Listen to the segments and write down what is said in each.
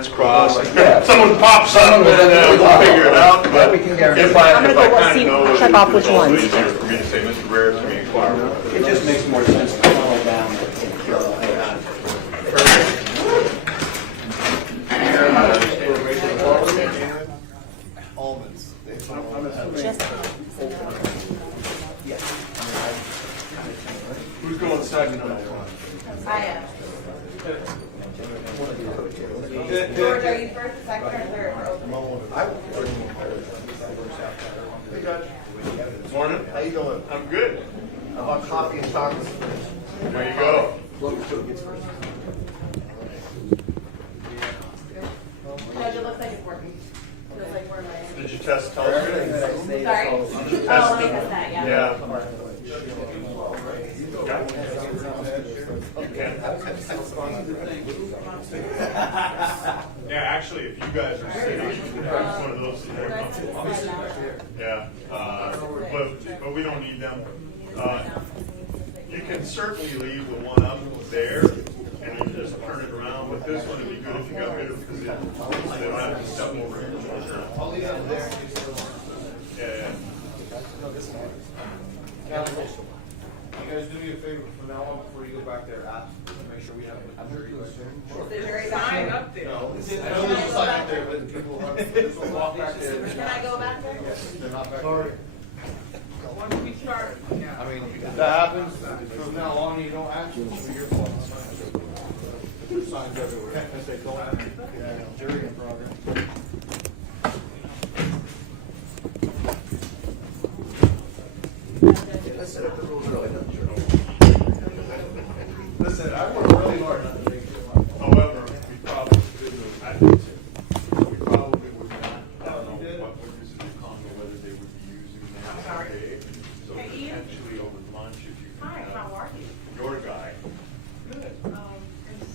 lines crossed. Yeah. Someone pops up and we'll figure it out, but if I I'm gonna go kind of know. check off which ones. It's easier for me to say, Mr. Rare, to me, inquire. It just makes more sense to follow down and kill. Almonds. Who's going second on that one? I am. George, are you first, second, or third for opening? Hey, Judge. Morning. How you doing? I'm good. I want coffee and chocolate. There you go. Judge, it looks like it's working. Feels like we're like. Did you test television? Sorry? Oh, let me test that, yeah. Yeah. You can. Yeah, actually, if you guys are sitting, it's one of those that are comfortable. Yeah, but we don't need them. You can certainly leave the one up there and you just turn it around. With this one, it'd be good if you got rid of it because they don't have to step over it. I'll leave it there. Yeah. You guys do me a favor from now on before you go back there, ask to make sure we have a jury. Is the jury sign up there? No, I know there's a sign up there, but people will walk back there. Can I go back there? They're not back there. Once we start. I mean, if that happens, from now on, you don't ask, it's your fault. There's signs everywhere. I say, don't ask. Yeah, jury in progress. Listen, I work really hard not to make it. However, we probably would not, I don't know what this is a condo, whether they would be using that today. So potentially over lunch, if you can. Hi, how are you? Your guy. Good. And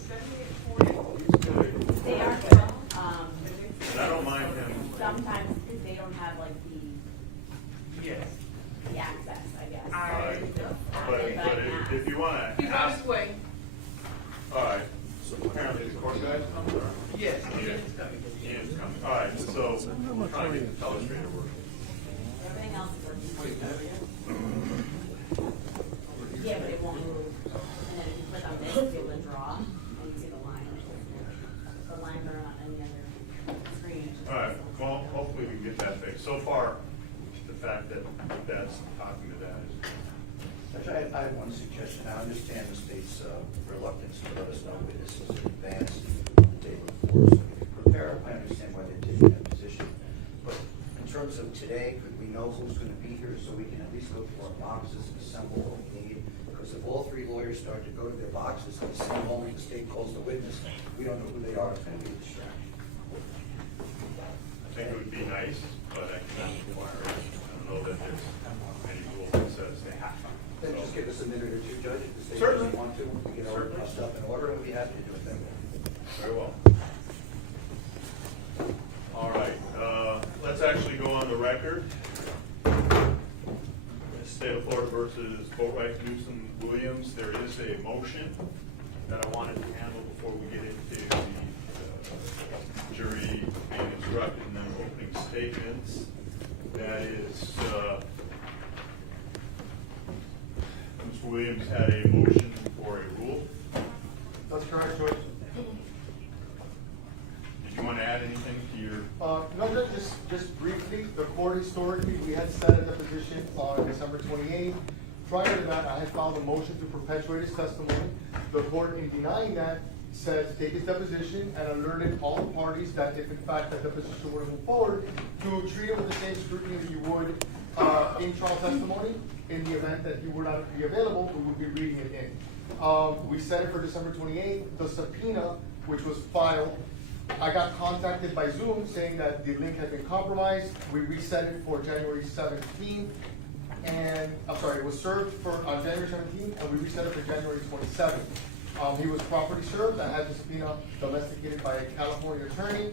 7840. He's good. They are good. And I don't mind him. Sometimes they don't have like Yes. the access, I guess. But if you want to He's on his way. all right. So apparently the court guy's coming, or? Yes. Ian's coming. All right, so we're trying to get the telestrator working. Everything else is working. Yeah, but it won't move. And then if you click on this, you'll be able to draw, and you see the line. The lines are on any other screen. It's just- All right, well, hopefully we can get that fixed. So far, the fact that that's talking to that is. Judge, I have one suggestion. I understand the state's reluctance to let us know witnesses in advance the day before, so we can prepare. I understand why they're taking that position. But in terms of today, could we know who's going to be here so we can at least go through our boxes and assemble what we need? Because if all three lawyers start to go to their boxes at the same moment the state calls the witness, we don't know who they are. It's going to be a distraction. I think it would be nice, but I cannot require it. I don't know that there's any rule that says they have to. Then just give us a minute or two, Judge, if the state Certainly. doesn't want to, we get our stuff in order, and we'll be happy to do it then. Very well. All right, let's actually go on the record. State of Florida versus Boatwright Newsom Williams. There is a motion that I wanted to handle before we get into the jury being instructed and then opening statements. That is, Mr. Williams had a motion for a rule. That's correct, George. Did you want to add anything to your? No, just briefly, the court historically, we had set a deposition on December 28th. Prior to that, I had filed a motion to perpetuate his testimony. The court, in denying that, said take his deposition and alerted all the parties that if in fact that deposition were to move forward, to treat it with the same scrutiny that you would in trial testimony. In the event that he would not be available, we would be reading it in. We set it for December 28th. The subpoena, which was filed, I got contacted by Zoom saying that the link had been compromised. We reset it for January 17th. And, I'm sorry, it was served on January 17th, and we reset it for January 27th. He was properly served. I had the subpoena domesticated by a California attorney.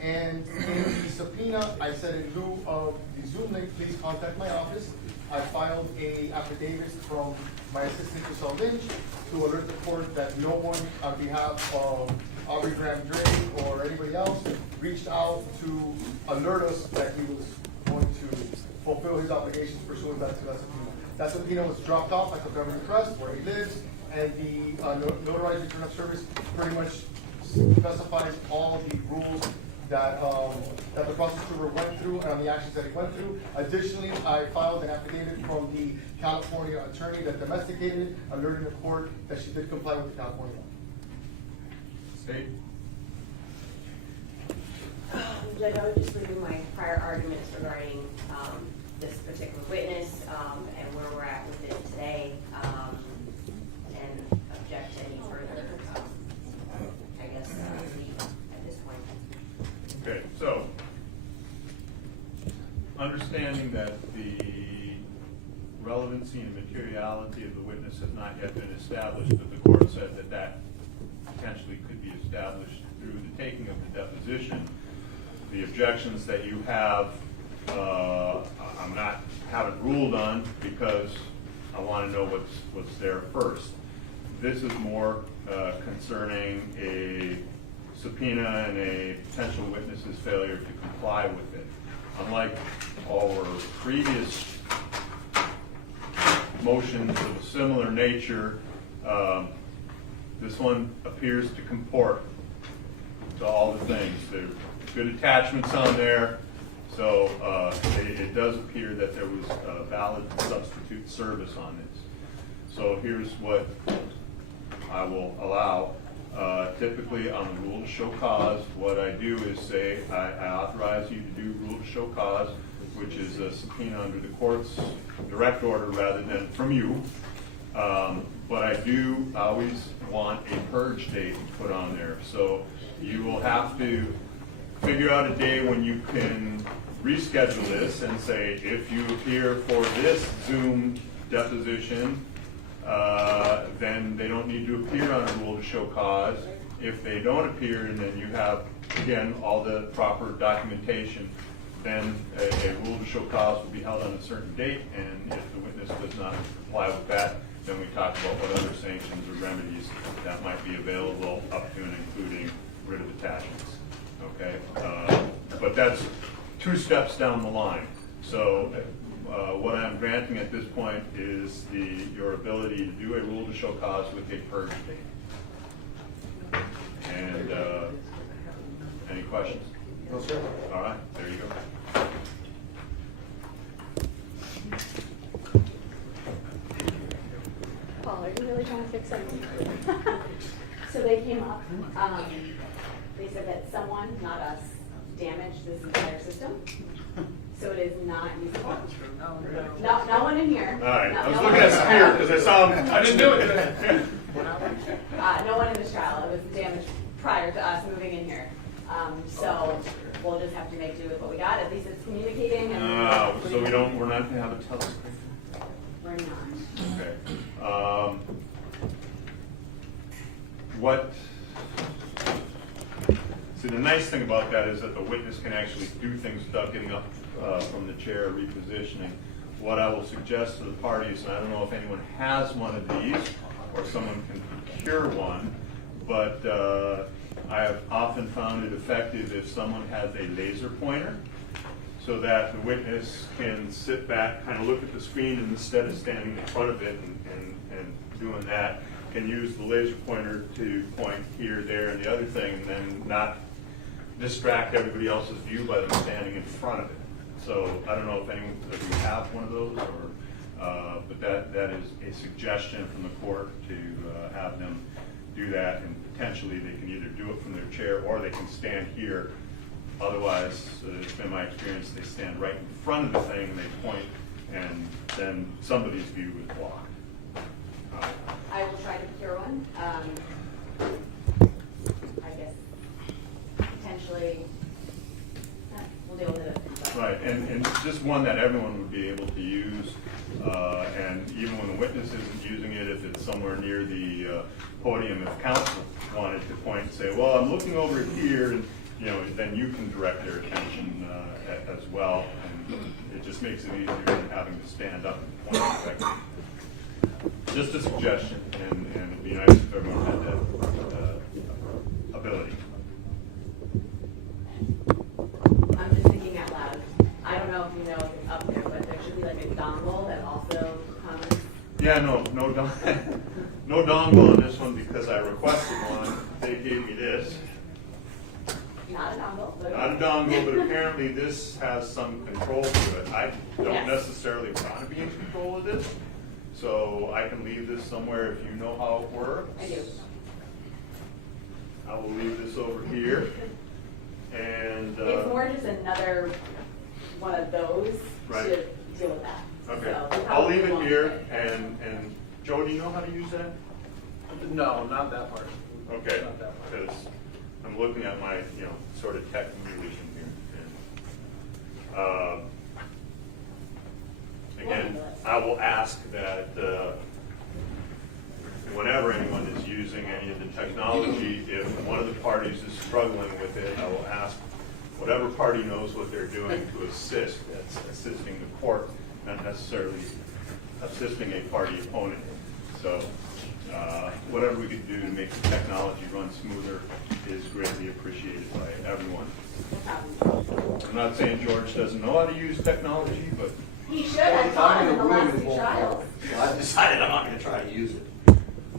And in the subpoena, I said in lieu of the Zoom link, please contact my office. I filed a affidavit from my assistant, Giselle Lynch, to alert the court that no one on behalf of Aubrey Graham Drake or anybody else reached out to alert us that he was going to fulfill his obligations pursuant to that subpoena. That subpoena was dropped off at the Beverly Crest where he lives, and the notarized return of service pretty much specifies all the rules that that the prosecutor went through and on the actions that he went through. Additionally, I filed an affidavit from the California attorney that domesticated it, alerting the court that she did comply with the California law. State? Judge, I would just review my prior arguments regarding this particular witness and where we're at with it today, and object to any further, I guess, at this point. Okay, so, understanding that the relevancy and materiality of the witness has not yet been established, but the court said that that potentially could be established through the taking of the deposition. The objections that you have, haven't ruled on because I want to know what's there first. This is more concerning a subpoena and a potential witness's failure to comply with it. Unlike our previous motions of a similar nature, this one appears to comport to all the things. There are good attachments on there, so it does appear that there was a valid substitute service on this. So here's what I will allow. Typically on the rule to show cause, what I do is say I authorize you to do rule to show cause, which is a subpoena under the court's direct order rather than from you. But I do always want a purge date put on there. So you will have to figure out a day when you can reschedule this and say, if you appear for this Zoom deposition, then they don't need to appear on a rule to show cause. If they don't appear and then you have, again, all the proper documentation, then a rule to show cause will be held on a certain date, and if the witness does not comply with that, then we talk about what other sanctions or remedies that might be available up to and including writ of attachments. Okay? But that's 2 steps down the line. So what I'm granting at this point is your ability to do a rule to show cause with a purge date. And any questions? No, sir. All right, there you go. Paul, are you really trying to fix something? So they came up, they said that someone, not us, damaged this entire system. So it is not usable. No one in here. All right, I was No looking one- at Spear because I saw him, I didn't do it. No one in this trial. It was damaged prior to us moving in here. So we'll just have to make do with what we got. At least it's communicating. And So we're not gonna have a telescreen? we're not. Okay. See, the nice thing about that is that the witness can actually do things without getting up from the chair, repositioning. What I will suggest to the parties, and I don't know if anyone has one of these or someone can procure one, but I have often found it effective if someone has a laser pointer so that the witness can sit back, kind of look at the screen, and instead of standing in front of it and doing that, can use the laser pointer to point here, there, and the other thing, and then not distract everybody else's view by them standing in front of it. So I don't know if you have one of those, or but that is a suggestion from the court to have them do that, and potentially they can either do it from their chair or they can stand here. Otherwise, it's been my experience, they stand right in front of the thing and they point, and then somebody's view is blocked. I will try to procure one. I guess potentially we'll deal with it. Right, and just one that everyone would be able to use, and even when the witness isn't using it, if it's somewhere near the podium, if counsel wanted to point and say, well, I'm looking over here, and then you can direct their attention as well, and it just makes it easier than having to stand up and point directly. Just a suggestion, and it'd be nice if everyone had that ability. I'm just thinking out loud. I don't know if you know if it's up there, but there should be like a dongle that also comes. Yeah, no no dongle on this one because I requested one. They gave me this. Not a dongle, but. Not a dongle, but apparently this has some control to it. I don't Yes. necessarily want to be in control of this, so I can leave this somewhere if you know how it works. I do. I will leave this over here. And It's more just another one of those Right. to deal with that. okay, So we I'll leave probably it won't here. fit. And Joe, do you know how to use that? No, not that part. Okay, Not that part. because I'm looking at my, sort of tech musician here. And, again, I will ask that whenever anyone is using any of the technology, if one of the parties is struggling with it, I will ask whatever party knows what they're doing to assist. That's assisting the court, not necessarily assisting a party opponent. So whatever we could do to make the technology run smoother is greatly appreciated by everyone. I'm not saying George doesn't know how to use technology, but He should have taught him in the last two trials. Well, I've decided I'm not gonna try to use it.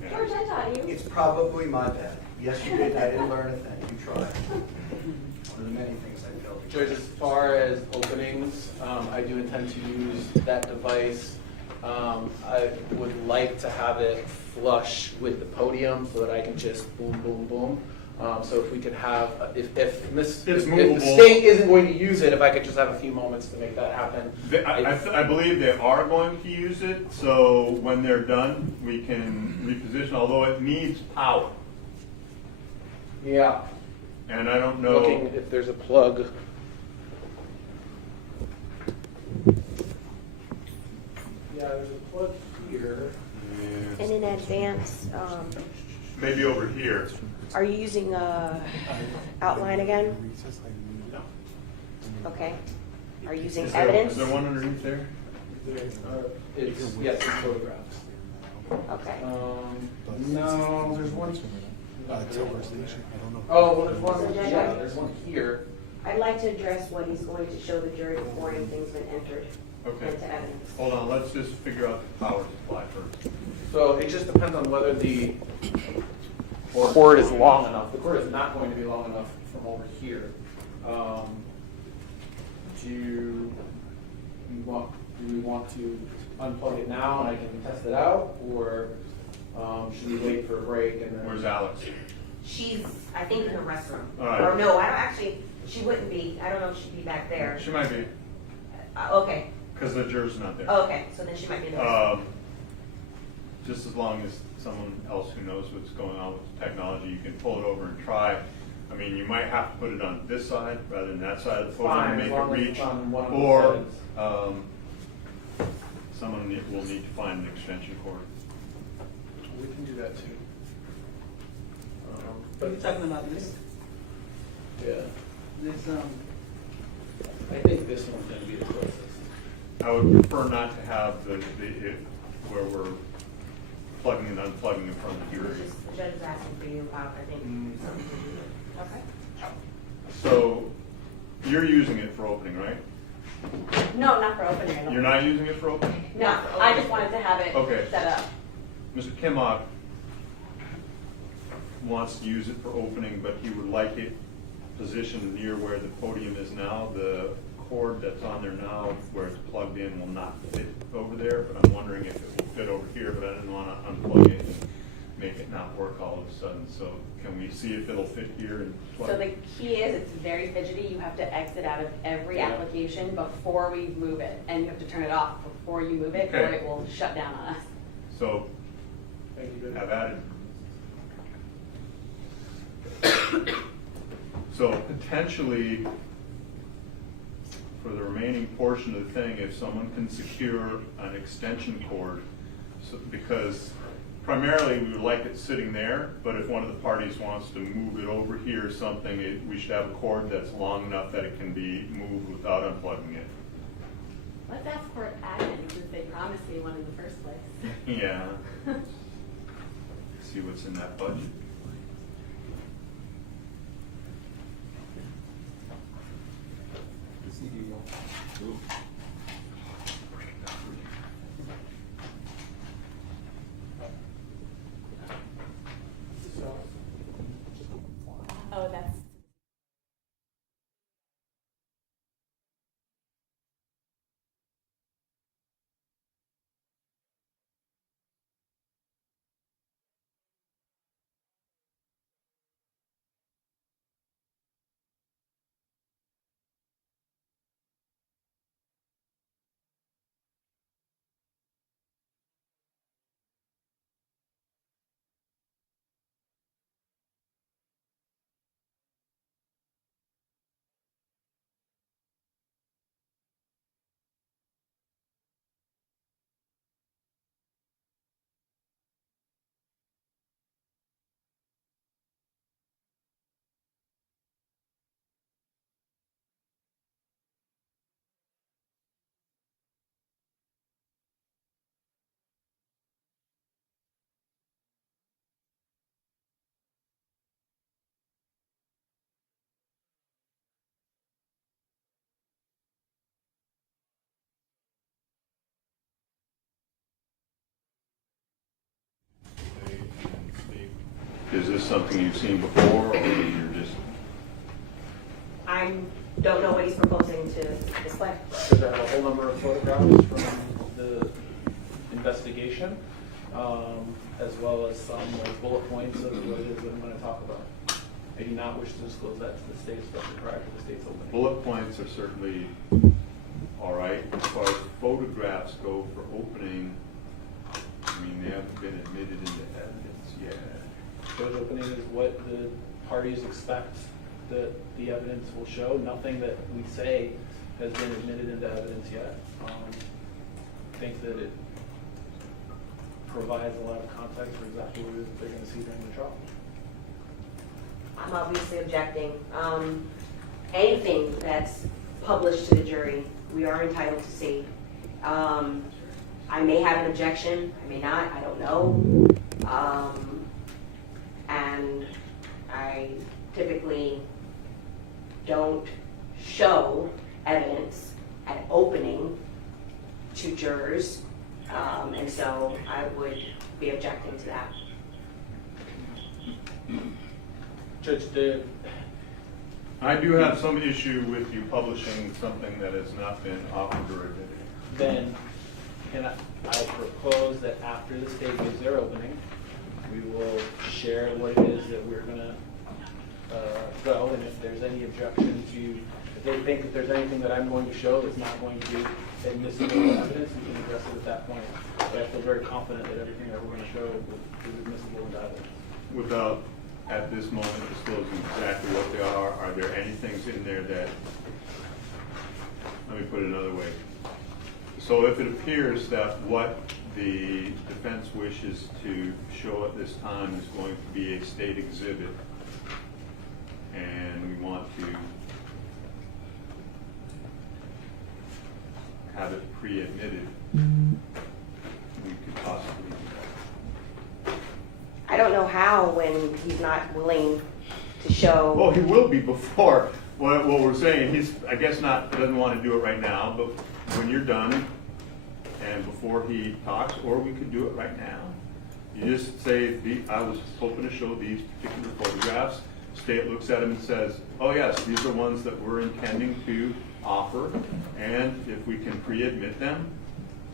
George, I taught you. It's probably my bad. Yes, you did, I didn't learn a thing, you tried. One of the many things I failed to. Judge, as far as openings, I do intend to use that device. I would like to have it flush with the podium so that I can just boom, boom, boom. So if we could have, if the movable. state isn't going to use it, if I could just have a few moments to make that happen. I believe they are going to use it, so when they're done, we can reposition, although it needs power. Yeah. And I don't know. Looking if there's a plug. Yeah, there's a plug here. And in advance, Maybe over here. are you using outline again? No. Okay. Are you using Is there evidence? one underneath there? It's, yes, it's photographs. Okay. No, there's one. It's overstation, I don't know. Oh, well, there's one, So, Judge, yeah, there's one here. I'd like to address what he's going to show the jury before anything's been entered Okay. into evidence. Hold on, let's just figure out the power supply first. So it just depends on whether the cord is long enough. The cord is not going to be long enough from over here. Do we want to unplug it now and I can test it out, or should we wait for a break and then? Where's Alex? She's, I think, in the restroom. All right. Or no, I don't actually, she wouldn't be. I don't know if she'd be back there. She might be, Okay, because the juror's not there. okay, so then she might be in the restroom. Just as long as someone else who knows what's going on with the technology, you can pull it over and try. I mean, you might have to put it on this side rather than that side of the podium Fine, to as make it long as reach. it's on one of the Or sides. someone will need to find an extension cord. We can do that too. Are you talking about this? Yeah, This, I think this one's gonna be the closest. I would prefer not to have where we're plugging and unplugging in front of the jury. The judge is asking for you about, I think, something to do with. Okay. So you're using it for opening, right? No, not for opening. I don't You're not using it for opening? No, I just wanted to have it Okay. set up. Mr. Kimmock wants to use it for opening, but he would like it positioned near where the podium is now. The cord that's on there now, where it's plugged in, will not fit over there, but I'm wondering if it will fit over here, but I didn't want to unplug it and make it not work all of a sudden. So can we see if it'll fit here and plug? So the key is, it's very fidgety. You have to exit out of every Yeah. application before we move it. And you have to turn it off before you move it, or Okay. it will shut down on us. So Thank you. have at it. So potentially, for the remaining portion of the thing, if someone can secure an extension cord, because primarily we would like it sitting there, but if one of the parties wants to move it over here or something, we should have a cord that's long enough that it can be moved without unplugging it. Let's ask for admin, since they promised me one in the first place. Yeah. See what's in that budget. Oh, that's. Is this something you've seen before, or you're just? Don't know what he's proposing to display. There's a whole number of photographs from the investigation, as well as some like bullet points of what it is that I'm going to talk about. I do not wish to disclose that to the state, especially prior to the state's opening. Bullet points are certainly all right. As far as photographs go for opening, I mean, they haven't been admitted into evidence yet. Judge, opening is what the parties expect that the evidence will show. Nothing that we say has been admitted into evidence yet. I think that it provides a lot of context for exactly what it is that they're going to see during the trial. I'm obviously objecting. Anything that's published to the jury, we are entitled to see. I may have an objection, I may not, I don't know. And I typically don't show evidence at opening to jurors, and so I would be objecting to that. Judge, I do have some issue with you publishing something that has not been offered or admitted. then I'll propose that after the state gives their opening, we will share what it is that we're going to go, and if there's any objection to, if they think that there's anything that I'm going to show that's not going to be admissible evidence, we can address it at that point. But I feel very confident that everything that we're going to show is admissible into evidence. Without, at this moment, disclosing exactly what they are there any things in there that, let me put it another way. So if it appears that what the defense wishes to show at this time is going to be a state exhibit, and we want to have it pre-admitted, we could possibly do that. I don't know how when he's not willing to show. Well, he will be before, what we're saying, he's, I guess not, doesn't want to do it right now, but when you're done, and before he talks, or we could do it right now. You just say, I was hoping to show these particular photographs. State looks at them and says, oh yes, these are ones that we're intending to offer, and if we can pre-admit them,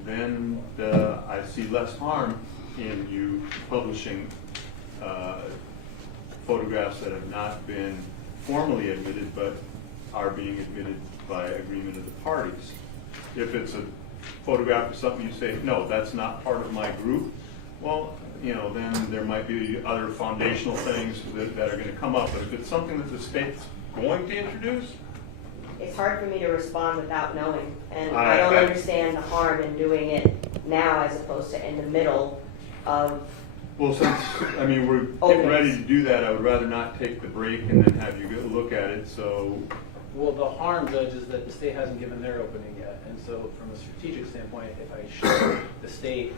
then I see less harm in you publishing photographs that have not been formally admitted, but are being admitted by agreement of the parties. If it's a photograph or something you say, no, that's not part of my group, well, then there might be other foundational things that are going to come up. But if it's something that the state's going to introduce, It's hard for me to respond without knowing, and I don't understand the harm in doing it now as opposed to in the middle of. well, since, I mean, we're getting ready to do that, I would rather not take the break and then have you go look at it, so. Well, the harm, Judge, is that the state hasn't given their opening yet. And so from a strategic standpoint, if I show the state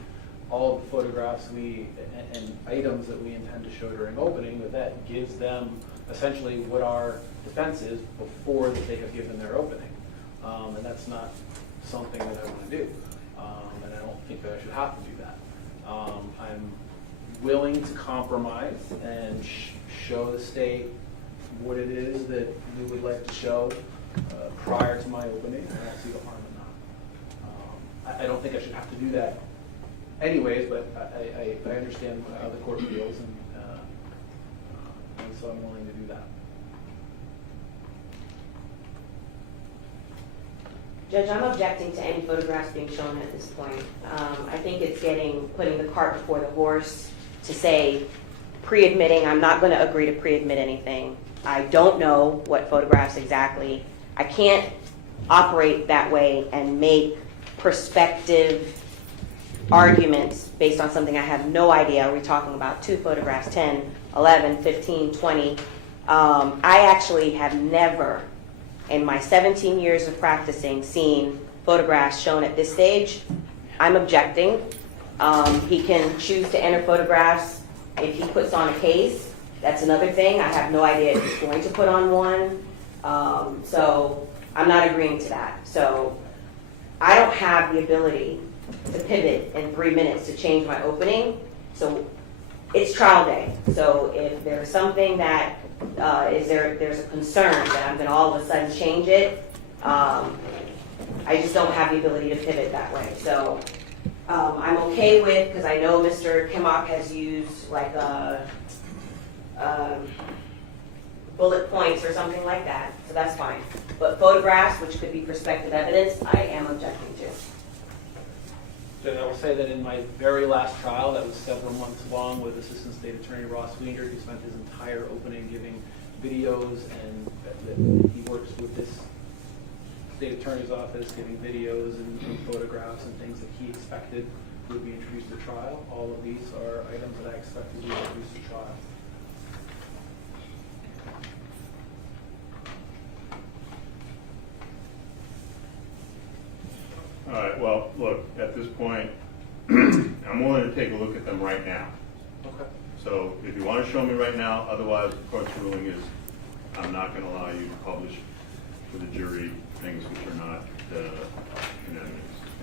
all of the photographs and items that we intend to show during opening, that gives them essentially what our defense is before that they have given their opening. And that's not something that I want to do. And I don't think that I should have to do that. I'm willing to compromise and show the state what it is that we would like to show prior to my opening. I don't see the harm in that. I don't think I should have to do that anyways, but I understand how the court feels, and so I'm willing to do that. Judge, I'm objecting to any photographs being shown at this point. I think it's putting the cart before the horse to say pre-admitting. I'm not going to agree to pre-admit anything. I don't know what photographs exactly. I can't operate that way and make prospective arguments based on something I have no idea. Are we talking about 2 photographs, 10, 11, 15, 20? I actually have never, in my 17 years of practicing, seen photographs shown at this stage. I'm objecting. He can choose to enter photographs if he puts on a case. That's another thing. I have no idea if he's going to put on one. So I'm not agreeing to that. So I don't have the ability to pivot in 3 minutes to change my opening. So it's trial day. So if there's something that there's a concern that I'm going to all of a sudden change it, I just don't have the ability to pivot that way. So I'm okay with, because I know Mr. Kimmock has used like bullet points or something like that, so that's fine. But photographs, which could be prospective evidence, I am objecting to. Judge, I will say that in my very last trial, that was several months long, with Assistant State Attorney Ross Wiender, who spent his entire opening giving videos, and that he works with this state attorney's office, giving videos and photographs and things that he expected would be introduced to trial. All of these are items that I expect to be introduced to trial. All right, well, look, at this point, I'm willing to take a look at them right now. Okay. So if you want to show me right now, otherwise the court's ruling is I'm not going to allow you to publish for the jury things which are not unanimous.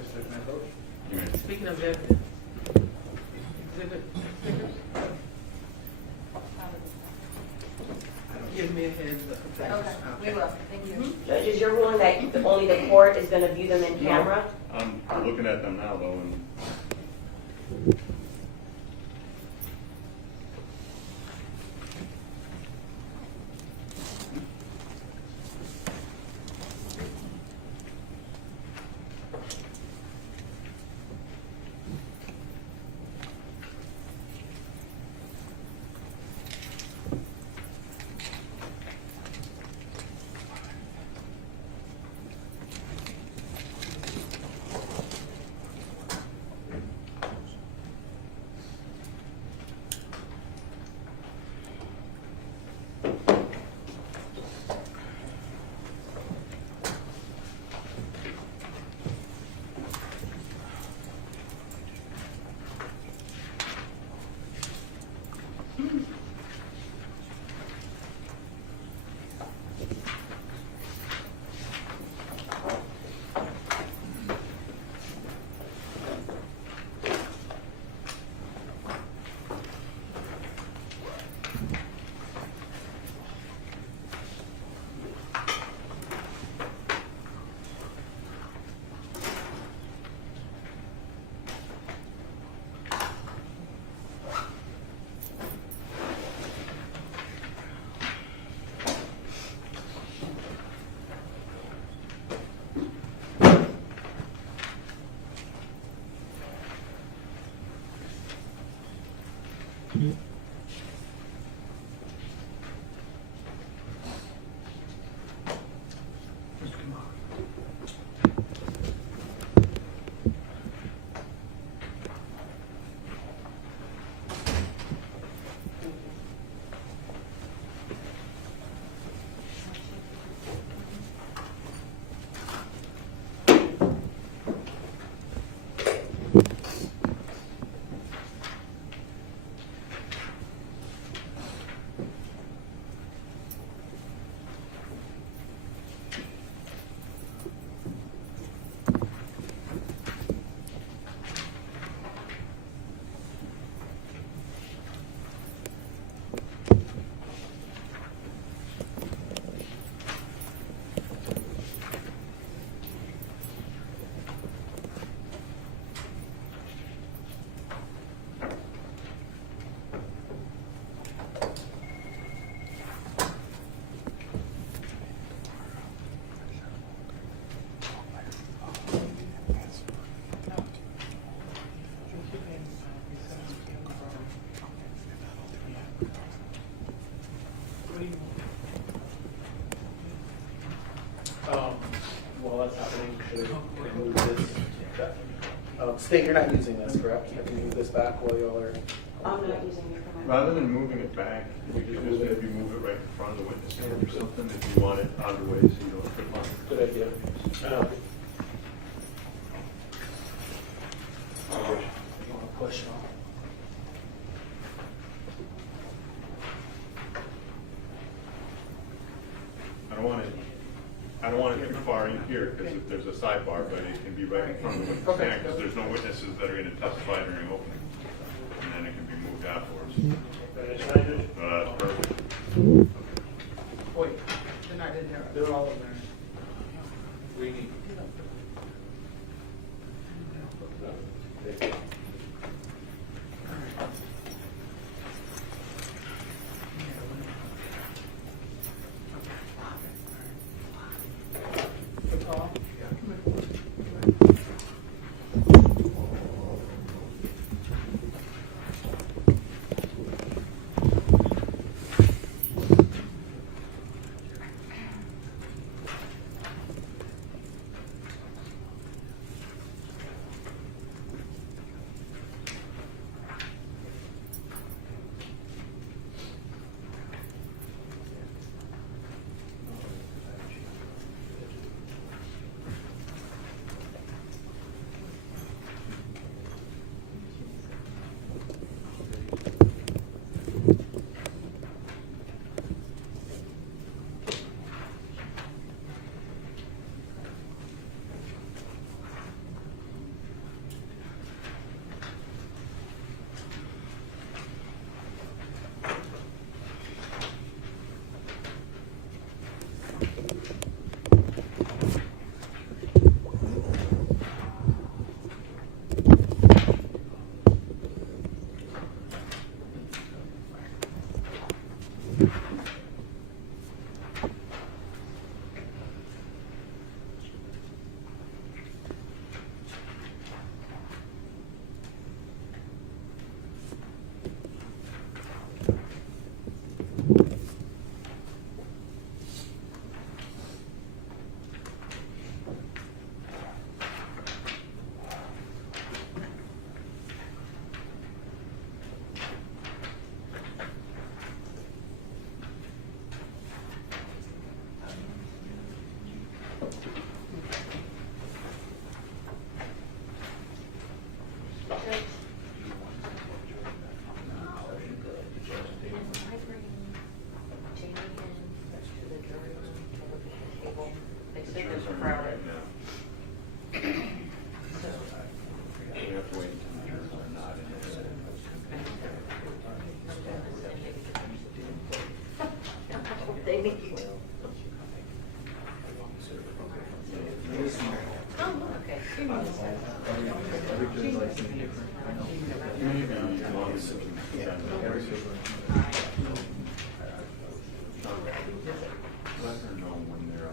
Mr. Mancoach? You may. Speaking of evidence, exhibit stickers, give me a heads up. Okay, we will, thank you. Judges, you're ruling that only the court is going to view them in camera? I'm looking at them now, though, and While that's happening, should I move this back? State, you're not using this, correct? I can move this back while y'all are. I'm not using it for my. Rather than moving it back, we could just maybe move it right in front of the witness stand or something if you want it out of the way so you don't trip on it. Good idea. Push off. I don't want it too far in here because if there's a sidebar, but it can be right in front of the witness stand because there's no witnesses that are going to testify during opening. And then it can be moved afterwards. That's perfect. Wait, they're not in there. They're all in there. We need.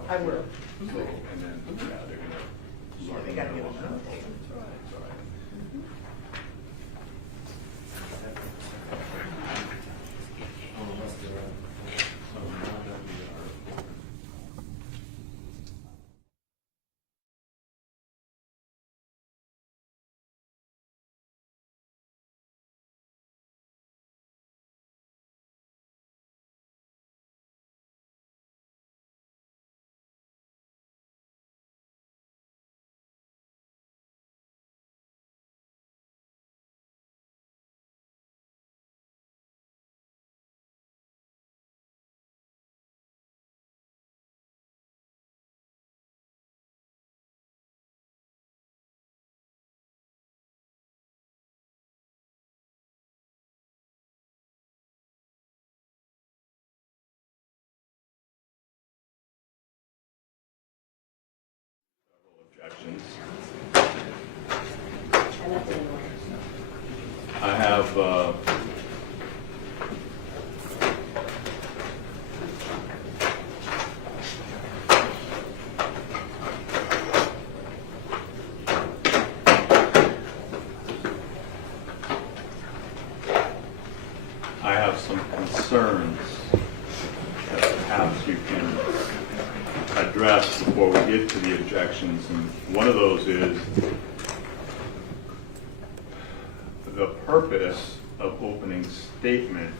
I will. They gotta give us another tape. Objections. I have, some concerns that perhaps you can address address before we get to the objections, and one of those is the purpose of opening statement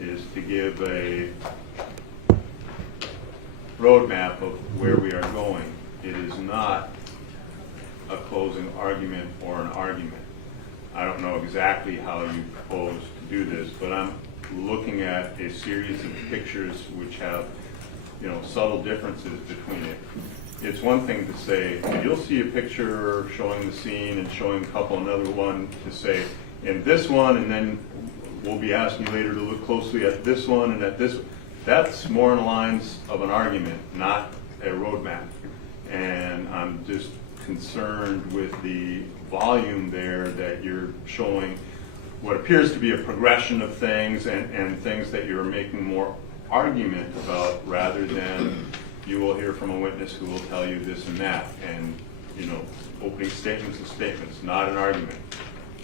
is to give a roadmap of where we are going. It is not a closing argument or an argument. I don't know exactly how you propose to do this, but I'm looking at a series of pictures which have, you know, subtle differences between it. It's one thing to say, you'll see a picture showing the scene and showing a couple, another one to say, in this one, and then we'll be asking you later to look closely at this one and at this. That's more in the lines of an argument, not a roadmap. And I'm just concerned with the volume there that you're showing what appears to be a progression of things and things that you're making more argument about rather than you will hear from a witness who will tell you this and that. And, you know, opening statements and statements, not an argument.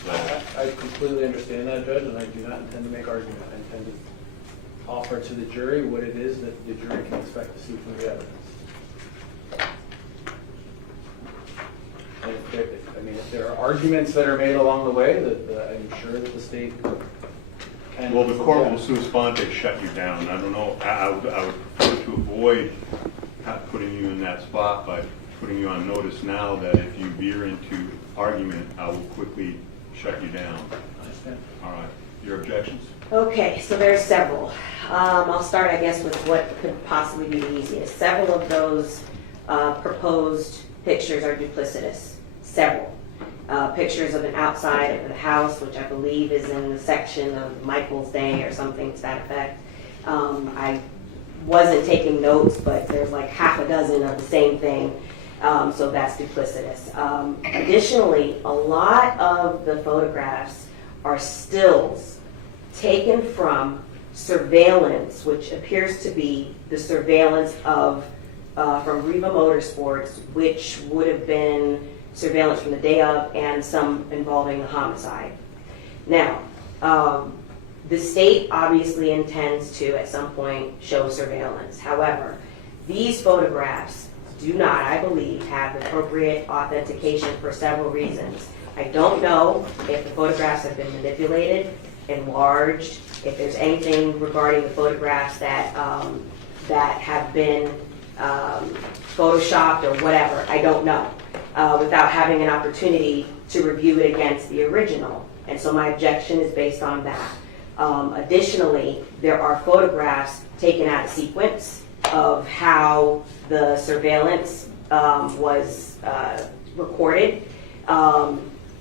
So, I completely understand that, Judge, and I do not intend to make argument. I intend to offer to the jury what it is that the jury can expect to see from the evidence. And if there are arguments that are made along the way, that I'm sure that the state can. well, the court will sua sponte shut you down. I don't know. I would prefer to avoid putting you in that spot by putting you on notice now that if you veer into argument, I will quickly shut you down. I understand. All right. Your objections? Okay, so there's several. I'll start, I guess, with what could possibly be the easiest. Several of those proposed pictures are duplicitous. Several. Pictures of an outside of the house, which I believe is in the section of Michael's Day or something to that effect. I wasn't taking notes, but there's like half a dozen of the same thing, so that's duplicitous. Additionally, a lot of the photographs are stills taken from surveillance, which appears to be the surveillance of from Riva Motorsports, which would have been surveillance from the day of and some involving a homicide. Now, the state obviously intends to, at some point, show surveillance. However, these photographs do not, I believe, have the appropriate authentication for several reasons. I don't know if the photographs have been manipulated, enlarged, if there's anything regarding the photographs that that have been photoshopped or whatever. I don't know, without having an opportunity to review it against the original. And so my objection is based on that. Additionally, there are photographs taken out of sequence of how the surveillance was recorded.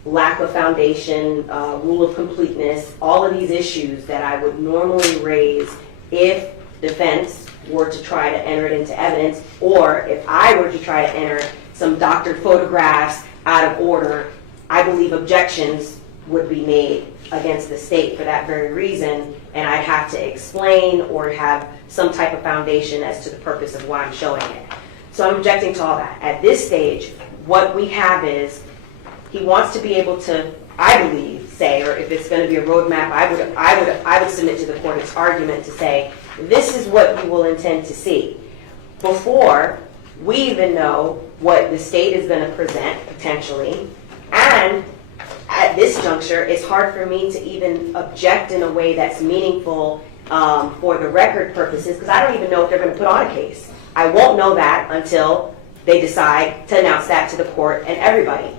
Lack of foundation, rule of completeness, all of these issues that I would normally raise if defense were to try to enter it into evidence, or if I were to try to enter some doctored photographs out of order, I believe objections would be made against the state for that very reason, and I'd have to explain or have some type of foundation as to the purpose of why I'm showing it. So I'm objecting to all that. At this stage, what we have is he wants to be able to, I believe, say, or if it's going to be a roadmap, I would submit to the court its argument to say, this is what you will intend to see. Before we even know what the state is going to present, potentially, and at this juncture, it's hard for me to even object in a way that's meaningful for the record purposes, because I don't even know if they're going to put on a case. I won't know that until they decide to announce that to the court and everybody.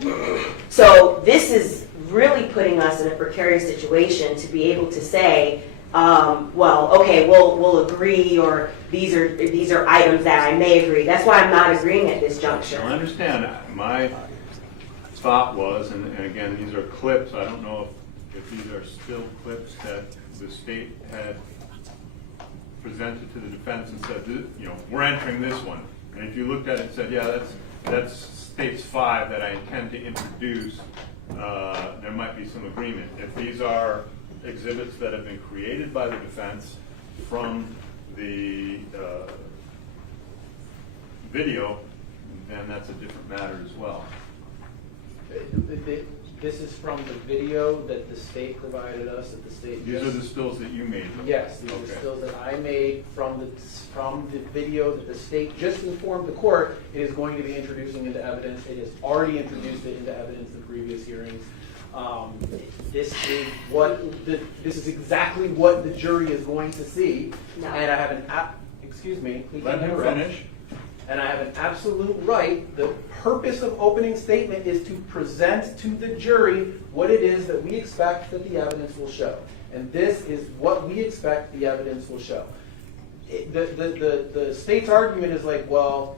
So this is really putting us in a precarious situation to be able to say, well, okay, we'll agree, or these are items that I may agree. That's why I'm not agreeing at this juncture. I understand. My thought was, and again, these are clips. I don't know if these are still clips that the state had presented to the defense and said, you know, we're entering this one. And if you looked at it and said, yeah, that's states 5 that I intend to introduce, there might be some agreement. If these are exhibits that have been created by the defense from the video, then that's a different matter as well. This is from the video that the state provided us, that the state. These are the stills that you made? Yes, these Okay. are stills that I made from the video that the state just informed the court it is going to be introducing into evidence. It has already introduced it into evidence in previous hearings. This is exactly what the jury is going to see. No. And I have excuse me. please Let him interrupt. finish. And I have an absolute right. The purpose of opening statement is to present to the jury what it is that we expect that the evidence will show. And this is what we expect the evidence will show. The state's argument is like, well,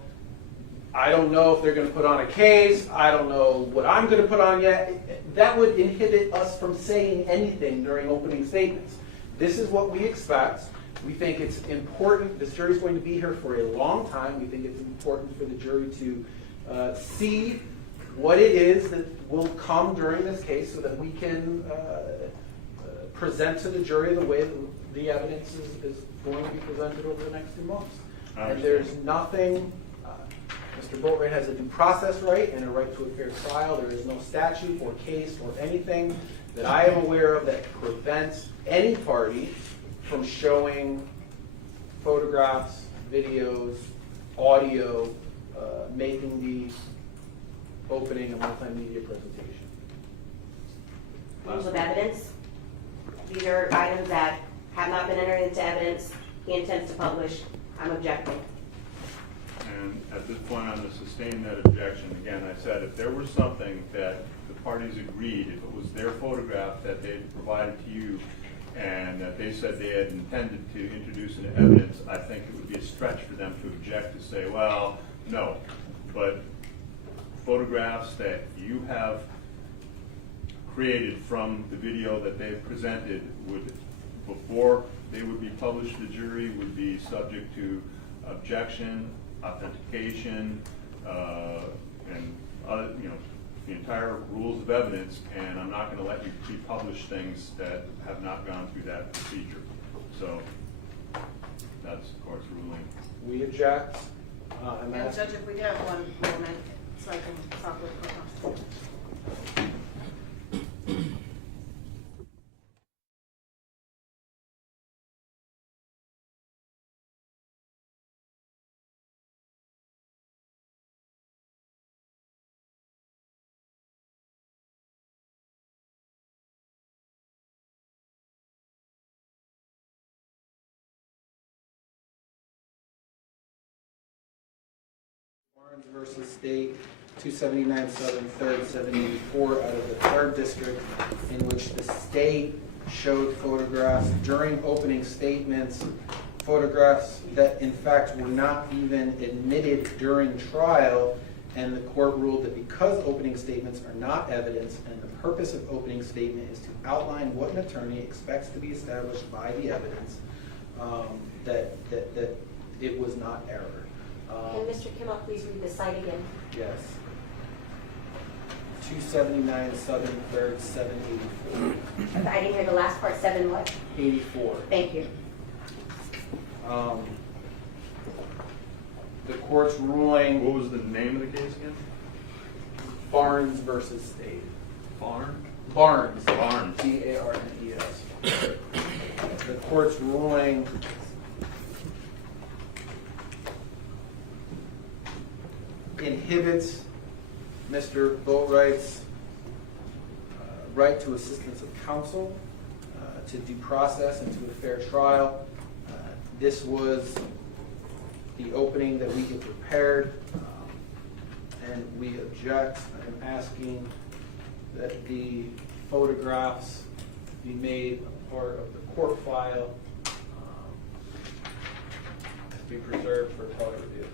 I don't know if they're going to put on a case. I don't know what I'm going to put on yet. That would inhibit us from saying anything during opening statements. This is what we expect. We think it's important. This jury is going to be here for a long time. We think it's important for the jury to see what it is that will come during this case so that we can present to the jury the way that the evidence is going to be presented over the next 2 months. And there's nothing, Mr. Boatwright has a due process right and a right to a fair trial. There is no statute or case or anything that I am aware of that prevents any party from showing photographs, videos, audio, making the opening a multimedia presentation. Rules of evidence. These are items that have not been entered into evidence. He intends to publish. I'm objecting. And at this point, I'm going to sustain that objection. Again, I said if there was something that the parties agreed, if it was their photograph that they provided to you, and that they said they had intended to introduce into evidence, I think it would be a stretch for them to object to say, well, no. But photographs that you have created from the video that they've presented would, before they would be published to the jury, would be subject to objection, authentication, and other, the entire rules of evidence, and I'm not going to let you pre-publish things that have not gone through that procedure. So that's the court's ruling. We object. I'm And asking. Judge, if we do have one moment, so I can talk with the Barnes versus State, 279 Southern 3rd, 784 out of the 3rd District, in which the state showed photographs during opening statements, photographs that in fact were not even admitted during trial, and the court ruled that because opening statements are not evidence and the purpose of opening statement is to outline what an attorney expects to be established by the evidence, that it was not error. Can Mr. Kimmel please read the site again? Yes. 279 Southern 3rd, 784. I didn't hear the last part. 7 what? 84. Thank you. The court's ruling, What was the name of the case again? Barnes versus State. Barn? Barnes. Barnes. Barnes. The court's ruling inhibits Mr. Boatwright's right to assistance of counsel, to due process, and to a fair trial. This was the opening that we had prepared, and we object. I'm asking that the photographs be made a part of the court file, to be preserved for appellate review.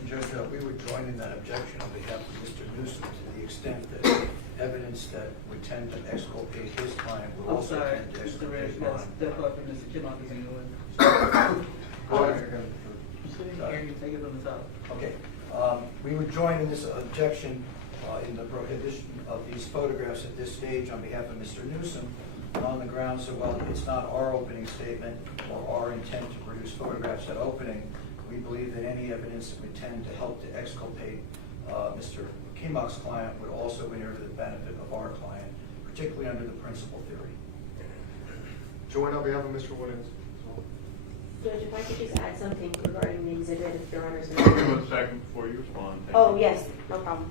And Judge, we would join in that objection on behalf of Mr. Newsom to the extent that evidence that would tend to exculpate his client will I'm also sorry, tend to Mr. exculpate Reyes, mine. that's definitely for Mr. Kimmel is in Here, you take it from the top. Okay, we would join in this objection in the prohibition of these photographs at this stage on behalf of Mr. Newsom on the grounds that while it's not our opening statement or our intent to produce photographs at opening, we believe that any evidence that would tend to help to exculpate Mr. Kimmock's client would also inure to the benefit of our client, particularly under the principal theory. Join on behalf of Mr. Williams. Judge, if I could just add something regarding the exhibit, if Your Honor's. Give me 1 second before you respond. Thank Oh, you. yes, no problem.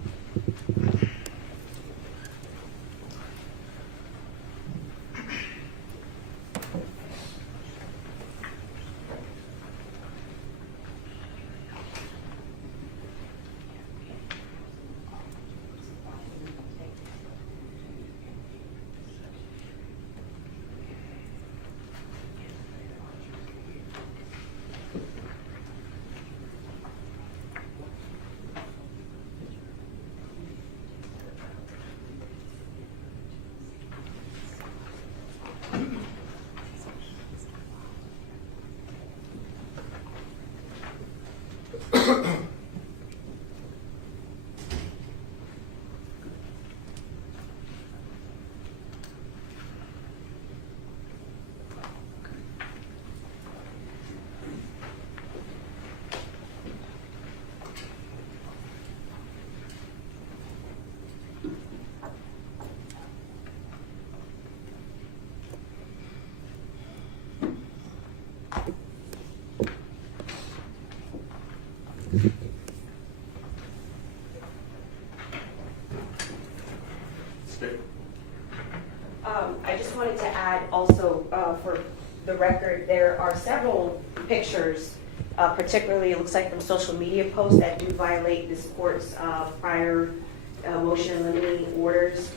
I just wanted to add also, for the record, there are several pictures, particularly it looks like from social media posts that do violate this court's prior motion and limiting orders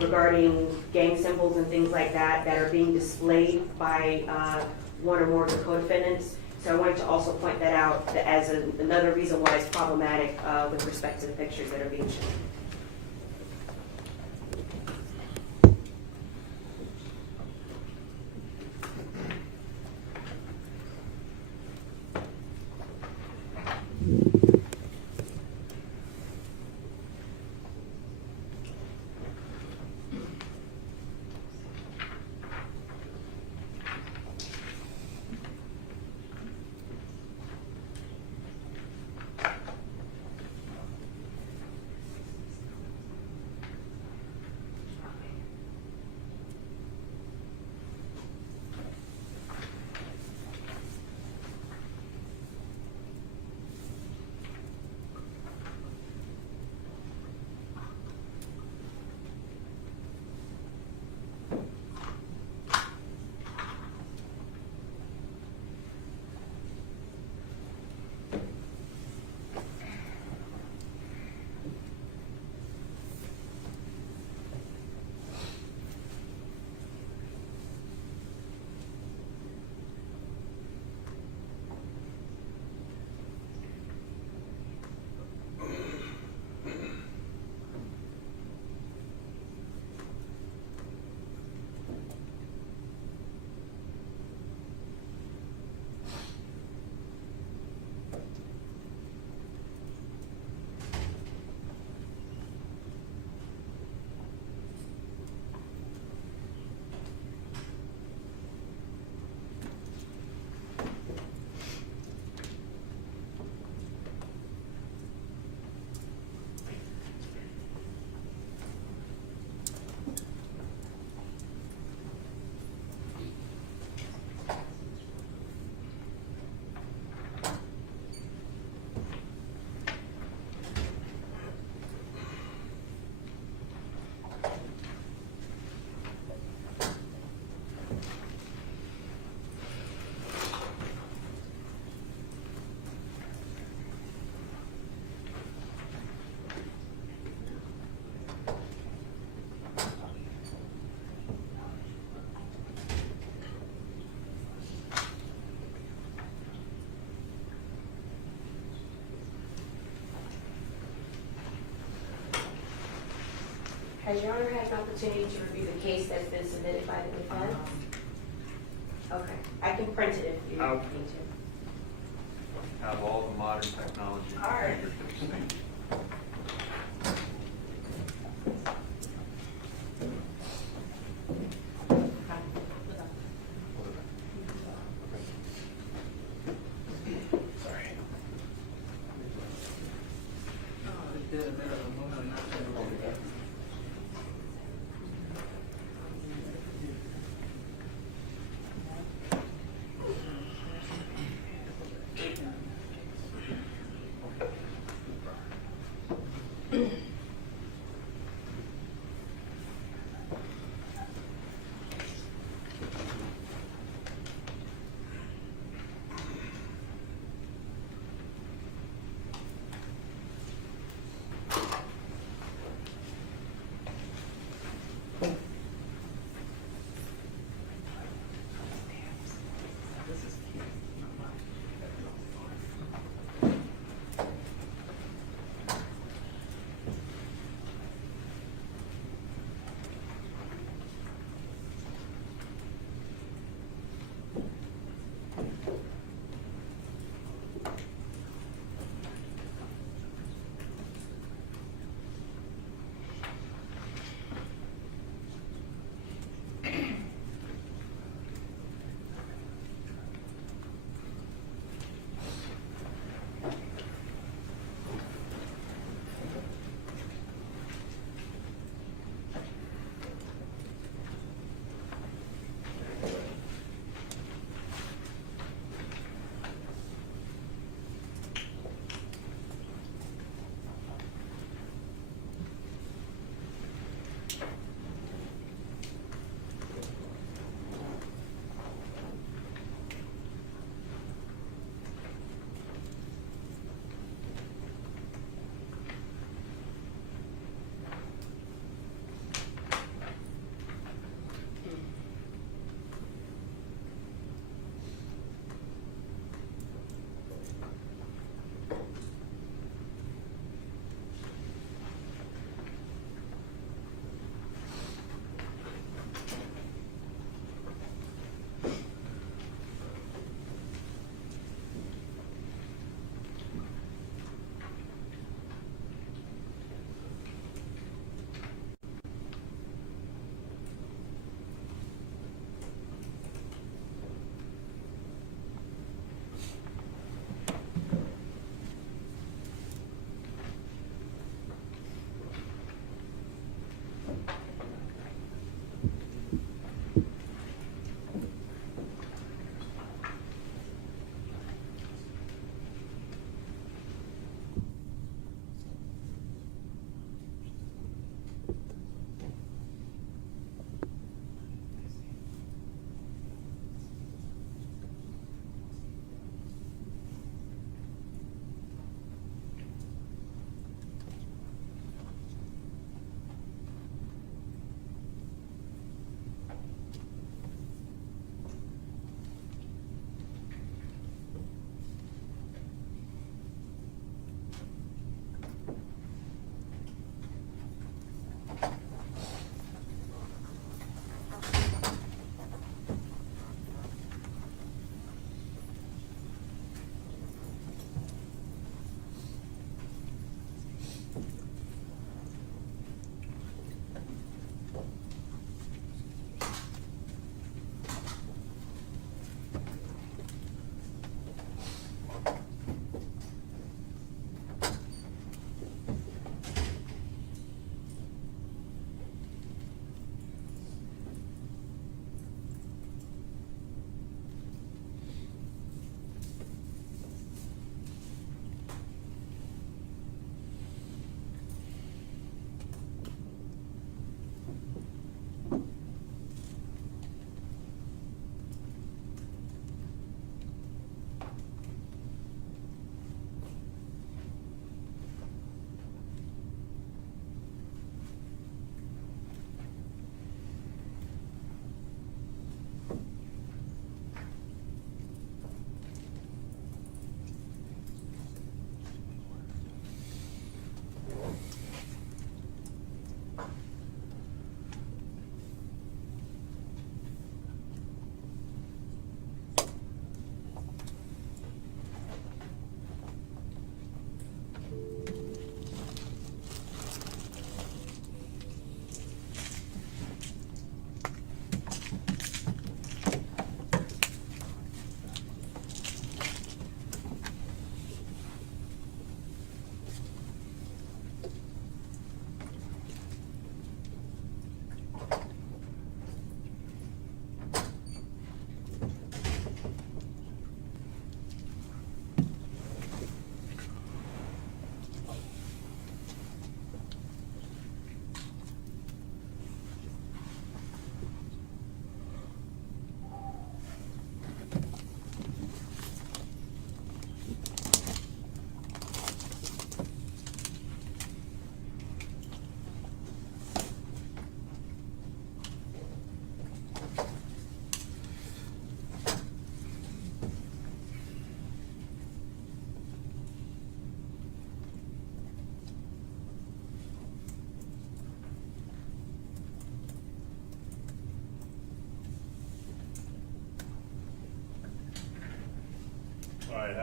regarding gang symbols and things like that that are being displayed by one or more of the co-defendants. So I wanted to also point that out as another reason why it's problematic with respect to the pictures that are being shown. Has Your Honor had an opportunity to review the case that's been submitted by the defense? Okay, I can print it if you Oh. need to. Have all the modern technology. All right. Thank you. Sorry. did a bit of a movement not to.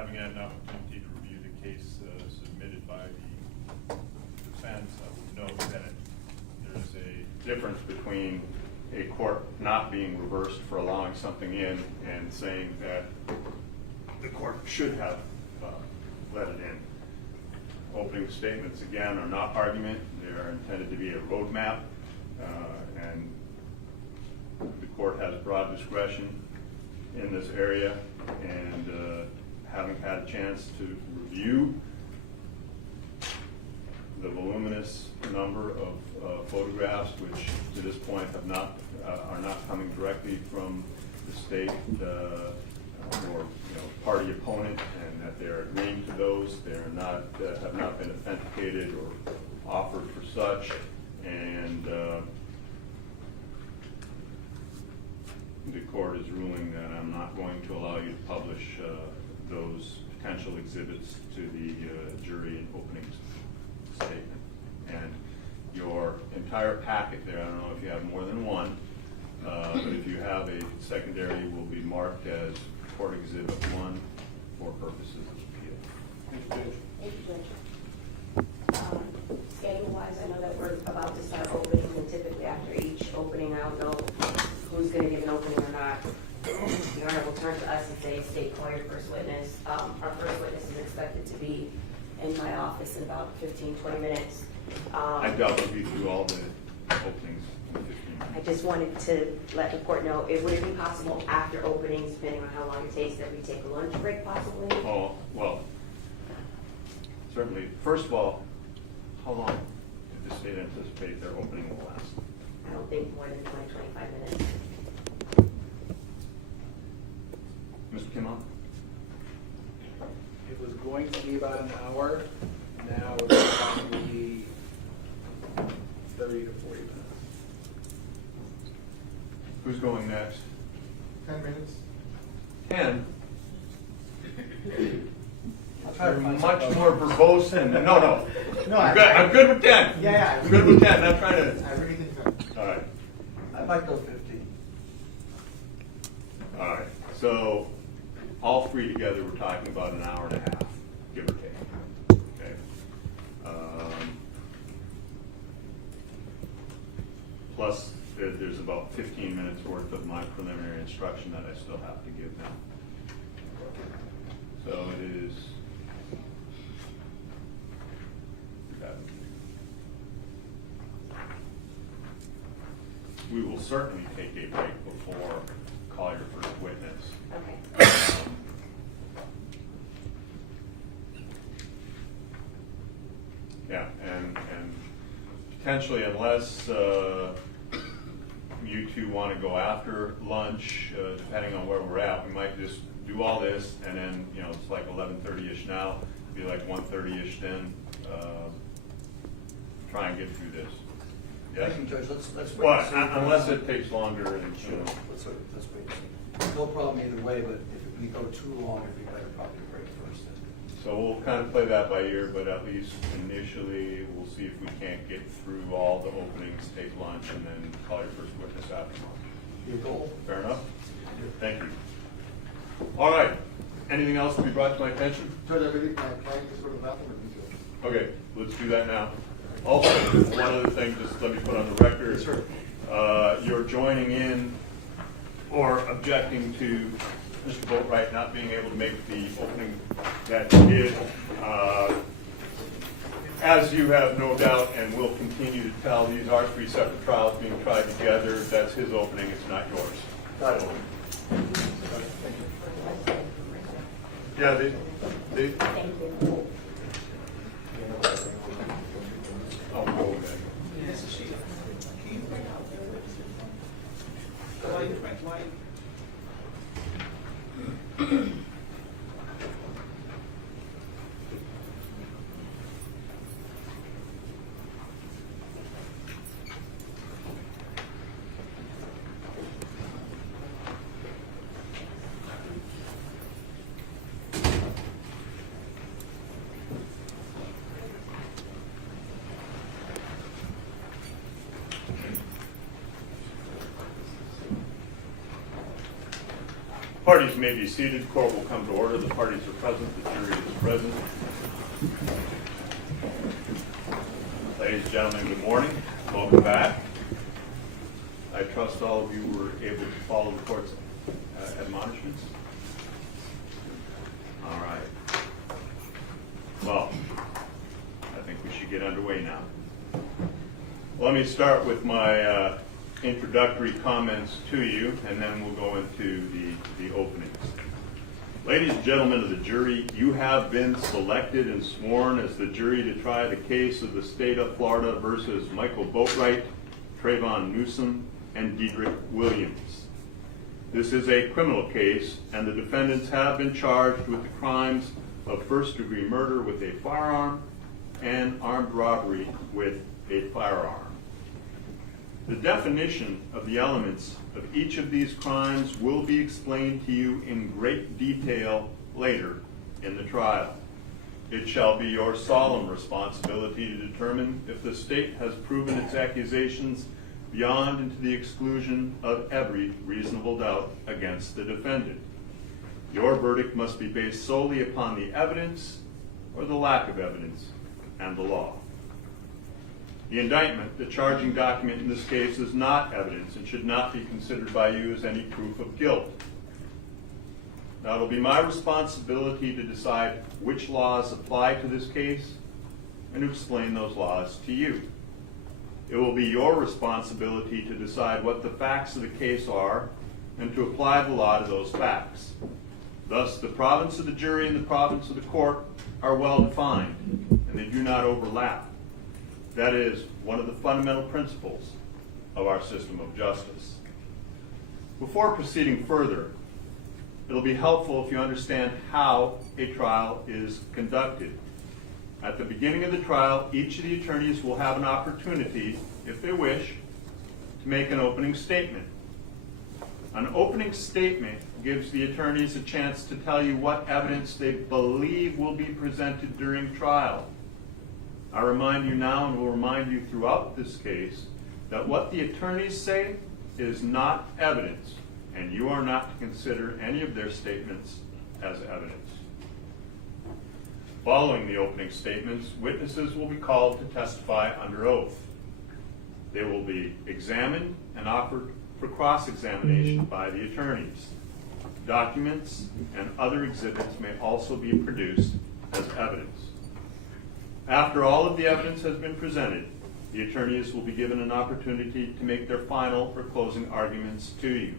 having had an opportunity to review the case submitted by the defense, I would note that there's a difference between a court not being reversed for allowing something in and saying that the court should have let it in. Opening statements, again, are not argument. They are intended to be a roadmap, and the court has broad discretion in this area, and having had a chance to review the voluminous number of photographs, which to this point have not are not coming directly from the state or party opponent, and that they're agreeing to those. They're not have not been authenticated or offered for such, and the court is ruling that I'm not going to allow you to publish those potential exhibits to the jury in opening statement. And your entire packet there, I don't know if you have more than one, but if you have a secondary, will be marked as Court Exhibit 1 for purposes of appeal. Thank you, Judge. Schedule-wise, I know that we're about to start opening, and typically after each opening, I don't know who's going to give an opening or not. The Honor will turn to us and say, "State, call your first witness." Our first witness is expected to be in my office in about 15-20 minutes. I doubt we'll be through all the openings in 15 minutes. I just wanted to let the court know, would it be possible after openings, depending on how long it takes, that we take a lunch break possibly? Oh, well, certainly. First of all, how long did the state anticipate their opening will last? I don't think more than 20-25 minutes. Mr. Kimmel? It was going to be about an hour. Now it's probably 30 to 40 minutes. Who's going next? 10 minutes. 10? I'll try to find Much some- more verbose than, no. No, I'm good with 10. Yeah. I'm good with 10, not trying to. I really think so. All right, I might go 15. all right. So all three together, we're talking about an hour and a half, give or take. Okay. Plus, there's about 15 minutes worth of my preliminary instruction that I still have to give them. So it is. We will certainly take a break before call your first witness. Okay. Yeah, and potentially, unless you two want to go after lunch, depending on where we're at, we might just do all this, and then, it's like 11:30-ish now, be like 1:30-ish then, try and get through this. Yes? Thank you, Judge. Let's wait. Well, and see. unless it takes longer and, Sure. Let's wait. No problem either way, but if we go too long, it'd be better probably to break first then. so we'll kind of play that by ear, but at least initially, we'll see if we can't get through all the openings, take lunch, and then call your first witness after lunch. Your goal? Fair enough? Thank you. All right. Anything else to be brought to my attention? Judge, I really can I just go to the bathroom or do you? Okay, let's do that now. Also, one other thing, just let me put on the record. Yes, sir. You're joining in or objecting to Mr. Boatwright not being able to make the opening that he did. As you have no doubt and will continue to tell, these are three separate trials being tried together. That's his opening, it's not yours. Got it. Yeah, they Thank you. oh, okay. Parties may be seated. Court will come to order. The parties are present. The jury is present. Ladies and gentlemen, good morning. Welcome back. I trust all of you were able to follow the court's admonishments. All right. Well, I think we should get underway now. Let me start with my introductory comments to you, and then we'll go into the openings. Ladies and gentlemen of the jury, you have been selected and sworn as the jury to try the case of the state of Florida versus Michael Boatwright, Trayvon Newsom, and Dedrick Williams. This is a criminal case, and the defendants have been charged with the crimes of first-degree murder with a firearm and armed robbery with a firearm. The definition of the elements of each of these crimes will be explained to you in great detail later in the trial. It shall be your solemn responsibility to determine if the state has proven its accusations beyond and to the exclusion of every reasonable doubt against the defendant. Your verdict must be based solely upon the evidence or the lack of evidence and the law. The indictment, the charging document in this case, is not evidence and should not be considered by you as any proof of guilt. Now, it'll be my responsibility to decide which laws apply to this case and to explain those laws to you. It will be your responsibility to decide what the facts of the case are and to apply the law to those facts. Thus, the province of the jury and the province of the court are well defined, and they do not overlap. That is one of the fundamental principles of our system of justice. Before proceeding further, it'll be helpful if you understand how a trial is conducted. At the beginning of the trial, each of the attorneys will have an opportunity, if they wish, to make an opening statement. An opening statement gives the attorneys a chance to tell you what evidence they believe will be presented during trial. I remind you now, and will remind you throughout this case, that what the attorneys say is not evidence, and you are not to consider any of their statements as evidence. Following the opening statements, witnesses will be called to testify under oath. They will be examined and offered for cross-examination by the attorneys. Documents and other exhibits may also be produced as evidence. After all of the evidence has been presented, the attorneys will be given an opportunity to make their final or closing arguments to you.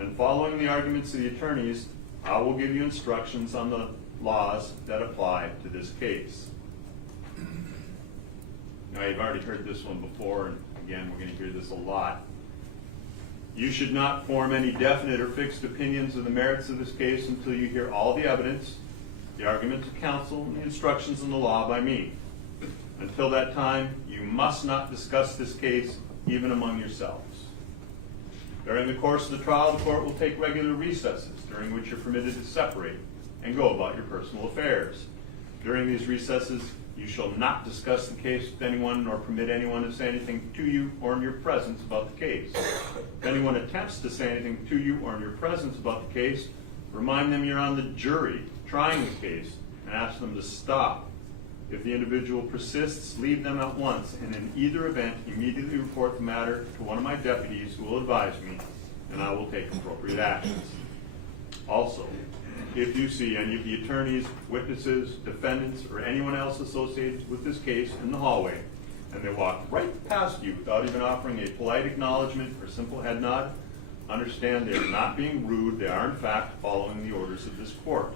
And following the arguments of the attorneys, I will give you instructions on the laws that apply to this case. Now, you've already heard this one before, and again, we're going to hear this a lot. You should not form any definite or fixed opinions of the merits of this case until you hear all the evidence, the arguments of counsel, and the instructions in the law by me. Until that time, you must not discuss this case even among yourselves. During the course of the trial, the court will take regular recesses, during which you're permitted to separate and go about your personal affairs. During these recesses, you shall not discuss the case with anyone nor permit anyone to say anything to you or in your presence about the case. If anyone attempts to say anything to you or in your presence about the case, remind them you're on the jury trying the case and ask them to stop. If the individual persists, leave them at once, and in either event, immediately report the matter to one of my deputies who will advise me, and I will take appropriate actions. Also, if you see any of the attorneys, witnesses, defendants, or anyone else associated with this case in the hallway, and they walk right past you without even offering a polite acknowledgement or simple head nod, understand they are not being rude. They are, in fact, following the orders of this court.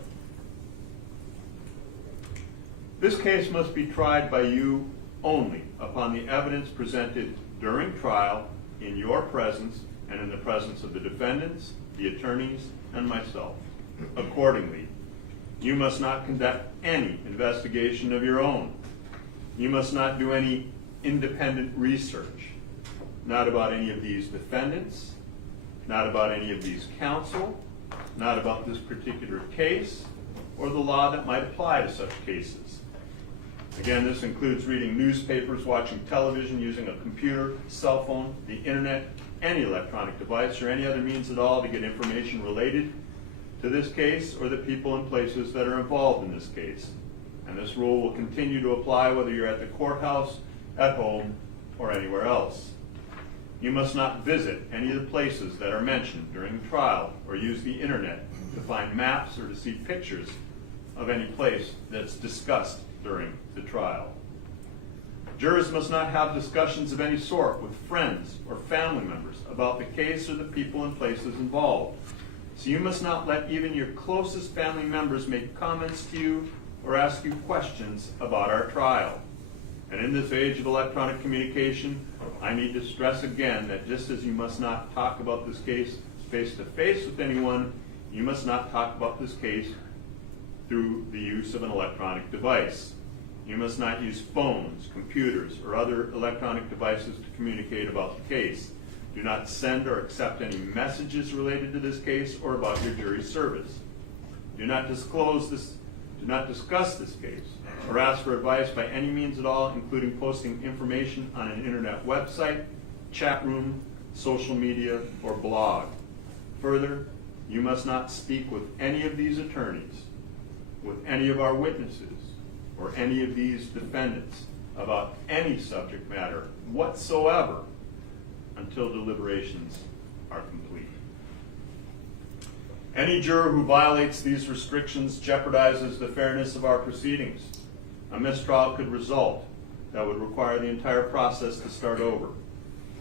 This case must be tried by you only upon the evidence presented during trial in your presence and in the presence of the defendants, the attorneys, and myself. Accordingly, you must not conduct any investigation of your own. You must not do any independent research, not about any of these defendants, not about any of these counsel, not about this particular case, or the law that might apply to such cases. Again, this includes reading newspapers, watching television, using a computer, cell phone, the internet, any electronic device, or any other means at all to get information related to this case or the people and places that are involved in this case. And this rule will continue to apply whether you're at the courthouse, at home, or anywhere else. You must not visit any of the places that are mentioned during the trial or use the internet to find maps or to see pictures of any place that's discussed during the trial. Jurors must not have discussions of any sort with friends or family members about the case or the people and places involved. So you must not let even your closest family members make comments to you or ask you questions about our trial. And in this age of electronic communication, I need to stress again that just as you must not talk about this case face to face with anyone, you must not talk about this case through the use of an electronic device. You must not use phones, computers, or other electronic devices to communicate about the case. Do not send or accept any messages related to this case or about your jury service. Do not discuss this case or ask for advice by any means at all, including posting information on an internet website, chat room, social media, or blog. Further, you must not speak with any of these attorneys, with any of our witnesses, or any of these defendants about any subject matter whatsoever until deliberations are complete. Any juror who violates these restrictions jeopardizes the fairness of our proceedings. A mistrial could result that would require the entire process to start over.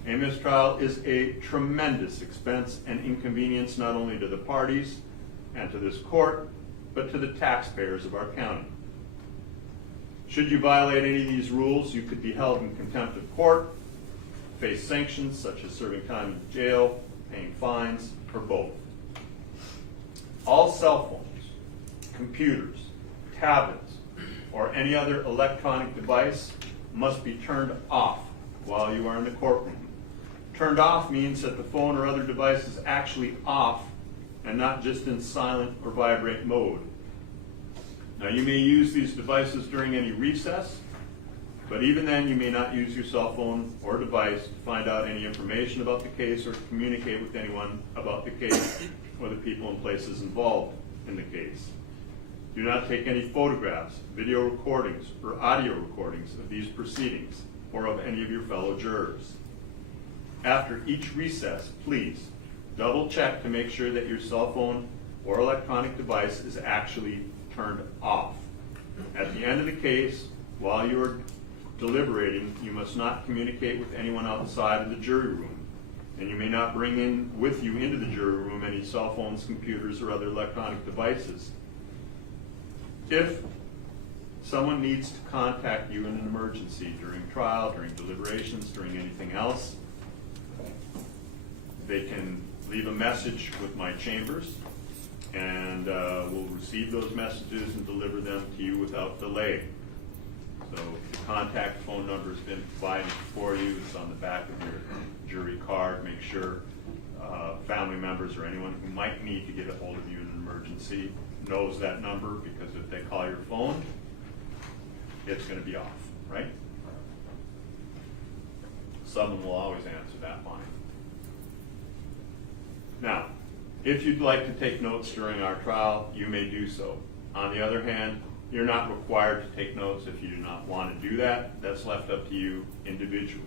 A mistrial is a tremendous expense and inconvenience not only to the parties and to this court, but to the taxpayers of our county. Should you violate any of these rules, you could be held in contempt of court, face sanctions such as serving time in jail, paying fines, or both. All cell phones, computers, tablets, or any other electronic device must be turned off while you are in the courtroom. Turned off means that the phone or other device is actually off and not just in silent or vibrate mode. Now, you may use these devices during any recess, but even then you may not use your cell phone or device to find out any information about the case or to communicate with anyone about the case or the people and places involved in the case. Do not take any photographs, video recordings, or audio recordings of these proceedings or of any of your fellow jurors. After each recess, please double check to make sure that your cell phone or electronic device is actually turned off. At the end of the case, while you are deliberating, you must not communicate with anyone outside of the jury room, and you may not bring in with you into the jury room any cell phones, computers, or other electronic devices. If someone needs to contact you in an emergency during trial, during deliberations, during anything else, they can leave a message with my chambers, and we'll receive those messages and deliver them to you without delay. So the contact phone number has been provided for you. It's on the back of your jury card. Make sure family members or anyone who might need to get a hold of you in an emergency knows that number, because if they call your phone, it's going to be off, right? Someone will always answer that line. Now, if you'd like to take notes during our trial, you may do so. On the other hand, you're not required to take notes if you do not want to do that. That's left up to you individually.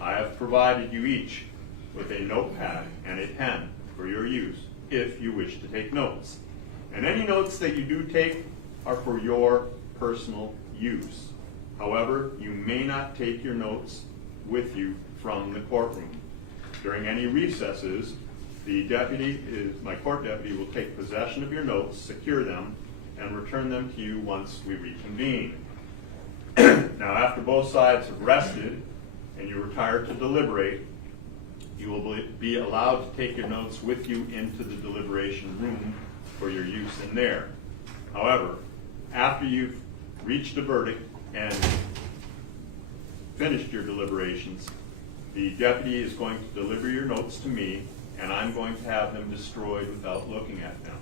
I have provided you each with a notepad and a pen for your use if you wish to take notes. And any notes that you do take are for your personal use. However, you may not take your notes with you from the courtroom. During any recesses, my court deputy will take possession of your notes, secure them, and return them to you once we reconvene. Now, after both sides have rested and you retire to deliberate, you will be allowed to take your notes with you into the deliberation room for your use in there. However, after you've reached a verdict and finished your deliberations, the deputy is going to deliver your notes to me, and I'm going to have them destroyed without looking at them.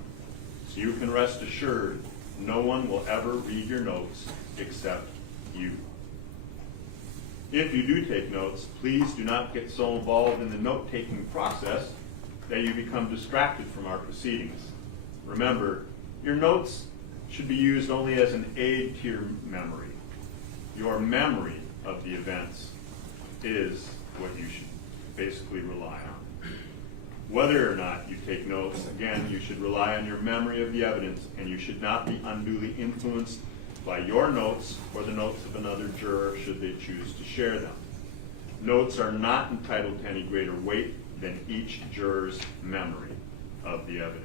So you can rest assured no one will ever read your notes except you. If you do take notes, please do not get so involved in the note-taking process that you become distracted from our proceedings. Remember, your notes should be used only as an aid to your memory. Your memory of the events is what you should basically rely on. Whether or not you take notes, again, you should rely on your memory of the evidence, and you should not be unduly influenced by your notes or the notes of another juror should they choose to share them. Notes are not entitled to any greater weight than each juror's memory of the evidence.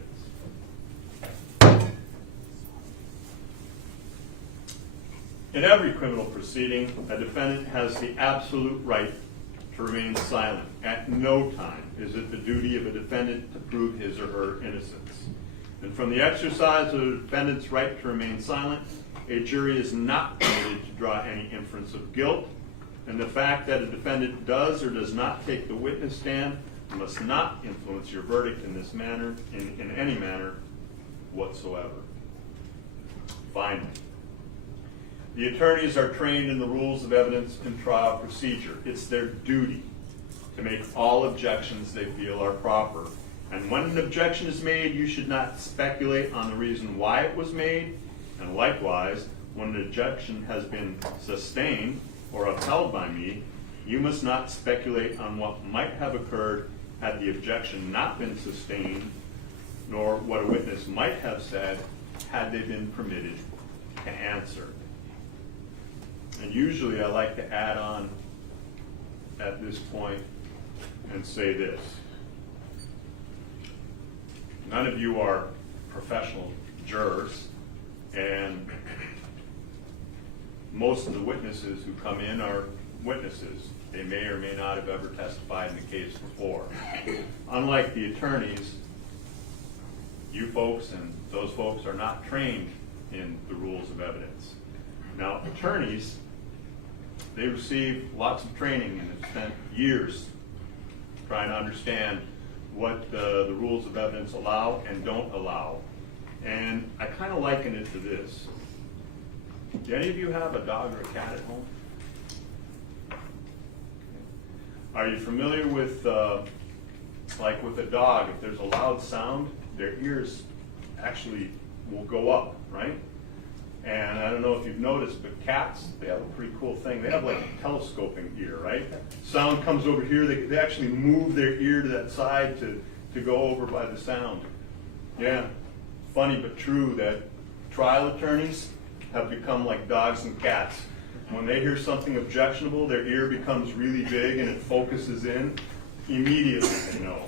In every criminal proceeding, a defendant has the absolute right to remain silent. At no time is it the duty of a defendant to prove his or her innocence. And from the exercise of a defendant's right to remain silent, a jury is not permitted to draw any inference of guilt, and the fact that a defendant does or does not take the witness stand must not influence your verdict in this manner, in any manner whatsoever. Finally, the attorneys are trained in the rules of evidence and trial procedure. It's their duty to make all objections they feel are proper. And when an objection is made, you should not speculate on the reason why it was made. And likewise, when an objection has been sustained or upheld by me, you must not speculate on what might have occurred had the objection not been sustained, nor what a witness might have said had they been permitted to answer. And usually I like to add on at this point and say this. None of you are professional jurors, and most of the witnesses who come in are witnesses. They may or may not have ever testified in the case before. Unlike the attorneys, you folks and those folks are not trained in the rules of evidence. Now, attorneys, they receive lots of training and have spent years trying to understand what the rules of evidence allow and don't allow. And I kind of liken it to this. Do any of you have a dog or a cat at home? Are you familiar with, like with a dog, if there's a loud sound, their ears actually will go up, right? And I don't know if you've noticed, but cats, they have a pretty cool thing. They have like a telescoping ear, right? Sound comes over here, they actually move their ear to that side to go over by the sound. Yeah, funny but true that trial attorneys have become like dogs and cats. When they hear something objectionable, their ear becomes really big and it focuses in. Immediately they know.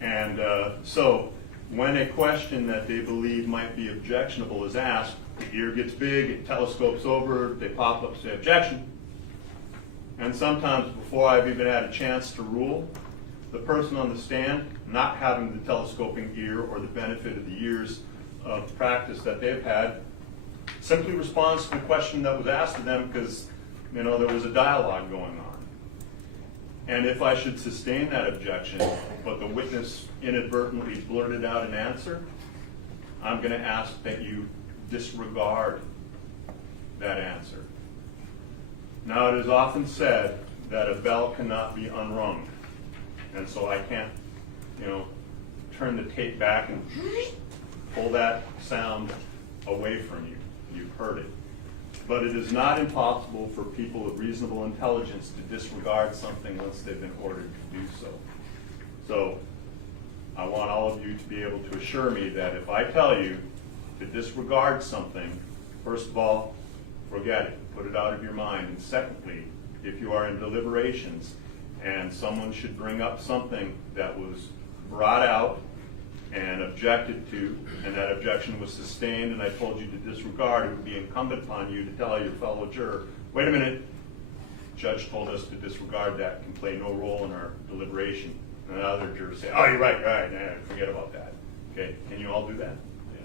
And so when a question that they believe might be objectionable is asked, the ear gets big, it telescopes over, they pop up, say objection. And sometimes before I've even had a chance to rule, the person on the stand, not having the telescoping ear or the benefit of the years of practice that they've had, simply responds to the question that was asked of them because, you know, there was a dialogue going on. And if I should sustain that objection, but the witness inadvertently blurted out an answer, I'm going to ask that you disregard that answer. Now, it is often said that a bell cannot be unrung. And so I can't, you know, turn the tape back and pull that sound away from you. You've heard it. But it is not impossible for people of reasonable intelligence to disregard something once they've been ordered to do so. So I want all of you to be able to assure me that if I tell you to disregard something, first of all, forget it, put it out of your mind. And secondly, if you are in deliberations and someone should bring up something that was brought out and objected to, and that objection was sustained, and I told you to disregard, it would be incumbent upon you to tell your fellow juror, wait a minute, judge told us to disregard that, can play no role in our deliberation. And another juror say, oh, you're right, nah, forget about that. Okay, can you all do that? Yes.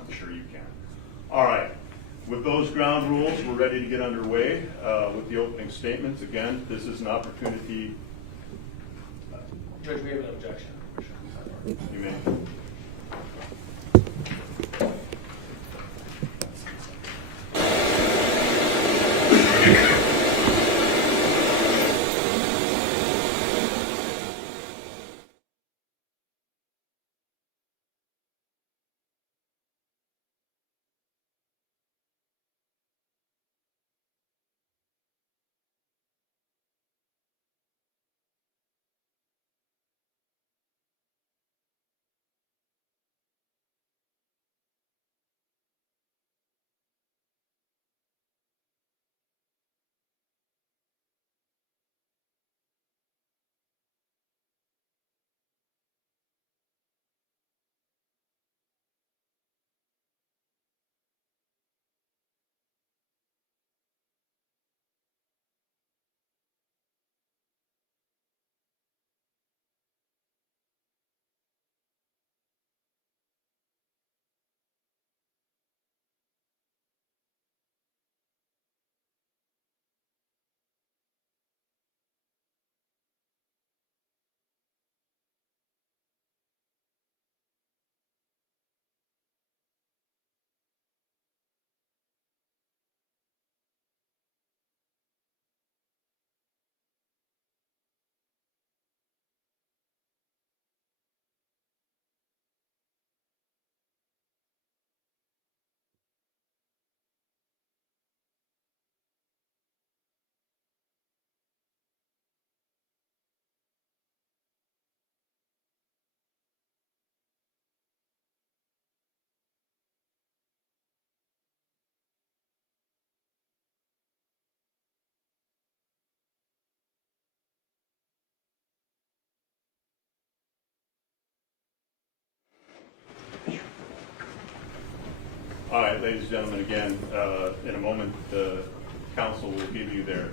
I'm sure you can. All right, with those ground rules, we're ready to get underway with the opening statements. Again, this is an opportunity. Judge, we have an objection. You may. All right, ladies and gentlemen, again, in a moment, the council will give you their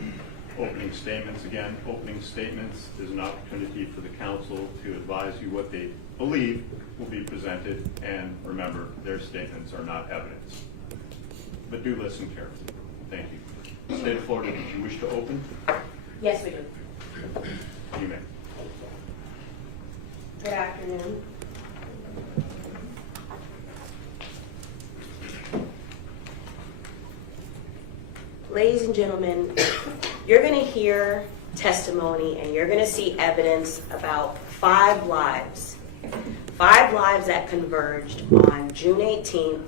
opening statements. Again, opening statements is an opportunity for the council to advise you what they believe will be presented, and remember, their statements are not evidence. But do listen carefully. Thank you. State of Florida, did you wish to open? Yes, we do. You may. Good afternoon. Ladies and gentlemen, you're going to hear testimony and you're going to see evidence about 5 lives. 5 lives that converged on June 18th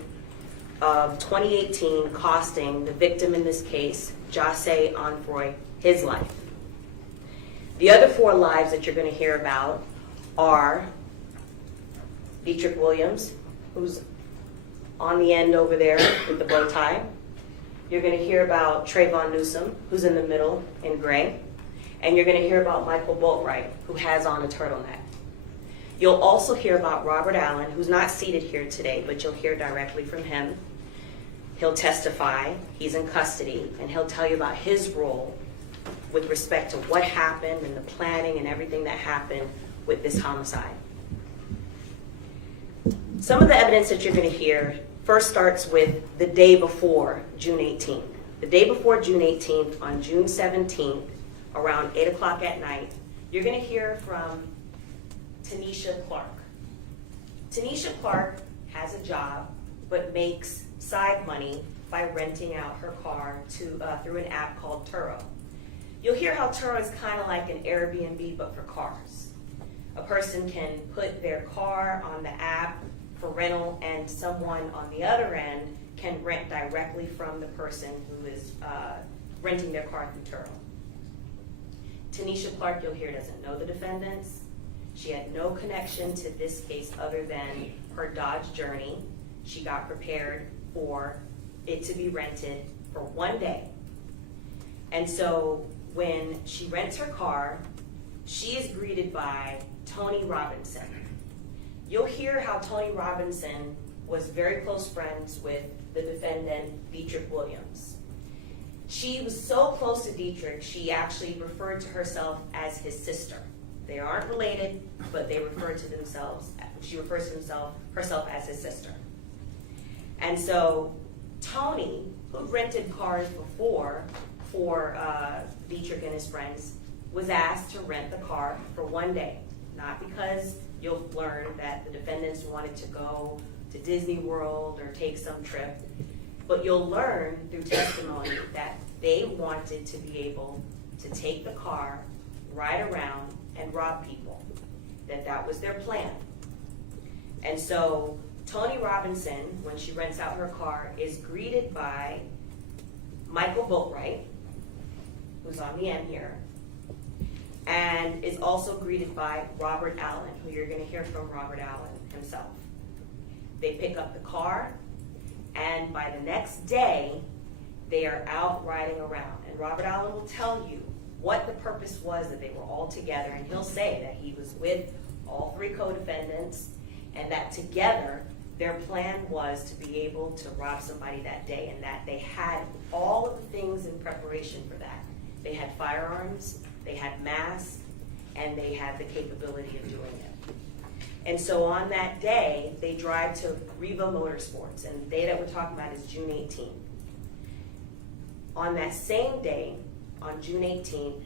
of 2018, costing the victim in this case, Jose Onfroy, his life. The other 4 lives that you're going to hear about are Dietrich Williams, who's on the end over there with the bow tie. You're going to hear about Trayvon Newsom, who's in the middle in gray. And you're going to hear about Michael Boatwright, who has on a turtleneck. You'll also hear about Robert Allen, who's not seated here today, but you'll hear directly from him. He'll testify, he's in custody, and he'll tell you about his role with respect to what happened and the planning and everything that happened with this homicide. Some of the evidence that you're going to hear first starts with the day before June 18th. The day before June 18th, on June 17th, around 8 o'clock at night, you're going to hear from Tanisha Clark. Tanisha Clark has a job, but makes side money by renting out her car to through an app called Turo. You'll hear how Turo is kind of like an Airbnb, but for cars. A person can put their car on the app for rental, and someone on the other end can rent directly from the person who is renting their car through Turo. Tanisha Clark, you'll hear, doesn't know the defendants. She had no connection to this case other than her Dodge Journey. She got prepared for it to be rented for 1 day. And so when she rents her car, she is greeted by Tony Robinson. You'll hear how Tony Robinson was very close friends with the defendant, Dietrich Williams. She was so close to Dietrich, she actually referred to herself as his sister. They aren't related, but they refer to themselves, she refers to herself as his sister. And so Tony, who rented cars before for Dietrich and his friends, was asked to rent the car for 1 day. Not because you'll learn that the defendants wanted to go to Disney World or take some trip, but you'll learn through testimony that they wanted to be able to take the car, ride around, and rob people. That was their plan. And so Tony Robinson, when she rents out her car, is greeted by Michael Boatwright, who's on the end here, and is also greeted by Robert Allen, who you're going to hear from Robert Allen himself. They pick up the car, and by the next day, they are out riding around. And Robert Allen will tell you what the purpose was that they were all together, and he'll say that he was with all 3 co-defendants, and that together their plan was to be able to rob somebody that day, and that they had all of the things in preparation for that. They had firearms, they had masks, and they had the capability of doing it. And so on that day, they drive to Riva Motorsports, and the day that we're talking about is June 18th. On that same day, on June 18th,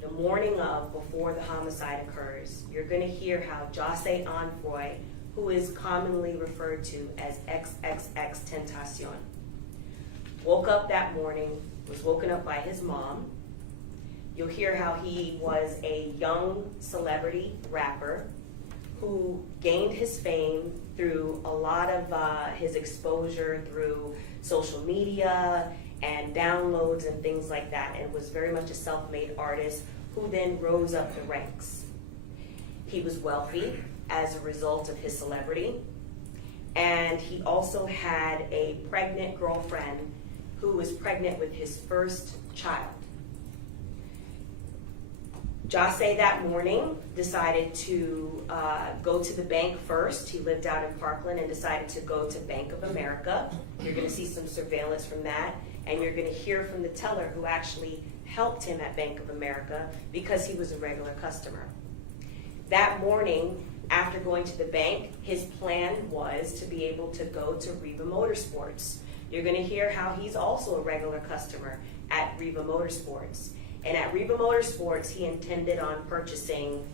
the morning of, before the homicide occurs, you're going to hear how Jose Onfroy, who is commonly referred to as XXXTentacion, woke up that morning, was woken up by his mom. You'll hear how he was a young celebrity rapper who gained his fame through a lot of his exposure through social media and downloads and things like that, and was very much a self-made artist who then rose up the ranks. He was wealthy as a result of his celebrity, and he also had a pregnant girlfriend who was pregnant with his first child. Jose that morning decided to go to the bank first. He lived out in Parkland and decided to go to Bank of America. You're going to see some surveillance from that, and you're going to hear from the teller who actually helped him at Bank of America because he was a regular customer. That morning, after going to the bank, his plan was to be able to go to Reba Motorsports. You're going to hear how he's also a regular customer at Reba Motorsports. And at Reba Motorsports, he intended on purchasing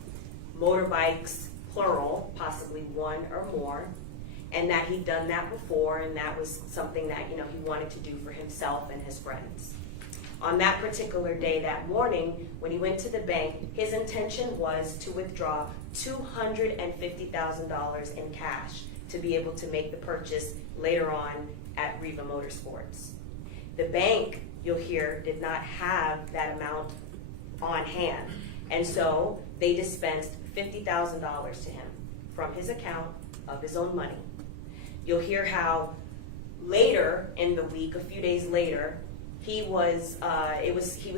motorbikes, plural, possibly one or more, and that he'd done that before, and that was something that, you know, he wanted to do for himself and his friends. On that particular day, that morning, when he went to the bank, his intention was to withdraw $250,000 in cash to be able to make the purchase later on at Reba Motorsports. The bank, you'll hear, did not have that amount on hand, and so they dispensed $50,000 to him from his account of his own money. You'll hear how later in the week, a few days later, he was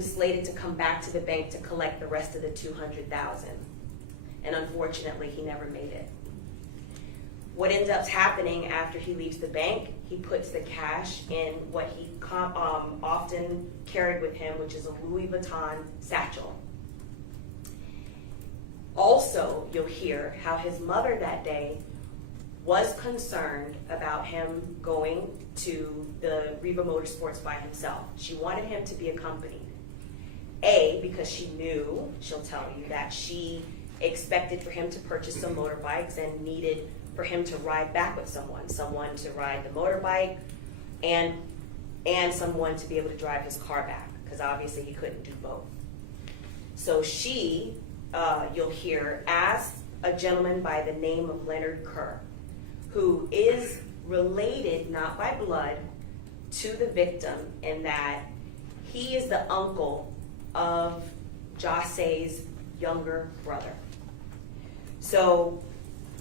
slated to come back to the bank to collect the rest of the $200,000, and unfortunately, he never made it. What ends up happening after he leaves the bank, he puts the cash in what he often carried with him, which is a Louis Vuitton satchel. Also, you'll hear how his mother that day was concerned about him going to the Reba Motorsports by himself. She wanted him to be accompanied. A, because she knew, she'll tell you, that she expected for him to purchase some motorbikes and needed for him to ride back with someone to ride the motorbike and someone to be able to drive his car back, because obviously he couldn't do both. So she, you'll hear, asked a gentleman by the name of Leonard Kerr, who is related, not by blood, to the victim, in that he is the uncle of Jose's younger brother. So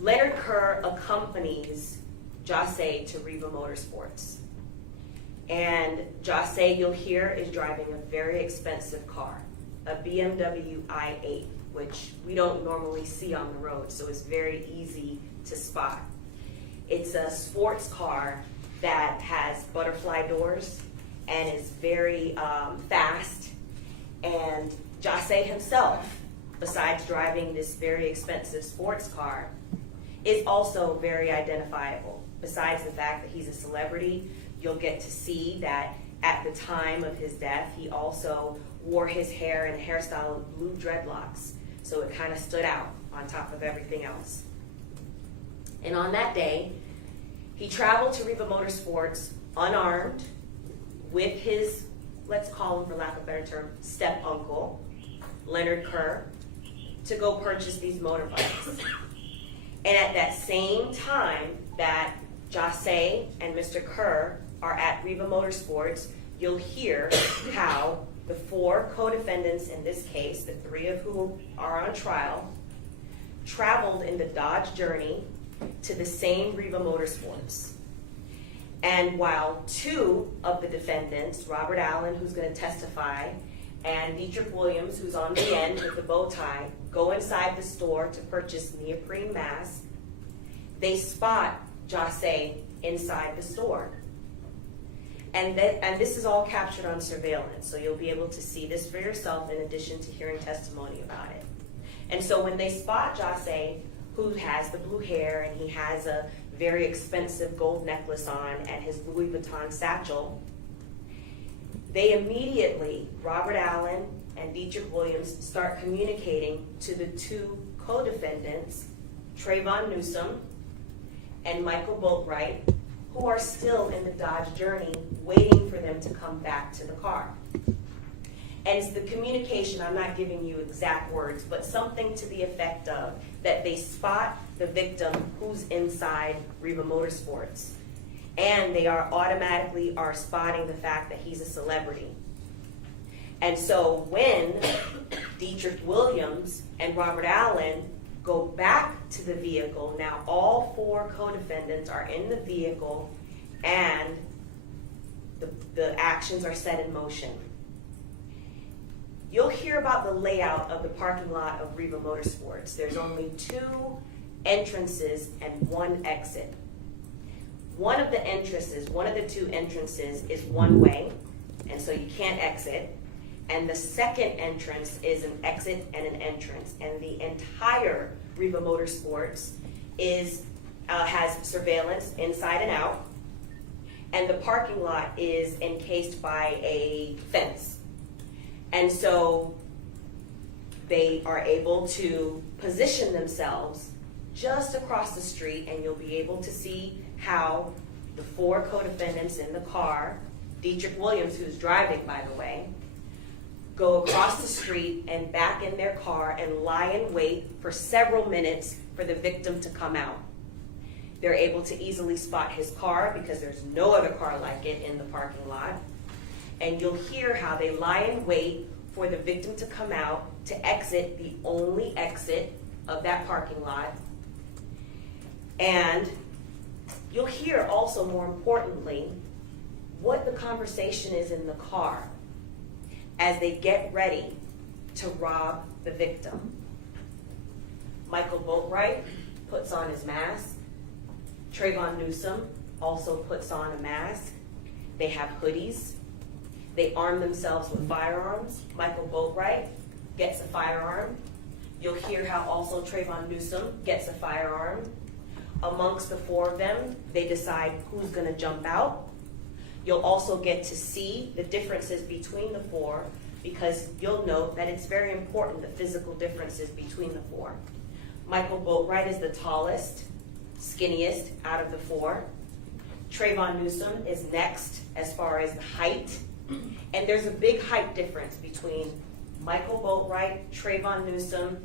Leonard Kerr accompanies Jose to Reba Motorsports. And Jose, you'll hear, is driving a very expensive car, a BMW i8, which we don't normally see on the road, so it's very easy to spot. It's a sports car that has butterfly doors and is very fast. And Jose himself, besides driving this very expensive sports car, is also very identifiable. Besides the fact that he's a celebrity, you'll get to see that at the time of his death, he also wore his hair in a hairstyle of blue dreadlocks. So it kind of stood out on top of everything else. And on that day, he traveled to Reba Motorsports unarmed with his, let's call him, for lack of a better term, step-uncle, Leonard Kerr, to go purchase these motorbikes. And at that same time that Jose and Mr. Kerr are at Reba Motorsports, you'll hear how the 4 co-defendants in this case, the 3 of whom are on trial, traveled in the Dodge Journey to the same Reba Motorsports. And while 2 of the defendants, Robert Allen, who's going to testify, and Dietrich Williams, who's on the end with the bow tie, go inside the store to purchase neoprene masks, they spot Jose inside the store. And this is all captured on surveillance, so you'll be able to see this for yourself in addition to hearing testimony about it. And so when they spot Jose, who has the blue hair and he has a very expensive gold necklace on and his Louis Vuitton satchel, they immediately, Robert Allen and Dietrich Williams, start communicating to the 2 co-defendants, Trayvon Newsom and Michael Boatwright, who are still in the Dodge Journey waiting for them to come back to the car. And it's the communication, I'm not giving you exact words, but something to the effect of that they spot the victim who's inside Reba Motorsports. And they are automatically spotting the fact that he's a celebrity. And so when Dietrich Williams and Robert Allen go back to the vehicle, now all 4 co-defendants are in the vehicle and the actions are set in motion. You'll hear about the layout of the parking lot of Riva Motorsports. There's only 2 entrances and 1 exit. One of the 2 entrances is one way, and so you can't exit. And the second entrance is an exit and an entrance. And the entire Riva Motorsports has surveillance inside and out. And the parking lot is encased by a fence. And so they are able to position themselves just across the street, and you'll be able to see how the 4 co-defendants in the car, Dietrich Williams, who's driving, by the way, go across the street and back in their car and lie in wait for several minutes for the victim to come out. They're able to easily spot his car because there's no other car like it in the parking lot. And you'll hear how they lie in wait for the victim to come out to exit the only exit of that parking lot. And you'll hear also, more importantly, what the conversation is in the car as they get ready to rob the victim. Michael Boatwright puts on his mask. Trayvon Newsome also puts on a mask. They have hoodies. They arm themselves with firearms. Michael Boatwright gets a firearm. You'll hear how also Trayvon Newsome gets a firearm. Amongst the 4 of them, they decide who's going to jump out. You'll also get to see the differences between the 4, because you'll note that it's very important, the physical differences between the 4. Michael Boatwright is the tallest, skinniest out of the 4. Trayvon Newsome is next as far as the height. And there's a big height difference between Michael Boatwright, Trayvon Newsome,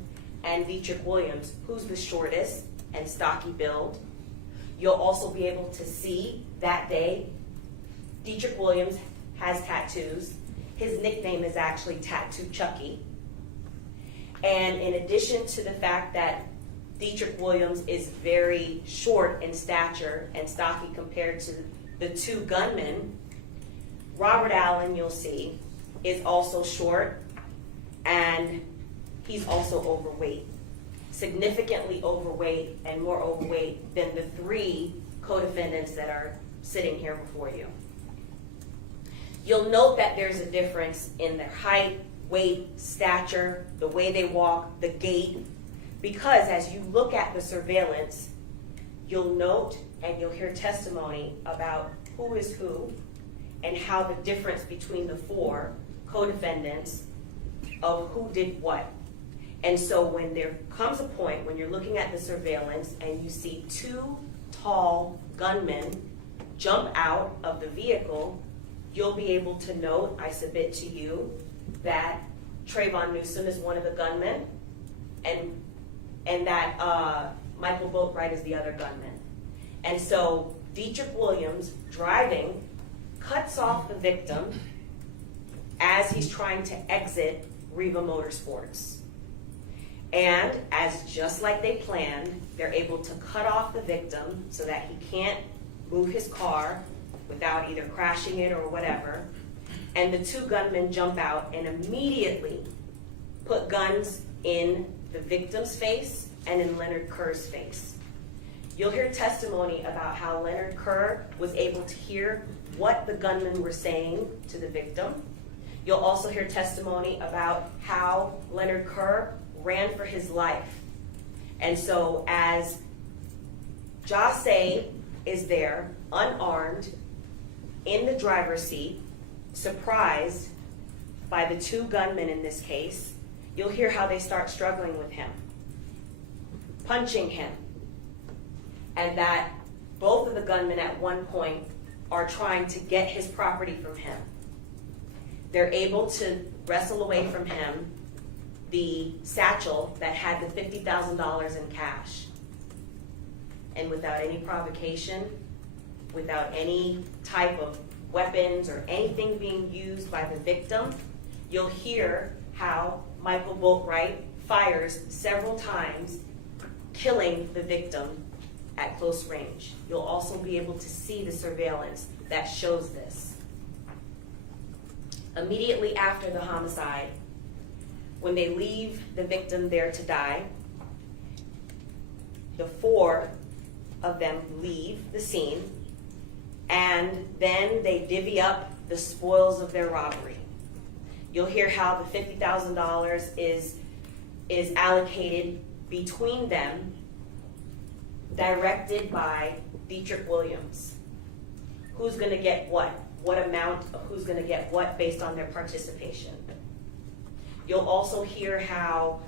and Dietrich Williams, who's the shortest and stocky build. You'll also be able to see that day, Dietrich Williams has tattoos. His nickname is actually Tattoo Chucky. And in addition to the fact that Dietrich Williams is very short in stature and stocky compared to the 2 gunmen, Robert Allen, you'll see, is also short, and he's also overweight. Significantly overweight, and more overweight than the 3 co-defendants that are sitting here before you. You'll note that there's a difference in their height, weight, stature, the way they walk, the gait, because as you look at the surveillance, you'll note and you'll hear testimony about who is who and how the difference between the 4 co-defendants of who did what. And so when there comes a point when you're looking at the surveillance and you see 2 tall gunmen jump out of the vehicle, you'll be able to note, I submit to you, that Trayvon Newsome is one of the gunmen, and that Michael Boatwright is the other gunman. And so Dietrich Williams, driving, cuts off the victim as he's trying to exit Riva Motorsports. And as just like they planned, they're able to cut off the victim so that he can't move his car without either crashing it or whatever. And the 2 gunmen jump out and immediately put guns in the victim's face and in Leonard Kerr's face. You'll hear testimony about how Leonard Kerr was able to hear what the gunmen were saying to the victim. You'll also hear testimony about how Leonard Kerr ran for his life. And so as Jase is there, unarmed, in the driver's seat, surprised by the 2 gunmen in this case, you'll hear how they start struggling with him, punching him, and that both of the gunmen at one point are trying to get his property from him. They're able to wrestle away from him the satchel that had the $50,000 in cash. And without any provocation, without any type of weapons or anything being used by the victim, you'll hear how Michael Boatwright fires several times, killing the victim at close range. You'll also be able to see the surveillance that shows this. Immediately after the homicide, when they leave the victim there to die, the 4 of them leave the scene, and then they divvy up the spoils of their robbery. You'll hear how the $50,000 is allocated between them, directed by Dietrich Williams. Who's going to get what amount of who's going to get what based on their participation. You'll also hear how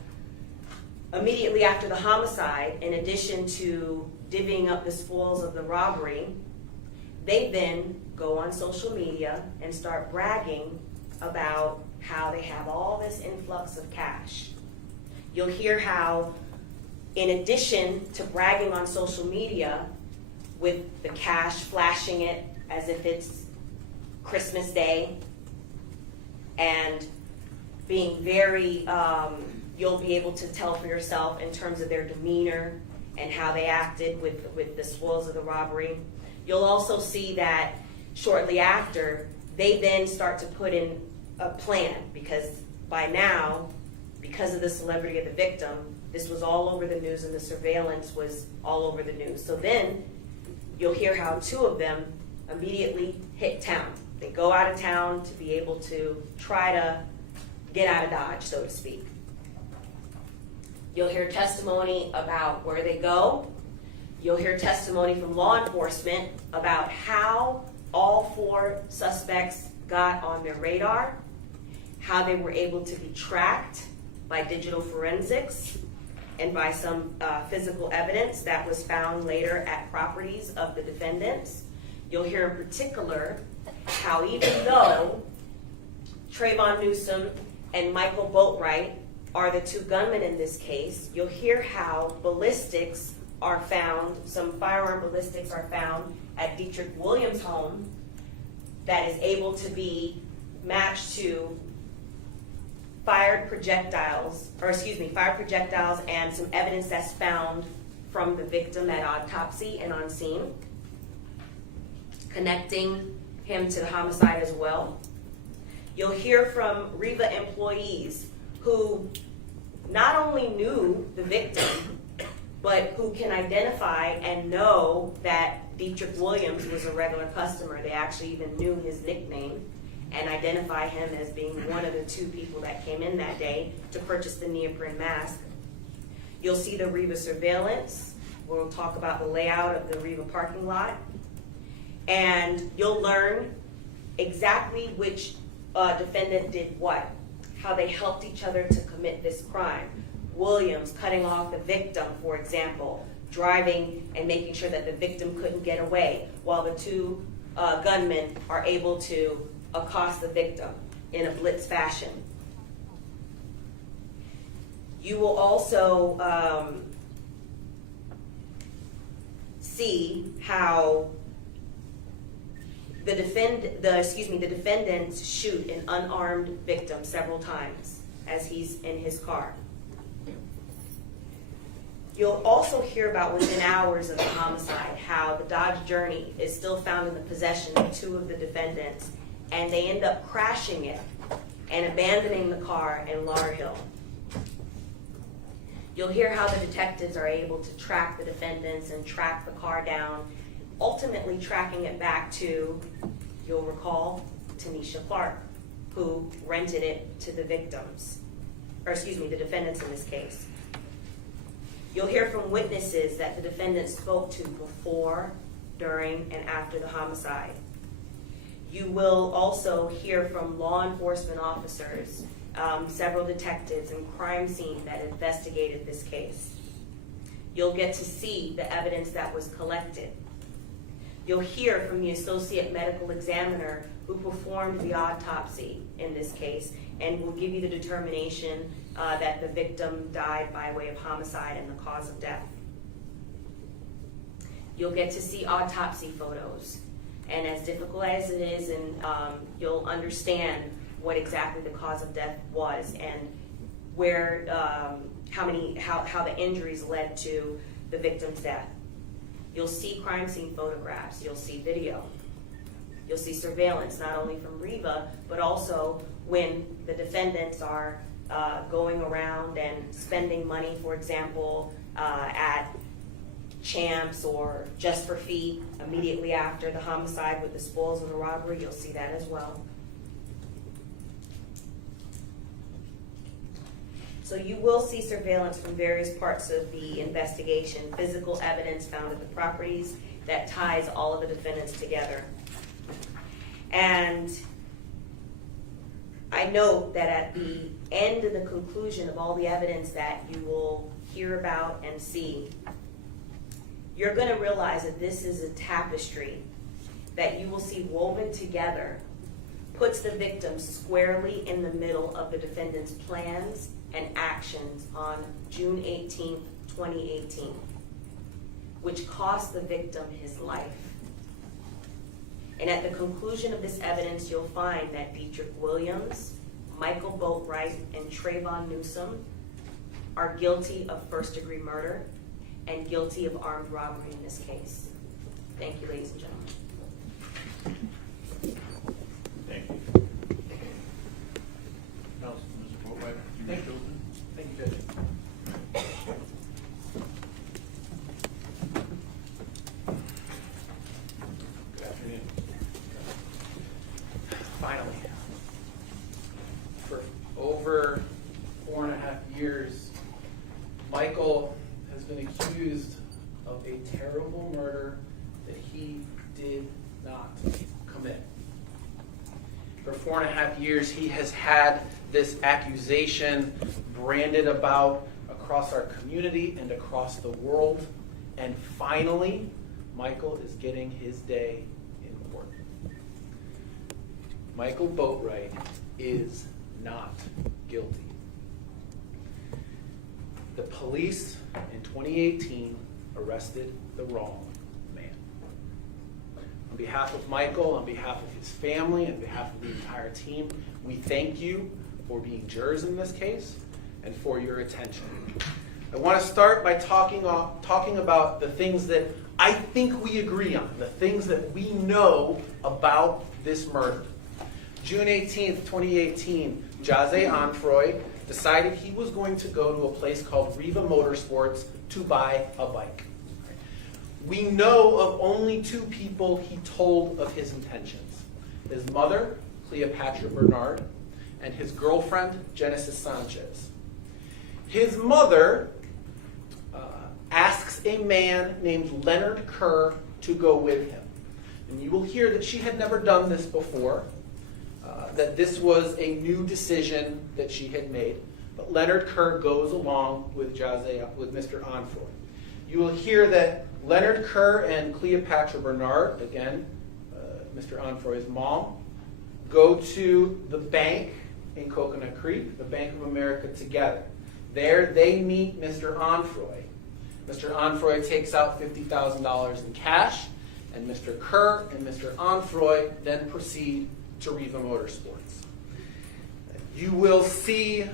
immediately after the homicide, in addition to divvying up the spoils of the robbery, they then go on social media and start bragging about how they have all this influx of cash. You'll hear how, in addition to bragging on social media with the cash, flashing it as if it's Christmas Day, and being very, you'll be able to tell for yourself in terms of their demeanor and how they acted with the spoils of the robbery. You'll also see that shortly after, they then start to put in a plan, because by now, because of the celebrity of the victim, this was all over the news and the surveillance was all over the news. So then you'll hear how 2 of them immediately hit town. They go out of town to be able to try to get out of Dodge, so to speak. You'll hear testimony about where they go. You'll hear testimony from law enforcement about how all 4 suspects got on their radar, how they were able to be tracked by digital forensics and by some physical evidence that was found later at properties of the defendants. You'll hear in particular how even though Trayvon Newsom and Michael Boatwright are the 2 gunmen in this case, you'll hear how ballistics are found, some firearm ballistics are found at Dietrich Williams' home that is able to be matched to fired projectiles and some evidence that's found from the victim at autopsy and on scene, connecting him to the homicide as well. You'll hear from Riva employees who not only knew the victim, but who can identify and know that Dietrich Williams was a regular customer. They actually even knew his nickname and identify him as being one of the 2 people that came in that day to purchase the neoprene mask. You'll see the Riva surveillance. We'll talk about the layout of the Riva parking lot. And you'll learn exactly which defendant did what, how they helped each other to commit this crime. Williams cutting off the victim, for example, driving and making sure that the victim couldn't get away, while the 2 gunmen are able to accost the victim in a blitz fashion. You will also see how the defendants shoot an unarmed victim several times as he's in his car. You'll also hear about within hours of the homicide how the Dodge Journey is still found in the possession of 2 of the defendants, and they end up crashing it and abandoning the car in Lauderhill. You'll hear how the detectives are able to track the defendants and track the car down, ultimately tracking it back to, you'll recall, Tanisha Clark, who rented it to the victims, the defendants in this case. You'll hear from witnesses that the defendants spoke to before, during, and after the homicide. You will also hear from law enforcement officers, several detectives and crime scene that investigated this case. You'll get to see the evidence that was collected. You'll hear from the associate medical examiner who performed the autopsy in this case and will give you the determination that the victim died by way of homicide and the cause of death. You'll get to see autopsy photos, and as difficult as it is, and you'll understand what exactly the cause of death was and where, how the injuries led to the victim's death. You'll see crime scene photographs, you'll see video, you'll see surveillance, not only from Riva, but also when the defendants are going around and spending money, for example, at Champs or Just for Feet immediately after the homicide with the spoils of the robbery. You'll see that as well. So you will see surveillance from various parts of the investigation, physical evidence found at the properties that ties all of the defendants together. And I note that at the end of the conclusion of all the evidence that you will hear about and see, you're going to realize that this is a tapestry that you will see woven together, puts the victim squarely in the middle of the defendant's plans and actions on June 18th, 2018, which cost the victim his life. And at the conclusion of this evidence, you'll find that Dietrich Williams, Michael Boatwright, and Trayvon Newsom are guilty of first-degree murder and guilty of armed robbery in this case. Thank you, ladies and gentlemen. Thank you. Mr. Boatwright, Thank you. Thank you, Judge. Good afternoon. Finally, for over 4.5 years, Michael has been accused of a terrible murder that he did not commit. For 4.5 years, he has had this accusation branded about across our community and across the world. And finally, Michael is getting his day in court. Michael Boatwright is not guilty. The police in 2018 arrested the wrong man. On behalf of Michael, on behalf of his family, on behalf of the entire team, we thank you for being jurors in this case and for your attention. I want to start by talking about the things that I think we agree on, the things that we know about this murder. June 18th, 2018, Jose Onfroy decided he was going to go to a place called Riva Motorsports to buy a bike. We know of only 2 people he told of his intentions: his mother, Cleopatra Bernard, and his girlfriend, Genesis Sanchez. His mother asks a man named Leonard Kerr to go with him. And you will hear that she had never done this before, that this was a new decision that she had made. But Leonard Kerr goes along with Mr. Onfroy. You will hear that Leonard Kerr and Cleopatra Bernard, again, Mr. Onfroy's mom, go to the bank in Coconut Creek, the Bank of America, together. There they meet Mr. Onfroy. Mr. Onfroy takes out $50,000 in cash, and Mr. Kerr and Mr. Onfroy then proceed to Riva Motorsports. You will see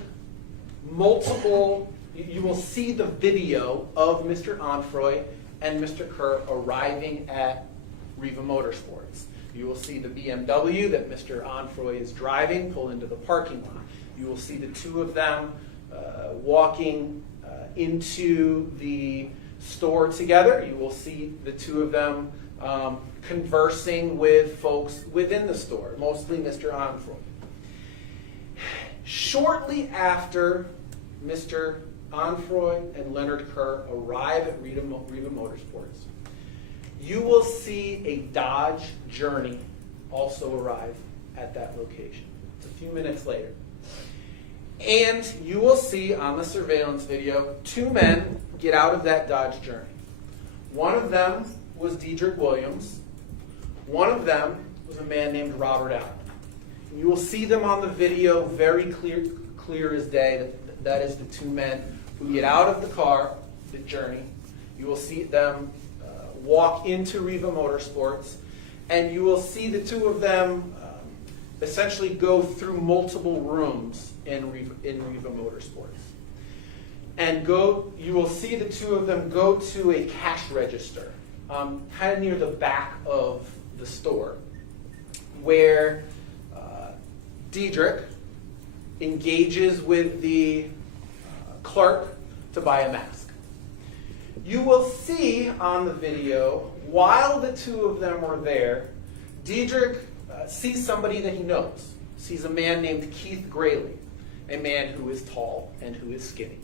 the video of Mr. Onfroy and Mr. Kerr arriving at Riva Motorsports. You will see the BMW that Mr. Onfroy is driving pull into the parking lot. You will see the 2 of them walking into the store together. You will see the 2 of them conversing with folks within the store, mostly Mr. Onfroy. Shortly after Mr. Onfroy and Leonard Kerr arrive at Riva Motorsports, you will see a Dodge Journey also arrive at that location. It's a few minutes later. And you will see on the surveillance video 2 men get out of that Dodge Journey. One of them was Dietrich Williams. One of them was a man named Robert Allen. And you will see them on the video very clear as day. That is the 2 men who get out of the car, the Journey. You will see them walk into Riva Motorsports, and you will see the 2 of them essentially go through multiple rooms in Riva Motorsports. And you will see the 2 of them go to a cash register, kind of near the back of the store, where Dietrich engages with the clerk to buy a mask. You will see on the video, while the two of them were there, Diedrich sees somebody that he knows. Sees a man named Keith Grayley, a man who is tall and who is skinny.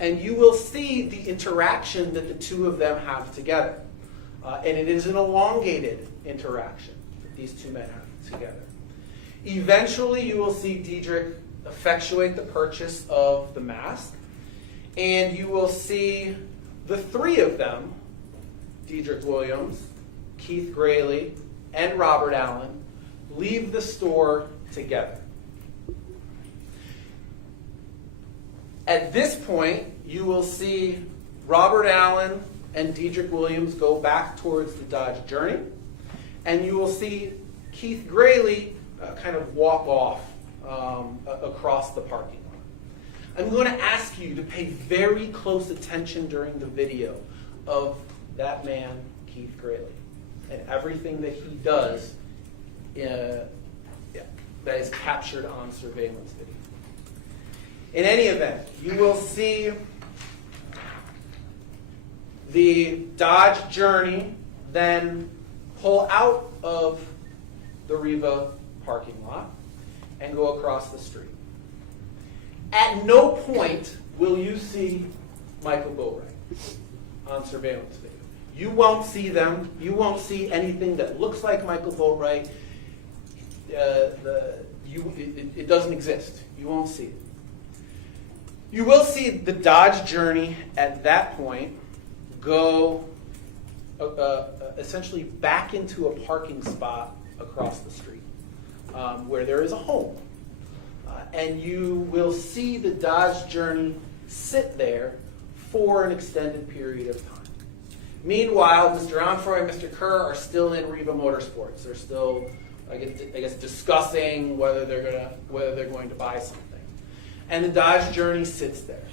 And you will see the interaction that the two of them have together. And it is an elongated interaction that these two men have together. Eventually, you will see Diedrich effectuate the purchase of the mask. And you will see the three of them, Diedrich Williams, Keith Grayley, and Robert Allen, leave the store together. At this point, you will see Robert Allen and Diedrich Williams go back towards the Dodge Journey, and you will see Keith Grayley kind of walk off across the parking lot. I'm going to ask you to pay very close attention during the video of that man, Keith Grayley, and everything that he does that is captured on surveillance video. In any event, you will see the Dodge Journey then pull out of the Riva parking lot and go across the street. At no point will you see Michael Bori on surveillance video. You won't see them. You won't see anything that looks like Michael Bori. It doesn't exist. You won't see it. You will see the Dodge Journey at that point go essentially back into a parking spot across the street where there is a home. And you will see the Dodge Journey sit there for an extended period of time. Meanwhile, Mr. Onfroy and Mr. Kerr are still in Riva Motorsports. They're still, I guess, discussing whether they're going to buy something. And the Dodge Journey sits there.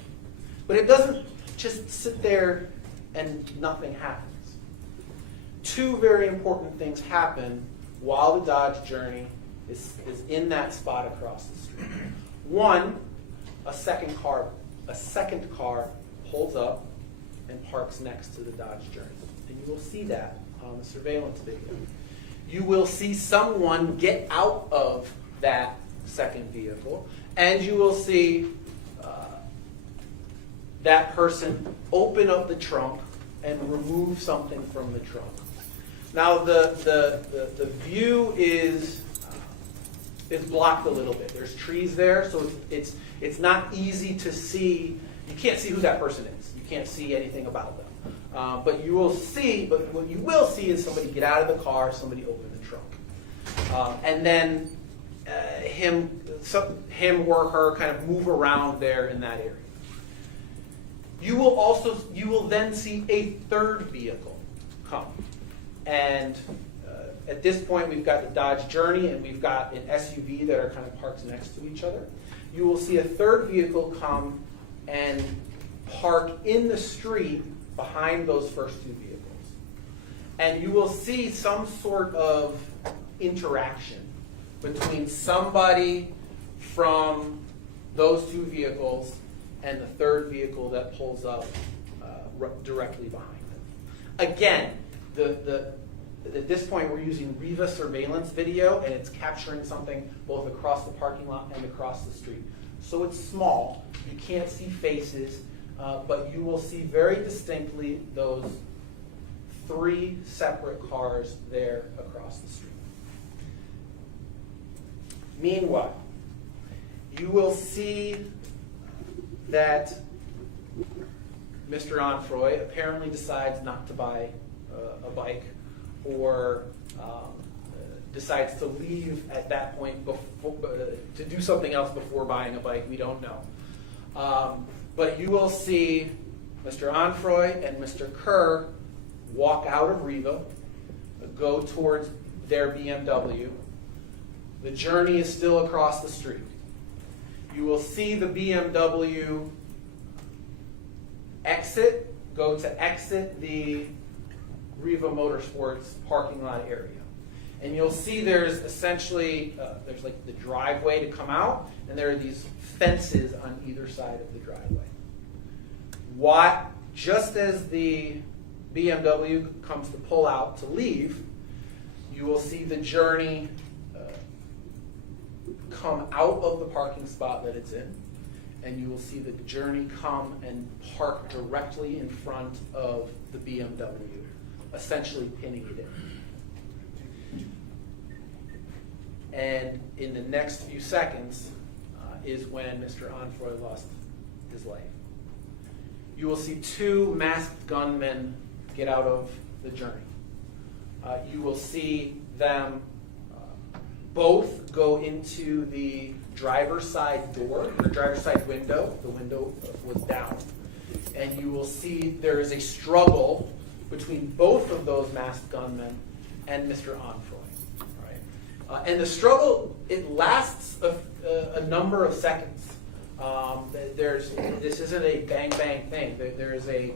But it doesn't just sit there and nothing happens. Two very important things happen while the Dodge Journey is in that spot across the street. One, a second car pulls up and parks next to the Dodge Journey. And you will see that on the surveillance video. You will see someone get out of that second vehicle, and you will see that person open up the trunk and remove something from the trunk. Now the view is blocked a little bit. There's trees there, so it's not easy to see. You can't see who that person is. You can't see anything about them. But what you will see is somebody get out of the car, somebody open the trunk, and then him or her kind of move around there in that area. You will then see a third vehicle come, and at this point we've got the Dodge Journey and we've got an SUV that are kind of parked next to each other. You will see a third vehicle come and park in the street behind those first two vehicles, and you will see some sort of interaction between somebody from those two vehicles and the third vehicle that pulls up directly behind them. Again, at this point we're using Riva surveillance video, and it's capturing something both across the parking lot and across the street. So it's small, you can't see faces, but you will see very distinctly those three separate cars there across the street. Meanwhile, you will see that Mr. Onfroy apparently decides not to buy a bike, or decides to leave at that point to do something else before buying a bike. We don't know. But you will see Mr. Onfroy and Mr. Kerr walk out of Riva, go towards their BMW. The Journey is still across the street. You will see the BMW go to exit the Riva Motorsports parking lot area. And you'll see there's essentially, there's like the driveway to come out, and there are these fences on either side of the driveway. Just as the BMW comes to pull out to leave, you will see the Journey come out of the parking spot that it's in, and you will see the Journey come and park directly in front of the BMW, essentially pinning it in. And in the next few seconds is when Mr. Onfroy lost his life. You will see two masked gunmen get out of the Journey. You will see them both go into the driver's side door, the driver's side window. The window was down. And you will see there is a struggle between both of those masked gunmen and Mr. Onfroy. Right? And the struggle, it lasts a number of seconds. This isn't a bang-bang thing. There is a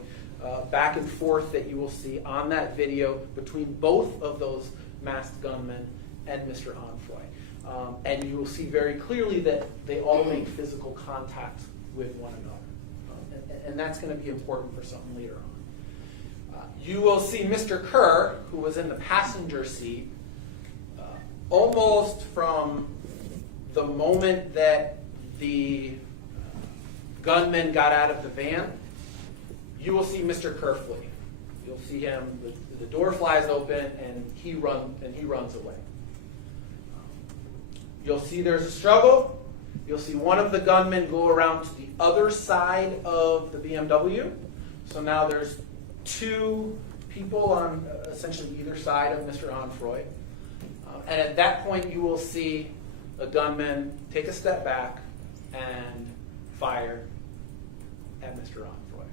back and forth that you will see on that video between both of those masked gunmen and Mr. Onfroy. And you will see very clearly that they all make physical contact with one another. And that's going to be important for something later on. You will see Mr. Kerr, who was in the passenger seat, almost from the moment that the gunman got out of the van, you will see Mr. Kerr flee. You'll see him, the door flies open, and he runs away. You'll see there's a struggle. You'll see one of the gunmen go around to the other side of the BMW. So now there's two people on essentially either side of Mr. Onfroy. And at that point, you will see a gunman take a step back and fire at Mr. Onfroy.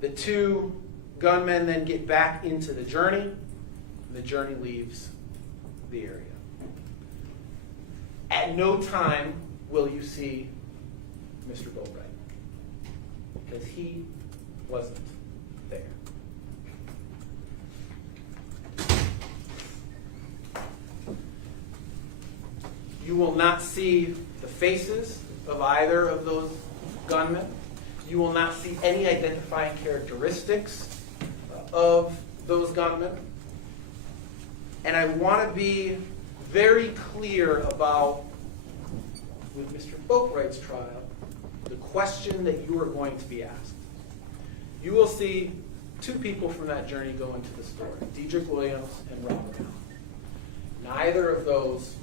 The two gunmen then get back into the Journey. The Journey leaves the area. At no time will you see Mr. Bori, because he wasn't there. You will not see the faces of either of those gunmen. You will not see any identifying characteristics of those gunmen. And I want to be very clear about, with Mr. Boatwright's trial, the question that you are going to be asked. You will see two people from that Journey go into the store, Dedrick Williams and Robbery. Neither of those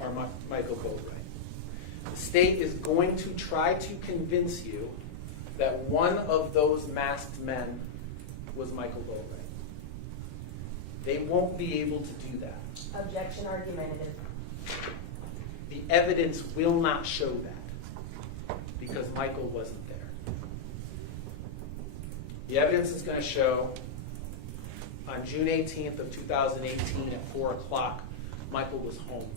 are Michael Boatwright. The state is going to try to convince you that one of those masked men was Michael Boatwright. They won't be able to do that. Objection argumentative. The evidence will not show that because Michael wasn't there. The evidence is going to show on June 18th of 2018 at 4 o'clock, Michael was home.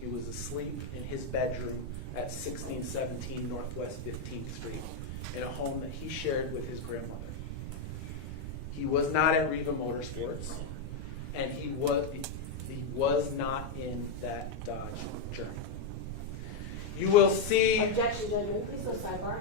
He was asleep in his bedroom at 1617 Northwest 15th Street in a home that he shared with his grandmother. He was not at Riva Motorsports, and he was not in that Dodge Journey. You will see... Objection, Judge. May we please go sidebar?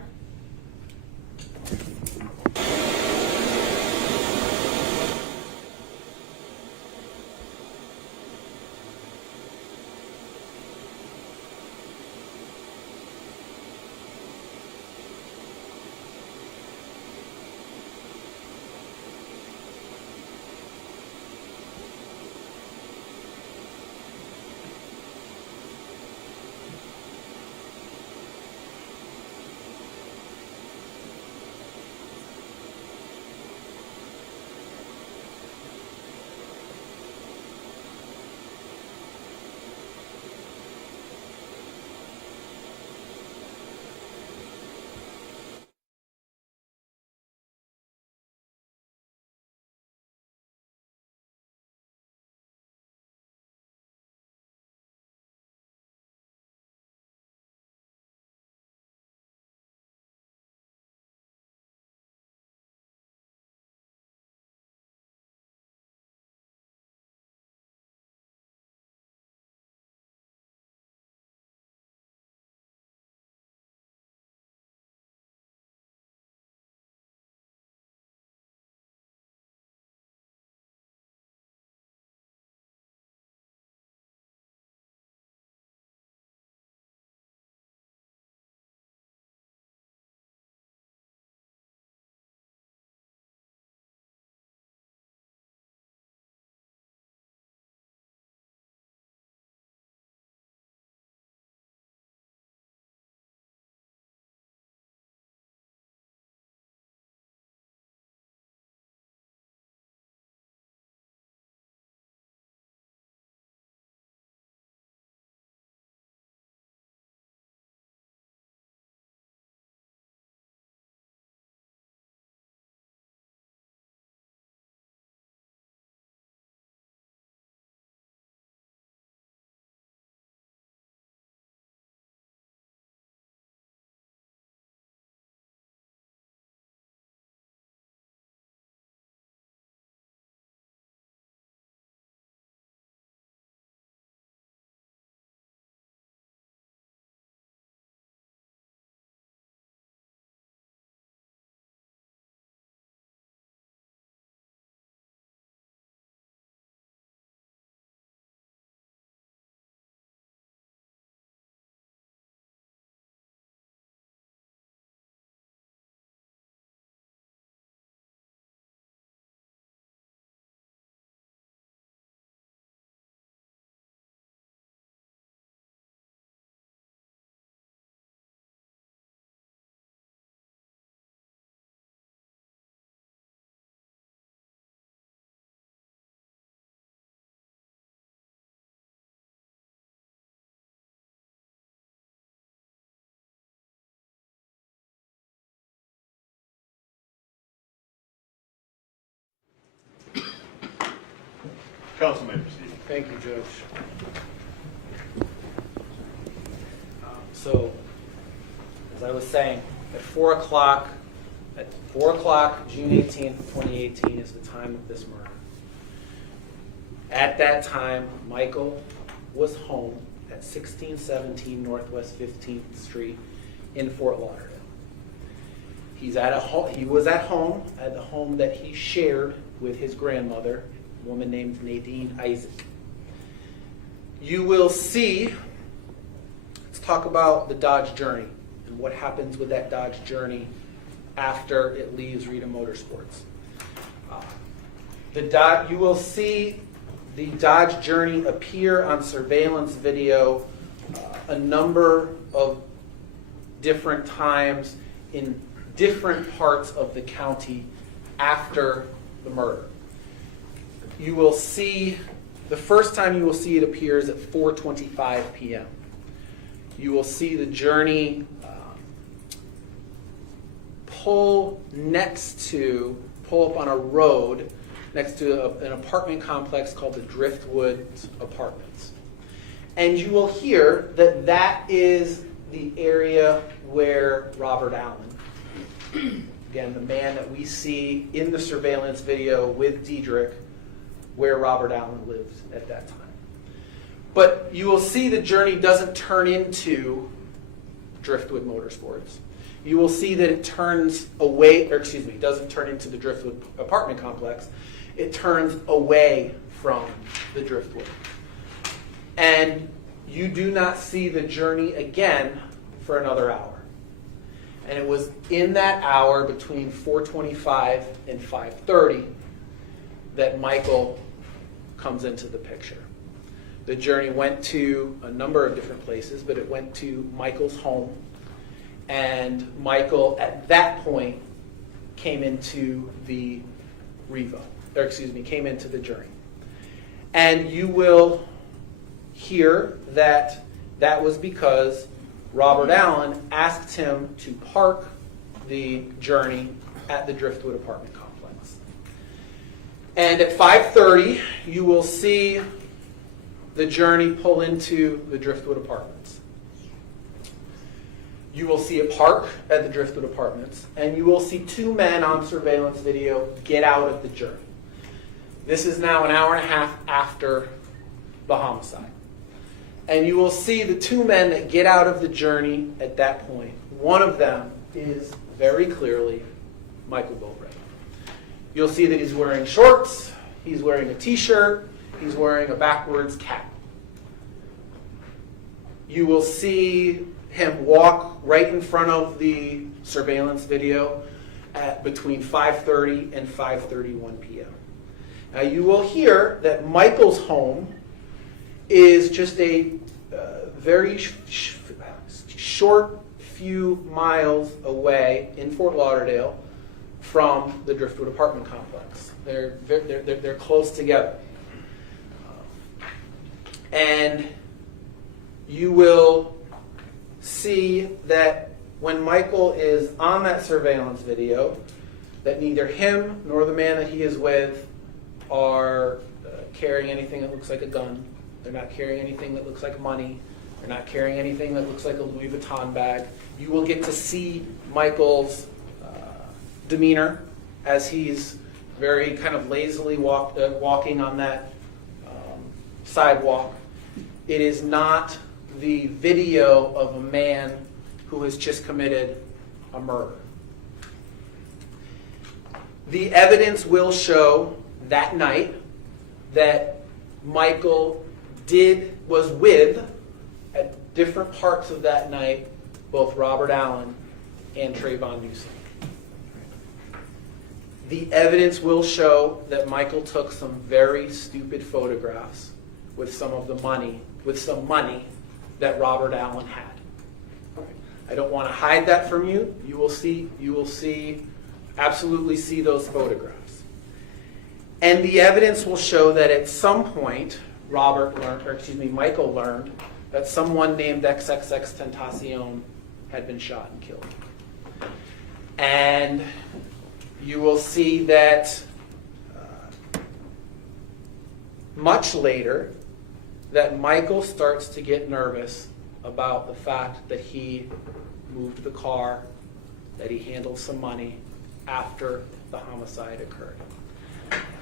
Council may proceed. Thank you, Judge. So, as I was saying, at 4 o'clock, June 18th, 2018 is the time of this murder. At that time, Michael was home at 1617 Northwest 15th Street in Fort Lauderdale. He was at home, at the home that he shared with his grandmother, a woman named Nadine Isaac. You will see, let's talk about the Dodge Journey and what happens with that Dodge Journey after it leaves Rita Motorsports. You will see the Dodge Journey appear on surveillance video a number of different times in different parts of the county after the murder. You will see, the first time you will see it appears at 4:25 p.m. You will see the Journey pull up on a road next to an apartment complex called the Driftwood Apartments. And you will hear that that is the area where Robert Allen, again, the man that we see in the surveillance video with Diedrich, where Robert Allen lived at that time. But you will see the Journey doesn't turn into Driftwood Motorsports. You will see that it turns away, doesn't turn into the Driftwood apartment complex. It turns away from the Driftwood. And you do not see the Journey again for another hour. And it was in that hour between 4:25 and 5:30 that Michael comes into the picture. The Journey went to a number of different places, but it went to Michael's home. And Michael, at that point, came into the came into the Journey. And you will hear that that was because Robert Allen asked him to park the Journey at the Driftwood apartment complex. And at 5:30, you will see the Journey pull into the Driftwood apartments. You will see it park at the Driftwood apartments, and you will see two men on surveillance video get out of the Journey. This is now an hour and a half after the homicide. And you will see the two men that get out of the Journey at that point. One of them is very clearly Michael Bori. You'll see that he's wearing shorts, he's wearing a t-shirt, he's wearing a backwards cap. You will see him walk right in front of the surveillance video at between 5:30 and 5:31 p.m. Now you will hear that Michael's home is just a very short few miles away in Fort Lauderdale from the Driftwood apartment complex. They're close together. And you will see that when Michael is on that surveillance video, that neither him nor the man that he is with are carrying anything that looks like a gun. They're not carrying anything that looks like money. They're not carrying anything that looks like a Louis Vuitton bag. You will get to see Michael's demeanor as he's very kind of lazily walking on that sidewalk. It is not the video of a man who has just committed a murder. The evidence will show that night that Michael was with, at different parts of that night, both Robert Allen and Trayvon Newsom. The evidence will show that Michael took some very stupid photographs with some money that Robert Allen had. I don't want to hide that from you. You will absolutely see those photographs. And the evidence will show that at some point, Michael learned that someone named XXXTentacion had been shot and killed. And you will see that much later that Michael starts to get nervous about the fact that he moved the car, that he handled some money after the homicide occurred.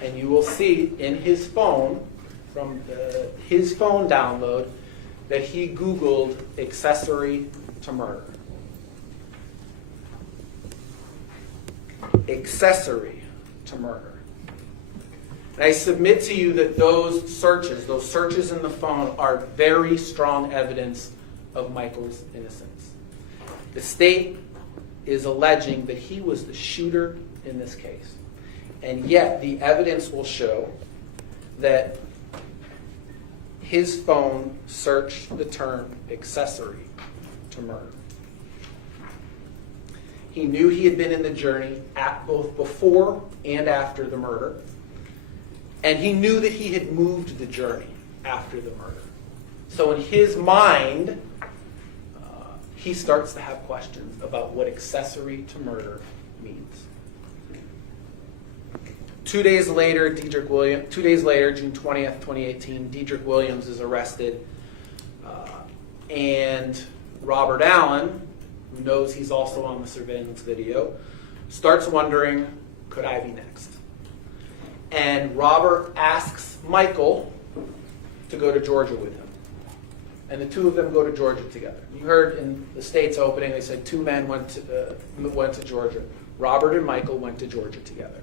And you will see in his phone, from his phone download, that he Googled accessory to murder. Accessory to murder. And I submit to you that those searches in the phone, are very strong evidence of Michael's innocence. The state is alleging that he was the shooter in this case. And yet the evidence will show that his phone searched the term accessory to murder. He knew he had been in the journey at both before and after the murder. And he knew that he had moved the journey after the murder. So in his mind, he starts to have questions about what accessory to murder means. 2 days later, June 20th, 2018, Dedrick Williams is arrested. And Robert Allen, who knows he's also on the surveillance video, starts wondering, could I be next? And Robert asks Michael to go to Georgia with him. And the two of them go to Georgia together. You heard in the state's opening, they said two men went to Georgia. Robert and Michael went to Georgia together.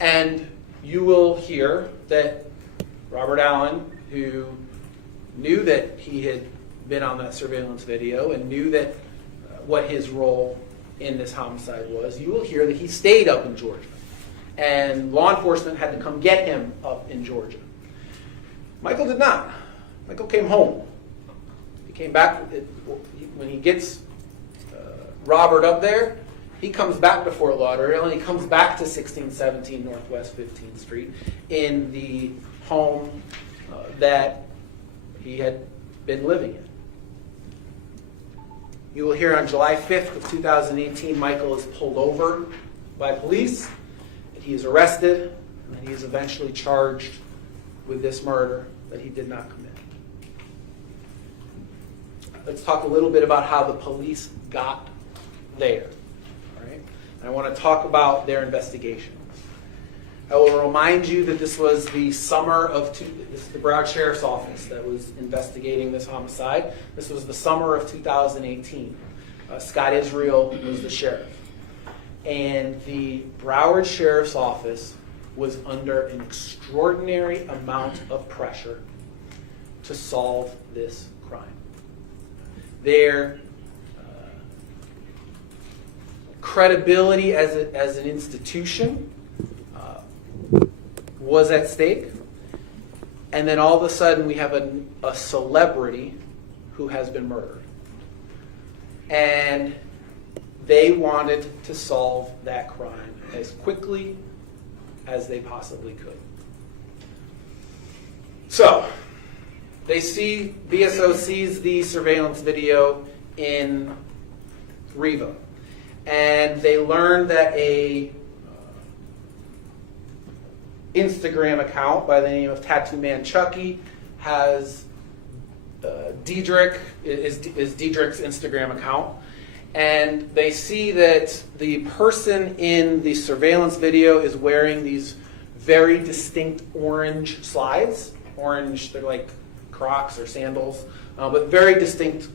And you will hear that Robert Allen, who knew that he had been on that surveillance video and knew that what his role in this homicide was, you will hear that he stayed up in Georgia. And law enforcement had to come get him up in Georgia. Michael did not. Michael came home. He came back. When he gets Robert up there, he comes back to Fort Lauderdale, and he comes back to 1617 Northwest 15th Street in the home that he had been living in. You will hear on July 5th of 2018, Michael is pulled over by police. He is arrested, and he is eventually charged with this murder that he did not commit. Let's talk a little bit about how the police got there. All right? And I want to talk about their investigation. I will remind you that this was the summer of, this is the Broward Sheriff's Office that was investigating this homicide. This was the summer of 2018. Scott Israel was the sheriff. And the Broward Sheriff's Office was under an extraordinary amount of pressure to solve this crime. Their credibility as an institution was at stake. And then all of a sudden we have a celebrity who has been murdered. And they wanted to solve that crime as quickly as they possibly could. So, BSO sees the surveillance video in Riva. And they learn that a Instagram account by the name of Tattoo Man Chucky has Dedrick's Instagram account. And they see that the person in the surveillance video is wearing these very distinct orange slides. Orange, they're like Crocs or sandals, but very distinct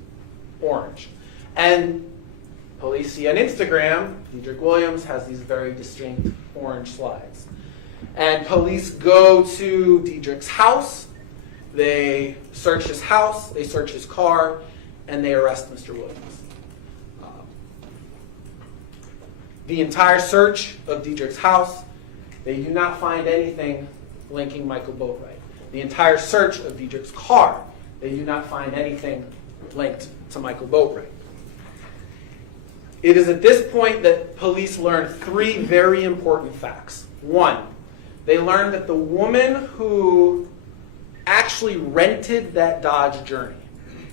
orange. And police see on Instagram, Dedrick Williams has these very distinct orange slides. And police go to Dedrick's house. They search his house, they search his car, and they arrest Mr. Williams. The entire search of Dedrick's house, they do not find anything linking Michael Boatwright. The entire search of Dedrick's car, they do not find anything linked to Michael Boatwright. It is at this point that police learn three very important facts. One, they learn that the woman who actually rented that Dodge Journey,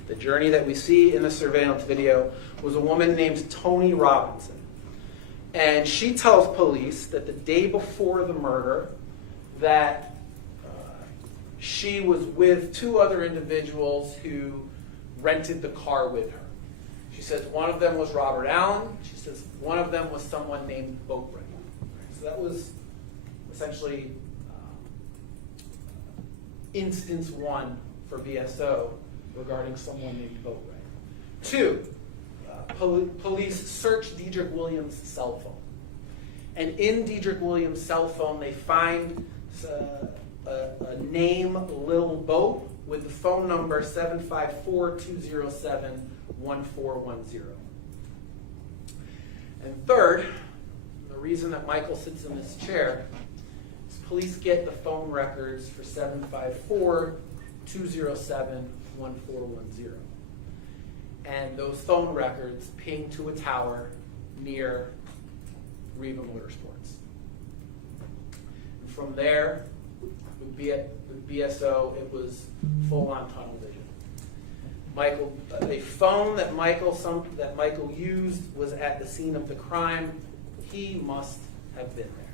the Journey that we see in the surveillance video, was a woman named Toni Robinson. And she tells police that the day before the murder, that she was with two other individuals who rented the car with her. She says one of them was Robert Allen. She says one of them was someone named Bori. So that was essentially instance one for BSO regarding someone named Bori. Two, police searched Dedrick Williams' cell phone. And in Dedrick Williams' cell phone, they find a name, Lil Boat, with the phone number 754-207-1410. And third, the reason that Michael sits in this chair is police get the phone records for 754-207-1410. And those phone records ping to a tower near Riva Motorsports. And from there, with BSO, it was full-on tunnel vision. A phone that Michael used was at the scene of the crime. He must have been there.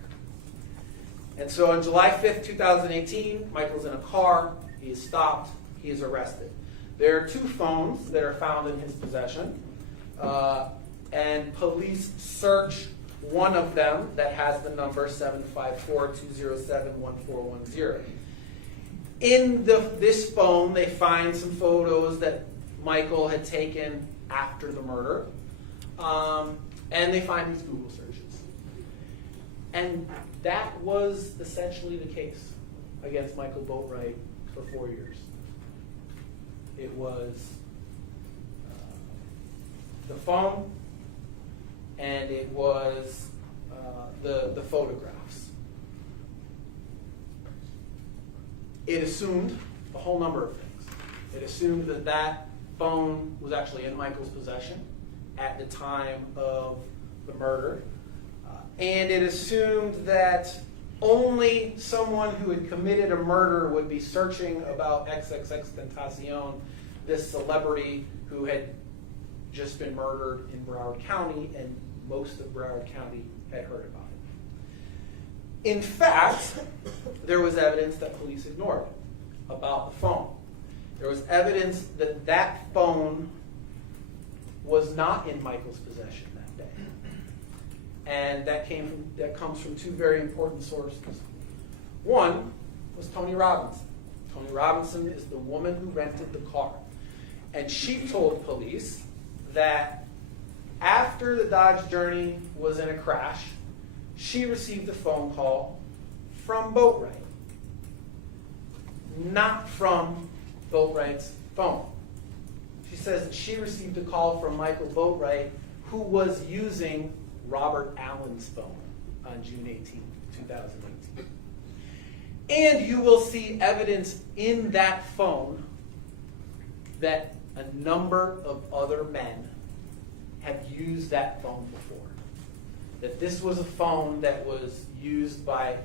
And so on July 5th, 2018, Michael's in a car. He is stopped. He is arrested. There are two phones that are found in his possession, and police search one of them that has the number 754-207-1410. In this phone, they find some photos that Michael had taken after the murder, and they find these Google searches. And that was essentially the case against Michael Boatwright for 4 years. It was the phone, and it was the photographs. It assumed a whole number of things. It assumed that that phone was actually in Michael's possession at the time of the murder. And it assumed that only someone who had committed a murder would be searching about XXXTentacion, this celebrity who had just been murdered in Broward County, and most of Broward County had heard about it. In fact, there was evidence that police ignored about the phone. There was evidence that that phone was not in Michael's possession that day. And that comes from two very important sources. One was Tony Robinson. Tony Robinson is the woman who rented the car. And she told police that after the Dodge Journey was in a crash, she received a phone call from Boatwright, not from Boatwright's phone. She says that she received a call from Michael Boatwright, who was using Robert Allen's phone on June 18, 2018. And you will see evidence in that phone that a number of other men have used that phone before. That this was a phone that was used by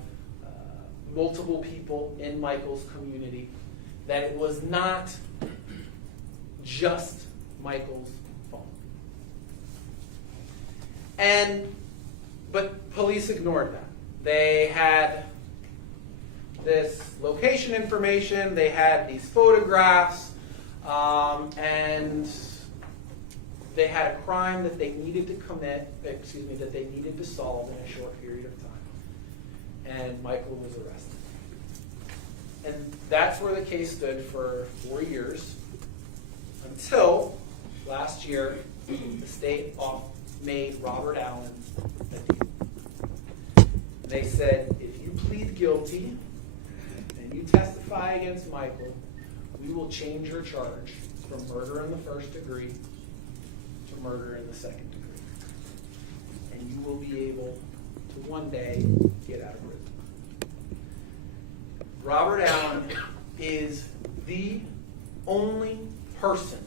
multiple people in Michael's community. That it was not just Michael's phone. But police ignored that. They had this location information, they had these photographs, and they had a crime that they needed to that they needed to solve in a short period of time. And Michael was arrested. And that's where the case stood for 4 years, until last year, the state made Robert Allen a deal. They said, if you plead guilty and you testify against Michael, we will change your charge from murder in the first degree to murder in the second degree. And you will be able to one day get out of prison. Robert Allen is the only person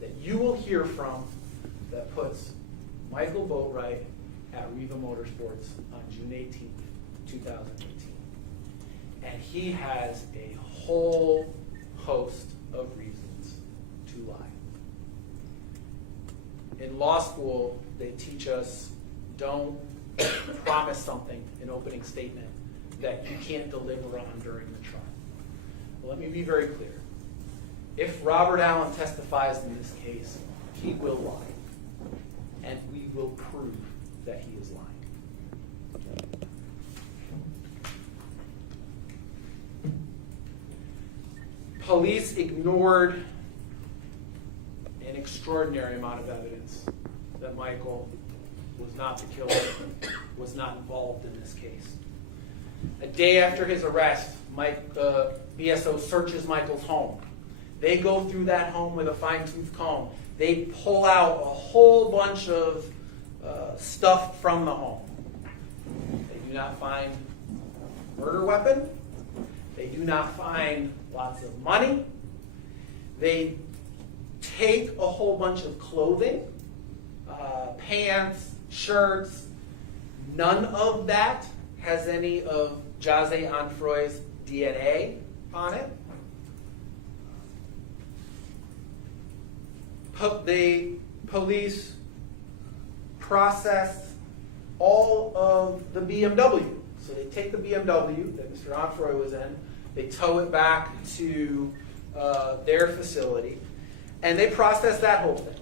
that you will hear from that puts Michael Boatwright at Riva Motorsports on June 18th, 2018. And he has a whole host of reasons to lie. In law school, they teach us don't promise something in opening statement that you can't deliver on during the trial. let me be very clear. If Robert Allen testifies in this case, he will lie. And we will prove that he is lying. Police ignored an extraordinary amount of evidence that Michael was not the killer, was not involved in this case. A day after his arrest, BSO searches Michael's home. They go through that home with a fine-tooth comb. They pull out a whole bunch of stuff from the home. They do not find a murder weapon. They do not find lots of money. They take a whole bunch of clothing, pants, shirts. None of that has any of Jose Onfroy's DNA on it. The police processed all of the BMW. So they take the BMW that Mr. Onfroy was in, they tow it back to their facility, and they process that whole thing.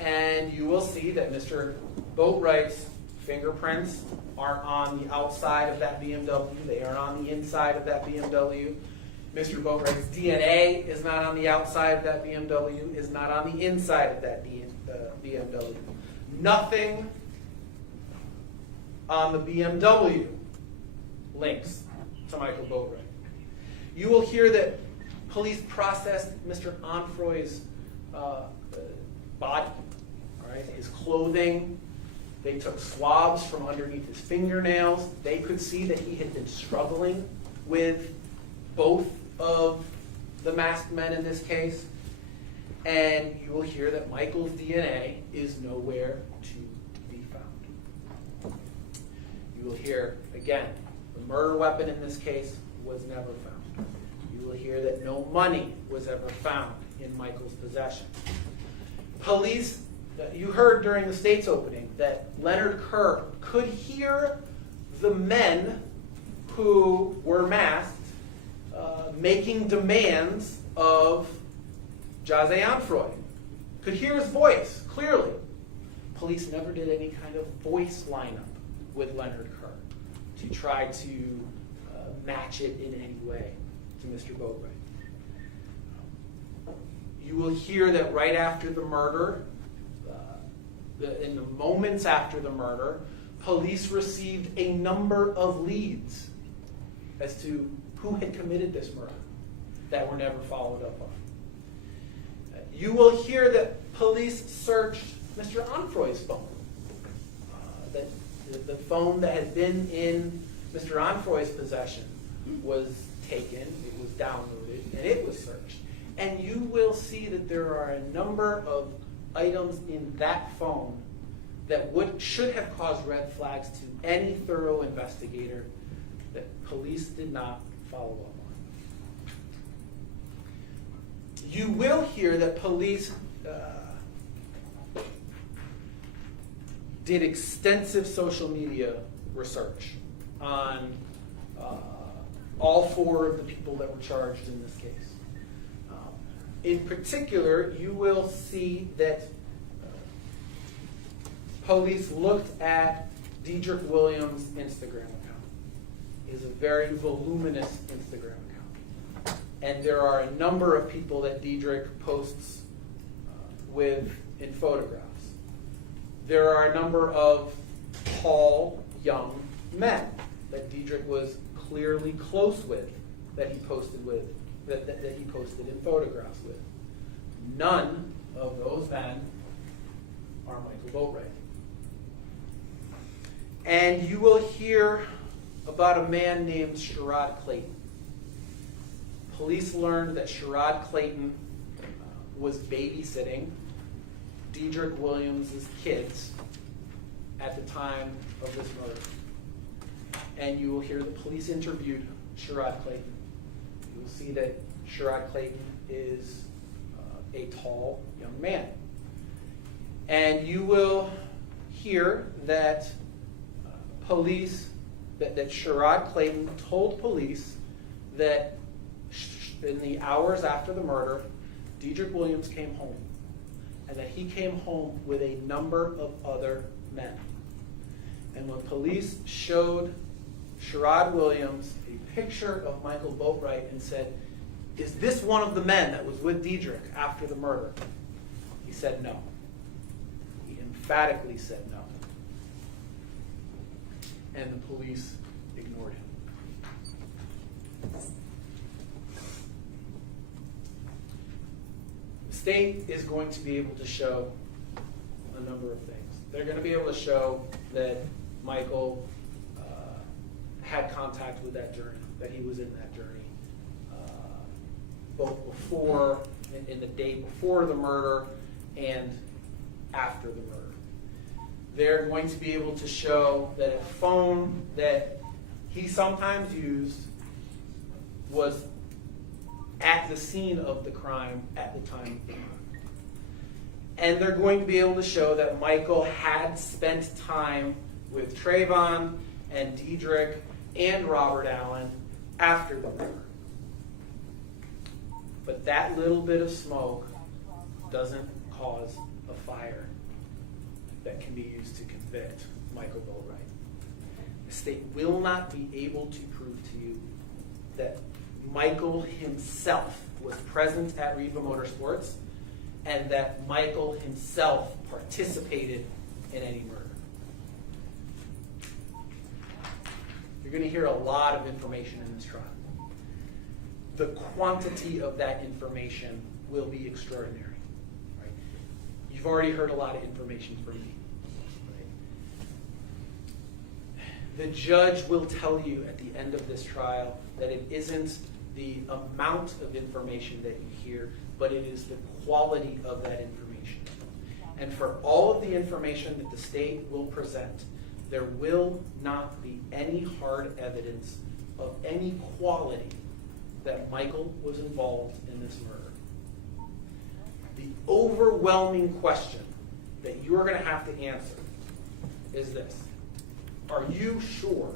And you will see that Mr. Boatwright's fingerprints aren't on the outside of that BMW. They are on the inside of that BMW. Mr. Boatwright's DNA is not on the outside of that BMW, is not on the inside of that BMW. Nothing on the BMW links to Michael Boatwright. You will hear that police processed Mr. Onfroy's body, right, his clothing. They took swabs from underneath his fingernails. They could see that he had been struggling with both of the masked men in this case. And you will hear that Michael's DNA is nowhere to be found. You will hear, again, the murder weapon in this case was never found. You will hear that no money was ever found in Michael's possession. Police, you heard during the state's opening that Leonard Kerr could hear the men who were masked making demands of Jose Onfroy. Could hear his voice clearly. Police never did any kind of voice lineup with Leonard Kerr to try to match it in any way to Mr. Boatwright. You will hear that right after the murder, in the moments after the murder, police received a number of leads as to who had committed this murder that were never followed up on. You will hear that police searched Mr. Onfroy's phone. That the phone that had been in Mr. Onfroy's possession was taken, it was downloaded, and it was searched. And you will see that there are a number of items in that phone that should have caused red flags to any thorough investigator that police did not follow up on. You will hear that police did extensive social media research on all four of the people that were charged in this case. In particular, you will see that police looked at Dedrick Williams' Instagram account. It is a very voluminous Instagram account. And there are a number of people that Dedrick posts with in photographs. There are a number of tall, young men that Dedrick was clearly close with, that he posted with, that he posted in photographs with. None of those men are Michael Boatwright. And you will hear about a man named Sherrod Clayton. Police learned that Sherrod Clayton was babysitting Dedrick Williams' kids at the time of this murder. And you will hear the police interviewed Sherrod Clayton. You will see that Sherrod Clayton is a tall young man. And you will hear that that Sherrod Clayton told police that in the hours after the murder, Dedrick Williams came home, and that he came home with a number of other men. And when police showed Sherrod Williams a picture of Michael Boatwright and said, "Is this one of the men that was with Dedrick after the murder?" He said no. He emphatically said no. And the police ignored him. The state is going to be able to show a number of things. They're going to be able to show that Michael had contact with that journey, that he was in that journey, both before, in the day before the murder and after the murder. They're going to be able to show that a phone that he sometimes used was at the scene of the crime at the time of the murder. And they're going to be able to show that Michael had spent time with Trayvon and Dedrick and Robert Allen after the murder. But that little bit of smoke doesn't cause a fire that can be used to convict Michael Boatwright. The state will not be able to prove to you that Michael himself was present at Riva Motorsports and that Michael himself participated in any murder. You're going to hear a lot of information in this trial. The quantity of that information will be extraordinary. Right? You've already heard a lot of information from me. Right? The judge will tell you at the end of this trial that it isn't the amount of information that you hear, but it is the quality of that information. And for all of the information that the state will present, there will not be any hard evidence of any quality that Michael was involved in this murder. The overwhelming question that you are going to have to answer is this: are you sure,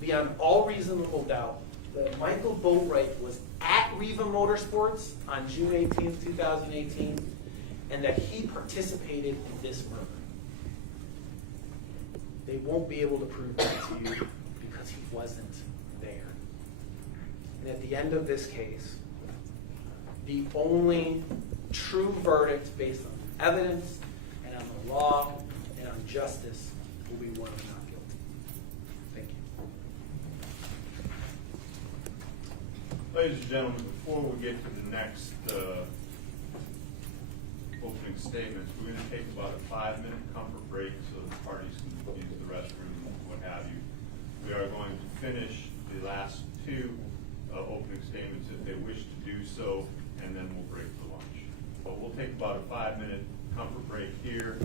beyond all reasonable doubt, that Michael Boatwright was at Riva Motorsports on June 18, 2018, and that he participated in this murder? They won't be able to prove that to you because he wasn't there. And at the end of this case, the only true verdict based on evidence and on the law and on justice will be one of not guilty. Thank you. Ladies and gentlemen, before we get to the next opening statements, we're going to take about a 5-minute comfort break so the parties can use the restroom and what have you. We are going to finish the last two opening statements if they wish to do so, and then we'll break for lunch. But we'll take about a 5-minute comfort break here,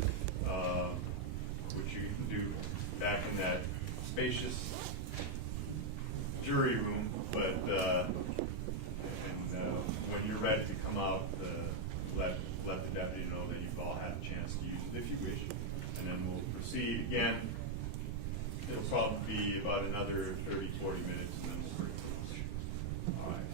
which you can do back in that spacious jury room, but when you're ready to come out, let the deputy know that you've all had a chance to use it if you wish, and then we'll proceed again. It'll probably be about another 30, 40 minutes, and then we'll break for lunch. All right.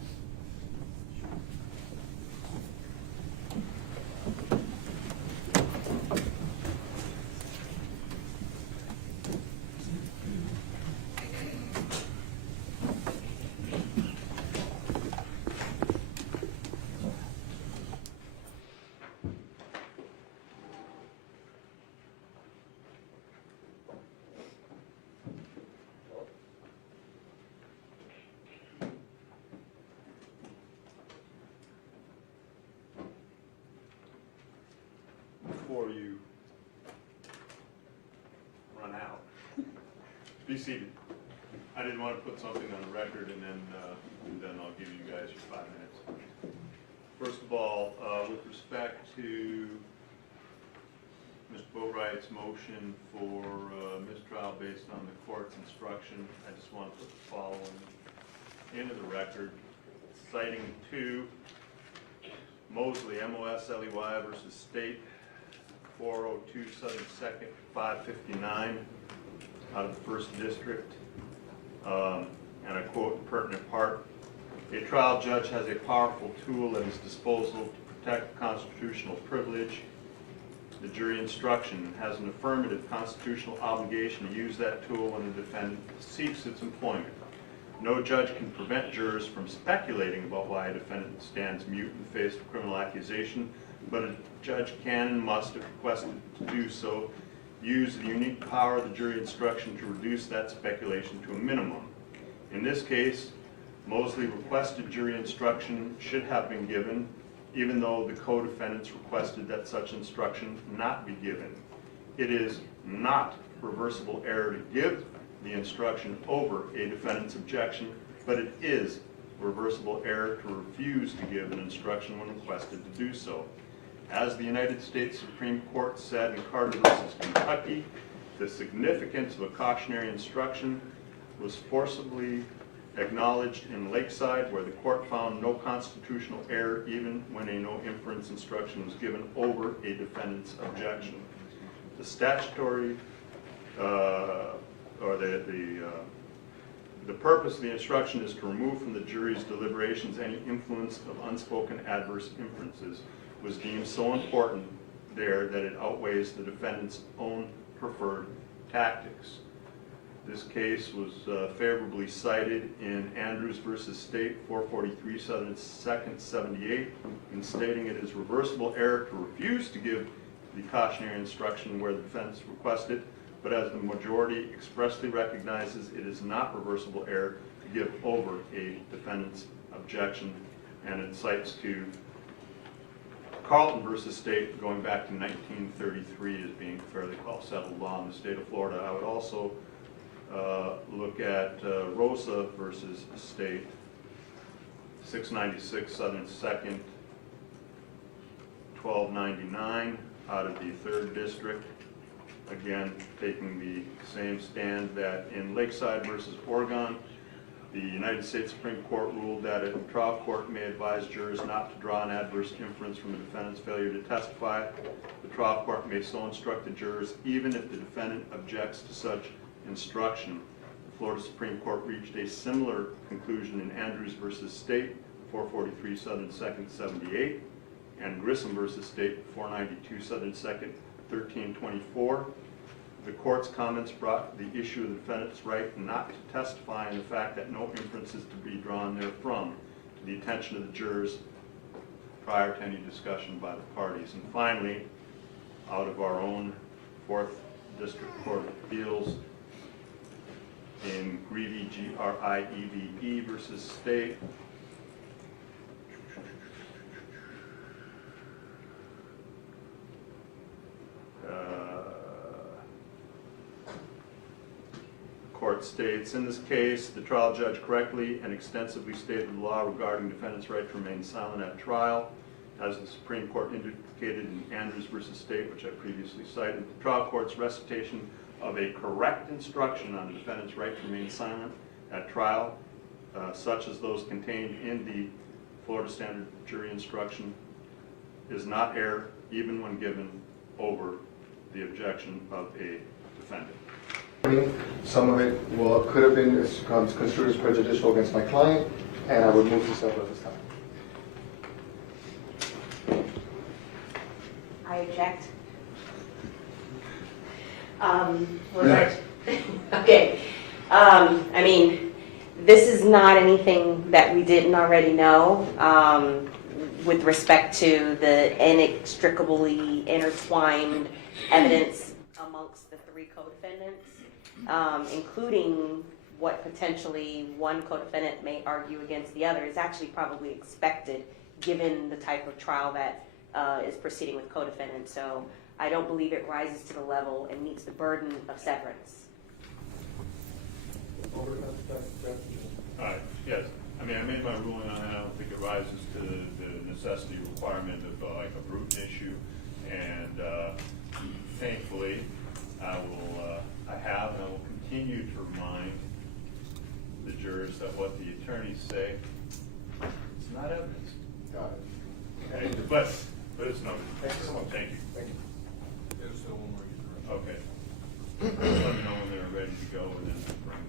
Before you run out, be seated. I didn't want to put something on the record and then I'll give you guys your 5 minutes. First of all, with respect to Mr. Boatwright's motion for mistrial based on the court's instruction, I just want to put the following into the record, citing to Mosley, M-O-S-L-E-Y versus State, 402 Southern 2nd, 559 out of the 1st District. And I quote pertinent part, A trial judge has a powerful tool at his disposal to protect constitutional privilege. The jury instruction has an affirmative constitutional obligation to use that tool when the defendant seeks its employment. No judge can prevent jurors from speculating about why a defendant stands mute in the face of criminal accusation, but a judge can and must, if requested to do so, use the unique power of the jury instruction to reduce that speculation to a minimum. In this case, Mosley requested jury instruction should have been given, even though the co-defendants requested that such instruction not be given. It is not reversible error to give the instruction over a defendant's objection, but it is reversible error to refuse to give an instruction when requested to do so. As the United States Supreme Court said in Carter v. Kentucky, the significance of a cautionary instruction was forcibly acknowledged in Lakeside, where the court found no constitutional error even when a no inference instruction was given over a defendant's objection. The statutory the purpose of the instruction is to remove from the jury's deliberations any influence of unspoken adverse inferences was deemed so important there that it outweighs the defendant's own preferred tactics. This case was favorably cited in Andrews v. State, 443 Southern 2nd 78, in stating it is reversible error to refuse to give the cautionary instruction where the defense requested, but as the majority expressly recognizes, it is not reversible error to give over a defendant's objection, and it cites to Carlton v. State going back to 1933 as being fairly well settled law in the state of Florida. I would also look at Rosa versus State, 696 Southern 2nd, 1299 out of the 3rd District. Again, taking the same stand that in Lakeside versus Oregon, the United States Supreme Court ruled that a trial court may advise jurors not to draw an adverse inference from the defendant's failure to testify. The trial court may so instruct the jurors even if the defendant objects to such instruction. The Florida Supreme Court reached a similar conclusion in Andrews v. State, 443 Southern 2nd 78, and Grissom v. State, 492 Southern 2nd 1324. The court's comments brought the issue of the defendant's right not to testify and the fact that no inference is to be drawn therefrom to the attention of the jurors prior to any discussion by the parties. And finally, out of our own 4th District Court of Appeals, in Greevy, G-R-I-E-V-E versus State, court states, in this case, the trial judge correctly and extensively stated the law regarding defendant's right to remain silent at trial. As the Supreme Court indicated in Andrews v. State, which I previously cited, the trial court's recitation of a correct instruction on the defendant's right to remain silent at trial, such as those contained in the Florida Standard Jury Instruction, is not error even when given over the objection of a defendant. Some of it could have been construed as prejudicial against my client, and I would move to settle at this time. I object. Okay. I mean, this is not anything that we didn't already know with respect to the inextricably intertwined evidence amongst the 3 co-defendants, including what potentially one co-defendant may argue against the other, is actually probably expected given the type of trial that is proceeding with co-defendants. So I don't believe it rises to the level and meets the burden of severance. Yes, I mean, I made my ruling on that. I don't think it rises to the necessity requirement of like a Bruton issue, and thankfully, I have and I will continue to remind the jurors that what the attorneys say is not evidence. Got it. Okay, but it's noted. Thank you so much. Thank you. Thank you. Okay. Let me know when they're ready to go, and then bring them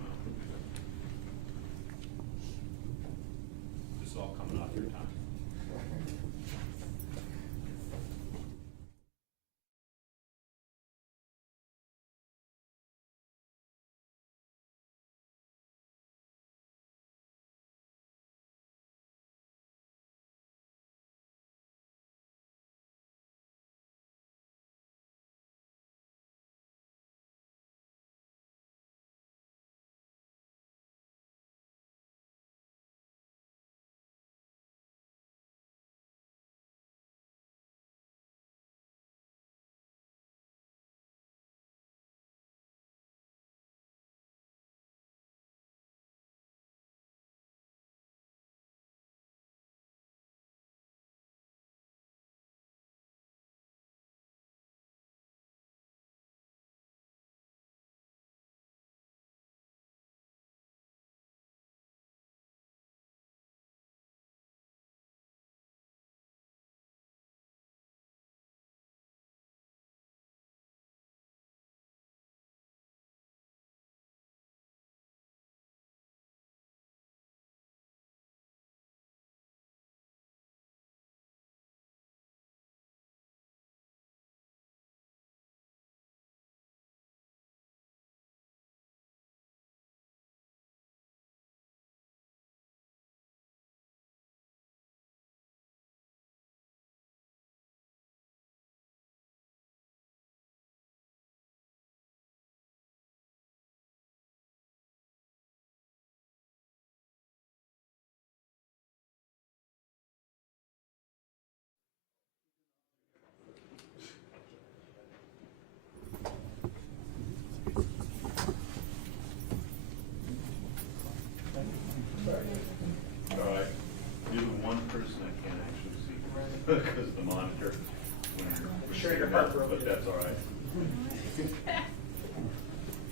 right.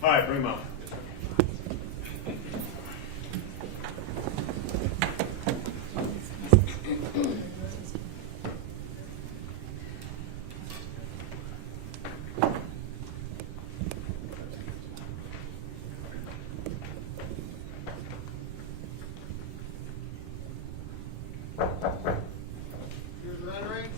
All right, bring him up. Here's the rendering.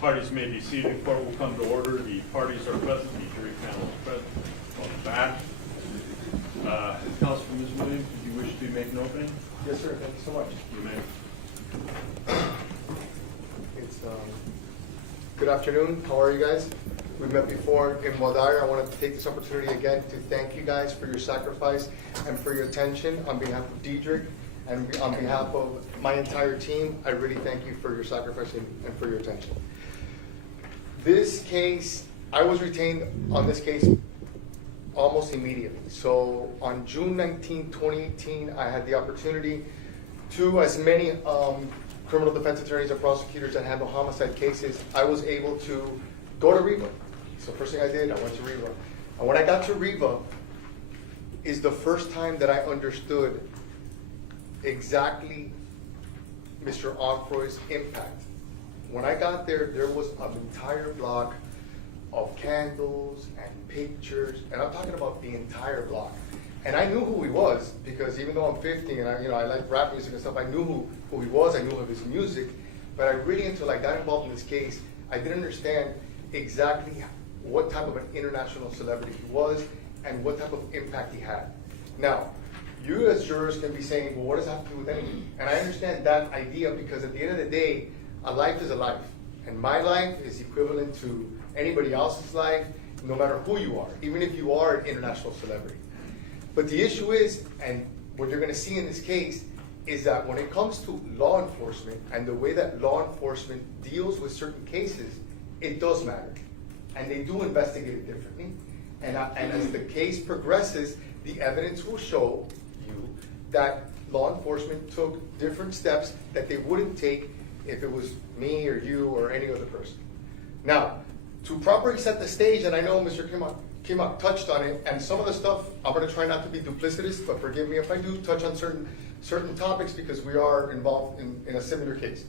Parties may be seated. Court will come to order. The parties are present. The jury panel is present. On the back. Counsel, Ms. Williams, do you wish to make an opening? Yes, sir, thank you so much. You may. It's, good afternoon, how are you guys? We've met before in Wadire. I want to take this opportunity again to thank you guys for your sacrifice and for your attention on behalf of Diedrich and on behalf of my entire team. I really thank you for your sacrifice and for your attention. This case, I was retained on this case almost immediately. So on June 19, 2018, I had the opportunity to, as many criminal defense attorneys and prosecutors that handle homicide cases, I was able to go to Riva. So first thing I did, I went to Riva. And when I got to Riva, is the first time that I understood exactly Mr. Onfroy's impact. When I got there, there was an entire block of candles and pictures, and I'm talking about the entire block. And I knew who he was because even though I'm 50 and I like rap music and stuff, I knew who he was. I knew of his music, but I really, until I got involved in this case, I didn't understand exactly what type of an international celebrity he was and what type of impact he had. Now, you as jurors can be saying, well, what does that have to do with anything? And I understand that idea because at the end of the day, a life is a life. And my life is equivalent to anybody else's life, no matter who you are, even if you are an international celebrity. But the issue is, and what you're gonna see in this case, is that when it comes to law enforcement and the way that law enforcement deals with certain cases, it does matter. And they do investigate it differently. And as the case progresses, the evidence will show you that law enforcement took different steps that they wouldn't take if it was me or you or any other person. Now, to properly set the stage, and I know Mr. Kimok touched on it, and some of the stuff, I'm gonna try not to be duplicitous, but forgive me if I do touch on certain topics because we are involved in a similar case.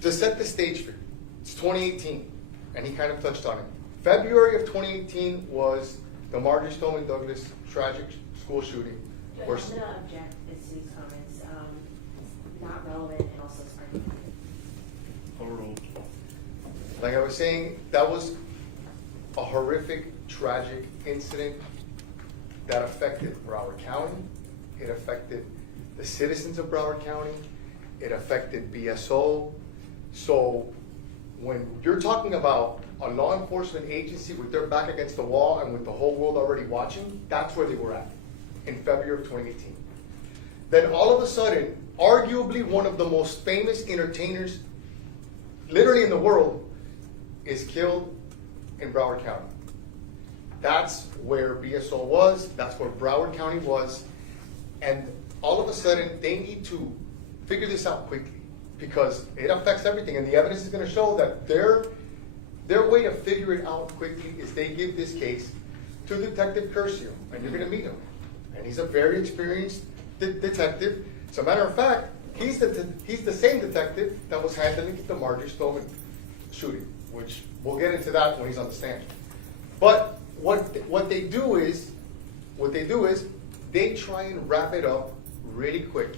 To set the stage for you, it's 2018, and he kind of touched on it. February of 2018 was the Marjorie Stoneman Douglas tragic school shooting. I'm going to object to these comments, not relevant and also spreading. Overruled. Like I was saying, that was a horrific, tragic incident that affected Broward County. It affected the citizens of Broward County. It affected BSO. So when you're talking about a law enforcement agency with their back against the wall and with the whole world already watching, that's where they were at in February of 2018. Then all of a sudden, arguably one of the most famous entertainers literally in the world is killed in Broward County. That's where BSO was, that's where Broward County was, and all of a sudden they need to figure this out quickly because it affects everything, and the evidence is going to show that their way to figure it out quickly is they give this case to Detective Curcio, and you're going to meet him, and he's a very experienced detective. As a matter of fact, he's the same detective that was handling the Marjorie Stoneman shooting, which we'll get into that when he's on the stand. But what they do is they try and wrap it up really quick.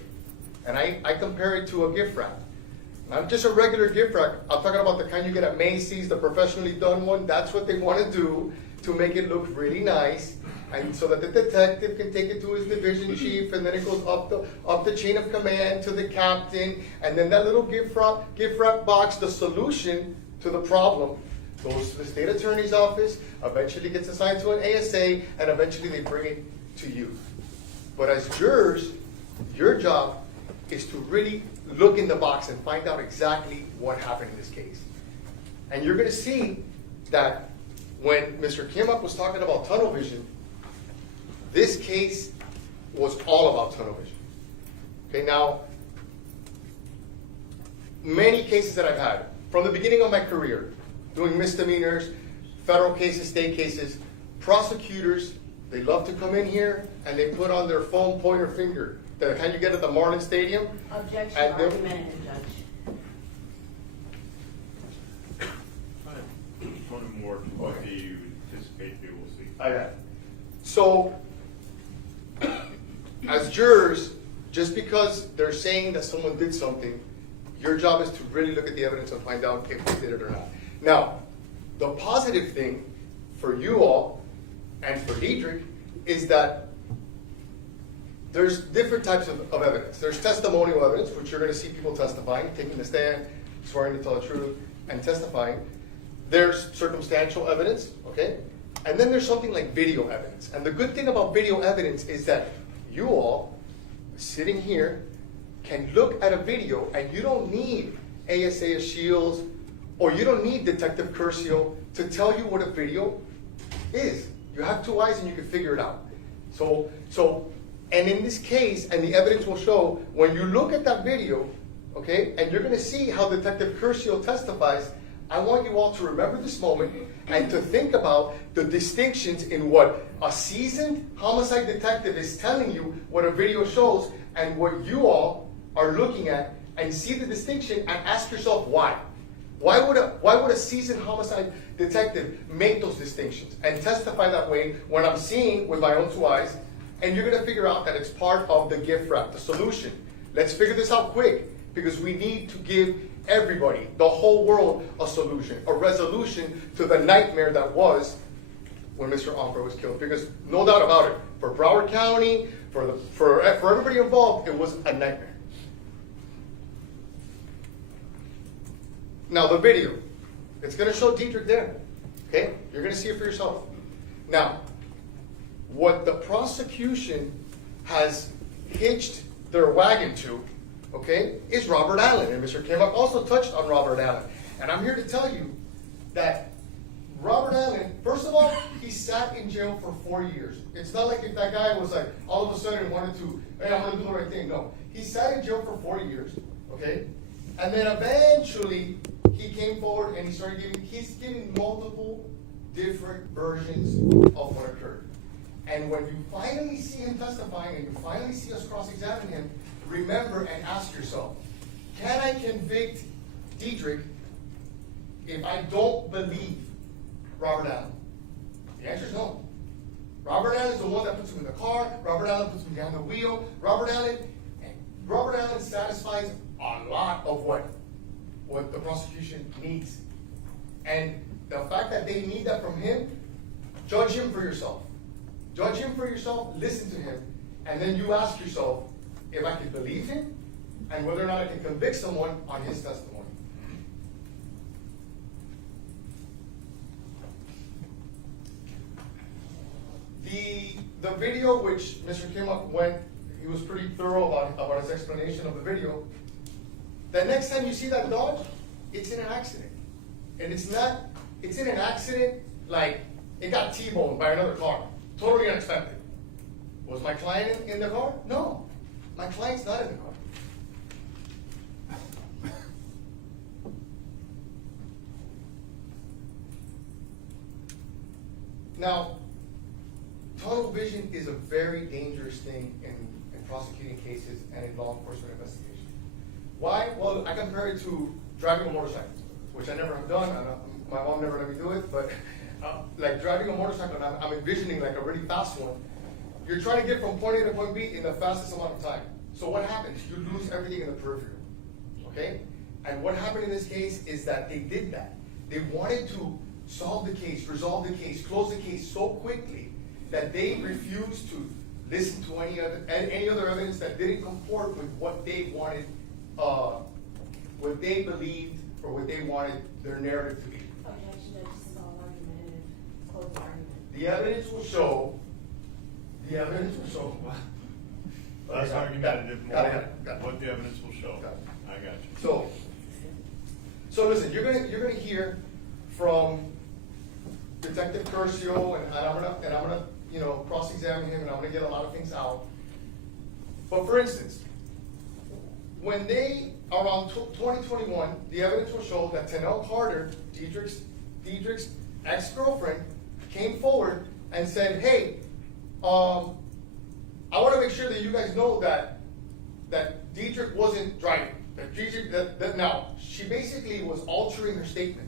And I compare it to a gift wrap. Not just a regular gift wrap. I'm talking about the kind you get at Macy's, the professionally done one. That's what they want to do to make it look really nice. And so that the detective can take it to his division chief, and then it goes up the chain of command to the captain, and then that little gift wrap box, the solution to the problem, goes to the state attorney's office, eventually gets assigned to an ASA, and eventually they bring it to you. But as jurors, your job is to really look in the box and find out exactly what happened in this case. And you're gonna see that when Mr. Kimak was talking about tunnel vision, this case was all about tunnel vision. Okay, now, many cases that I've had, from the beginning of my career, doing misdemeanors, federal cases, state cases, prosecutors, they love to come in here and they put on their phone pointer finger, the kind you get at the Marlin Stadium. Objection, and they'll- argumentative, Judge. Tell me more, what do you anticipate we will see? I got it. So, as jurors, just because they're saying that someone did something, your job is to really look at the evidence and find out if they did it or not. Now, the positive thing for you all and for Diedrich is that there's different types of evidence. There's testimonial evidence, which you're going to see people testifying, taking the stand, swearing to tell the truth, and testifying. There's circumstantial evidence, okay? And then there's something like video evidence. And the good thing about video evidence is that you all, sitting here, can look at a video and you don't need ASA Shields or you don't need Detective Curcio to tell you what a video is. You have two eyes and you can figure it out. And in this case, and the evidence will show, when you look at that video, okay, and you're gonna see how Detective Curcio testifies, I want you all to remember this moment and to think about the distinctions in what a seasoned homicide detective is telling you what a video shows and what you all are looking at, and see the distinction and ask yourself why. Why would a seasoned homicide detective make those distinctions and testify that way when I'm seeing with my own two eyes? And you're gonna figure out that it's part of the gift wrap, the solution. Let's figure this out quick, because we need to give everybody, the whole world, a solution, a resolution to the nightmare that was when Mr. Omper was killed. Because no doubt about it, for Broward County, for everybody involved, it was a nightmare. Now the video, it's gonna show Diedrich there, okay? You're gonna see it for yourself. Now, what the prosecution has hitched their wagon to, okay, is Robert Allen. And Mr. Kimak also touched on Robert Allen. And I'm here to tell you that Robert Allen, first of all, he sat in jail for 4 years. It's not like if that guy was like, all of a sudden wanted to, hey, I'm gonna do the right thing. No, he sat in jail for 4 years, okay? And then eventually, he came forward and he's giving multiple different versions of what occurred. And when you finally see him testifying and you finally see us cross-examine him, remember and ask yourself, can I convict Diedrich if I don't believe Robert Allen? The answer is no. Robert Allen is the one that puts me in the car. Robert Allen puts me behind the wheel. Robert Allen satisfies a lot of what the prosecution needs. And the fact that they need that from him, judge him for yourself. Judge him for yourself, listen to him, and then you ask yourself if I can believe him and whether or not I can convict someone on his testimony. The video, which Mr. Kimak he was pretty thorough about his explanation of the video. The next time you see that dodge, it's in an accident. And it's in an accident like it got T-boned by another car. Totally unexpected. Was my client in the car? No. My client's not in the car. Now, tunnel vision is a very dangerous thing in prosecuting cases and in law enforcement investigation. Why? Well, I compare it to driving a motorcycle, which I never have done. My mom never let me do it, but like driving a motorcycle, I'm envisioning like a really fast one. You're trying to get from point A to point B in the fastest amount of time. So what happens? You lose everything in the peripheral, okay? And what happened in this case is that they did that. They wanted to solve the case, resolve the case, close the case so quickly that they refused to listen to any other evidence that didn't comport with what they wanted, what they believed, or what they wanted their narrative to be. Objection, Judge, this is all argumentative, closing argument. The evidence will show, what? Well, that's argumentative, Got it. what the evidence will show. Got it. I got you. So listen, you're gonna hear from Detective Curcio, and I'm gonna, you know, cross-examine him, and I'm gonna get a lot of things out. But for instance, when they, around 2021, the evidence will show that Tanel Carter, Diedrich's ex-girlfriend, came forward and said, hey, I wanna make sure that you guys know that Diedrich wasn't driving. Now, she basically was altering her statement.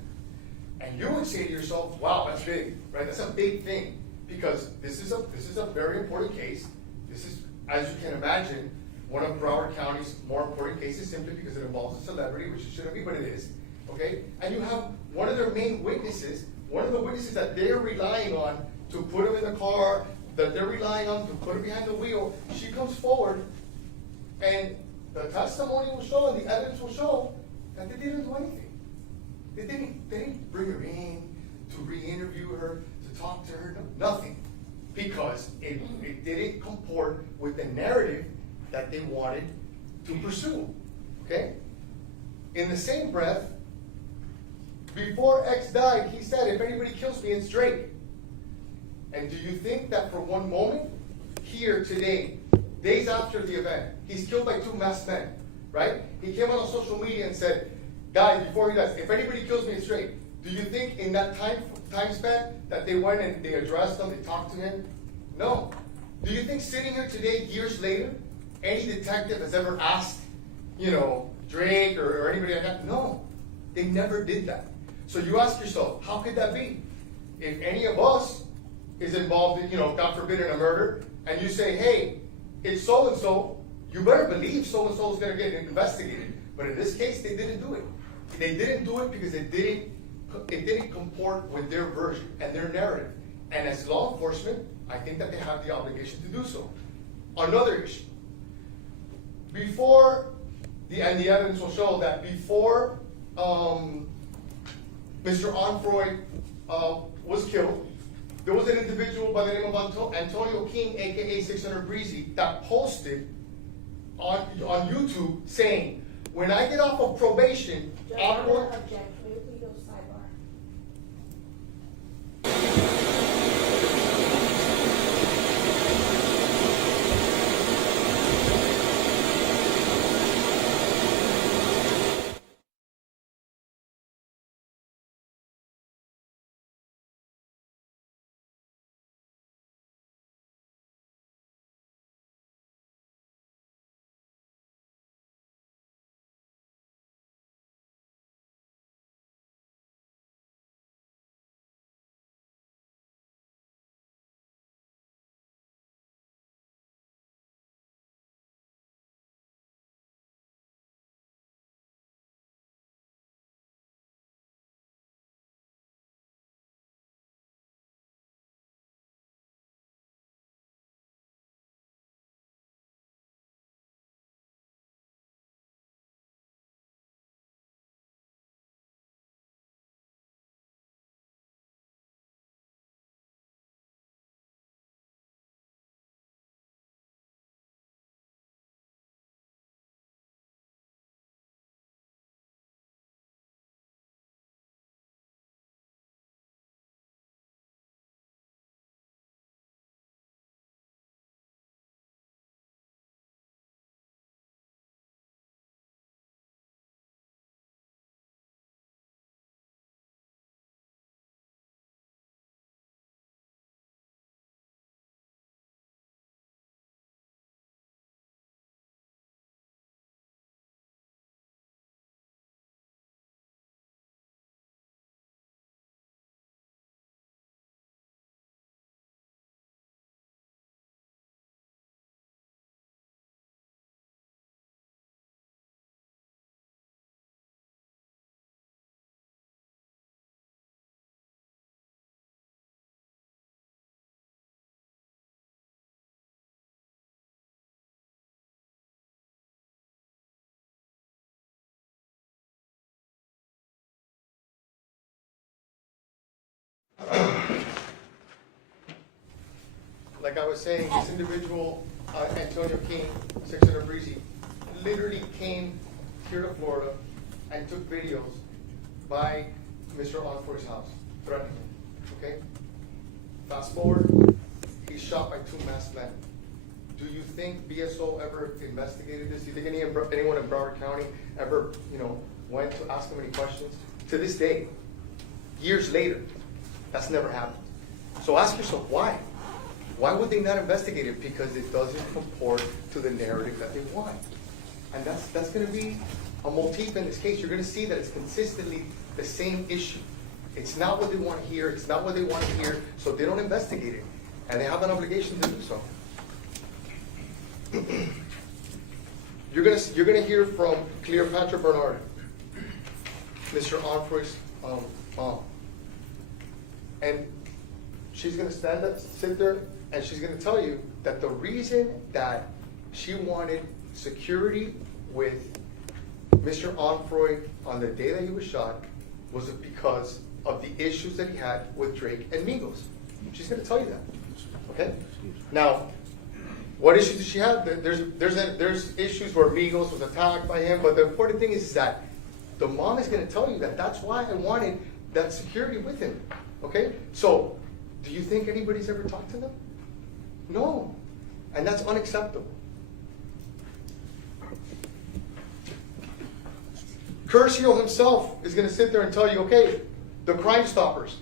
And you would say to yourself, wow, that's big, right? That's a big thing, because this is a very important case. This is, as you can imagine, one of Broward County's more important cases, simply because it involves a celebrity, which it shouldn't be, but it is, okay? And you have one of their main witnesses, one of the witnesses that they're relying on to put him in the car, that they're relying on to put him behind the wheel. She comes forward, and the testimony will show, and the evidence will show, that they didn't do anything. They didn't bring her in to re-interview her, to talk to her, no, nothing. Because it didn't comport with the narrative that they wanted to pursue, okay? In the same breath, before X died, he said, if anybody kills me, it's Drake. And do you think that for one moment, here today, days after the event, he's killed by two masked men, right? He came out on social media and said, guys, before he dies, if anybody kills me, it's Drake. Do you think in that time span that they went and they addressed him, they talked to him? No. Do you think sitting here today, years later, any detective has ever asked, you know, Drake or anybody like that? No. They never did that. So you ask yourself, how could that be? If any of us is involved in, you know, God forbid, in a murder, and you say, hey, it's so-and-so, you better believe so-and-so is going to get investigated. But in this case, they didn't do it. They didn't do it because it didn't comport with their version and their narrative. And as law enforcement, I think that they have the obligation to do so. Another issue. Before, and the evidence will show that before Mr. Onfroy was killed, there was an individual by the name of Antonio King, aka 600 Breezy, that posted on YouTube saying, when I get off of probation, Judge, I'm I'm going. gonna object. We go sidebar. like I was saying, this individual, Antonio King, 600 Breezy, literally came here to Florida and took videos by Mr. Onfor's house, threatening him, okay? Fast forward, he's shot by 2 masked men. Do you think BSO ever investigated this? Do you think anyone in Broward County ever, went to ask him any questions? To this day, years later, that's never happened. So ask yourself, why? Why would they not investigate it? Because it doesn't comport to the narrative that they want. And that's going to be a motif in this case. You're going to see that it's consistently the same issue. It's not what they want to hear. It's not what they want to hear. So they don't investigate it. And they have an obligation to do so. You're gonna hear from Cleopatra Bernard, Mr. Onfroy's mom, and she's gonna sit there, and she's gonna tell you that the reason that she wanted security with Mr. Onfroy on the day that he was shot was because of the issues that he had with Drake and Migos. She's gonna tell you that. Okay? Now, what issues did she have? There's issues where Migos was attacked by him, but the important thing is that the mom is going to tell you that that's why I wanted that security with him. Okay? So, do you think anybody's ever talked to them? No. And that's unacceptable. Curcio himself is going to sit there and tell you, okay, the Crime Stoppers,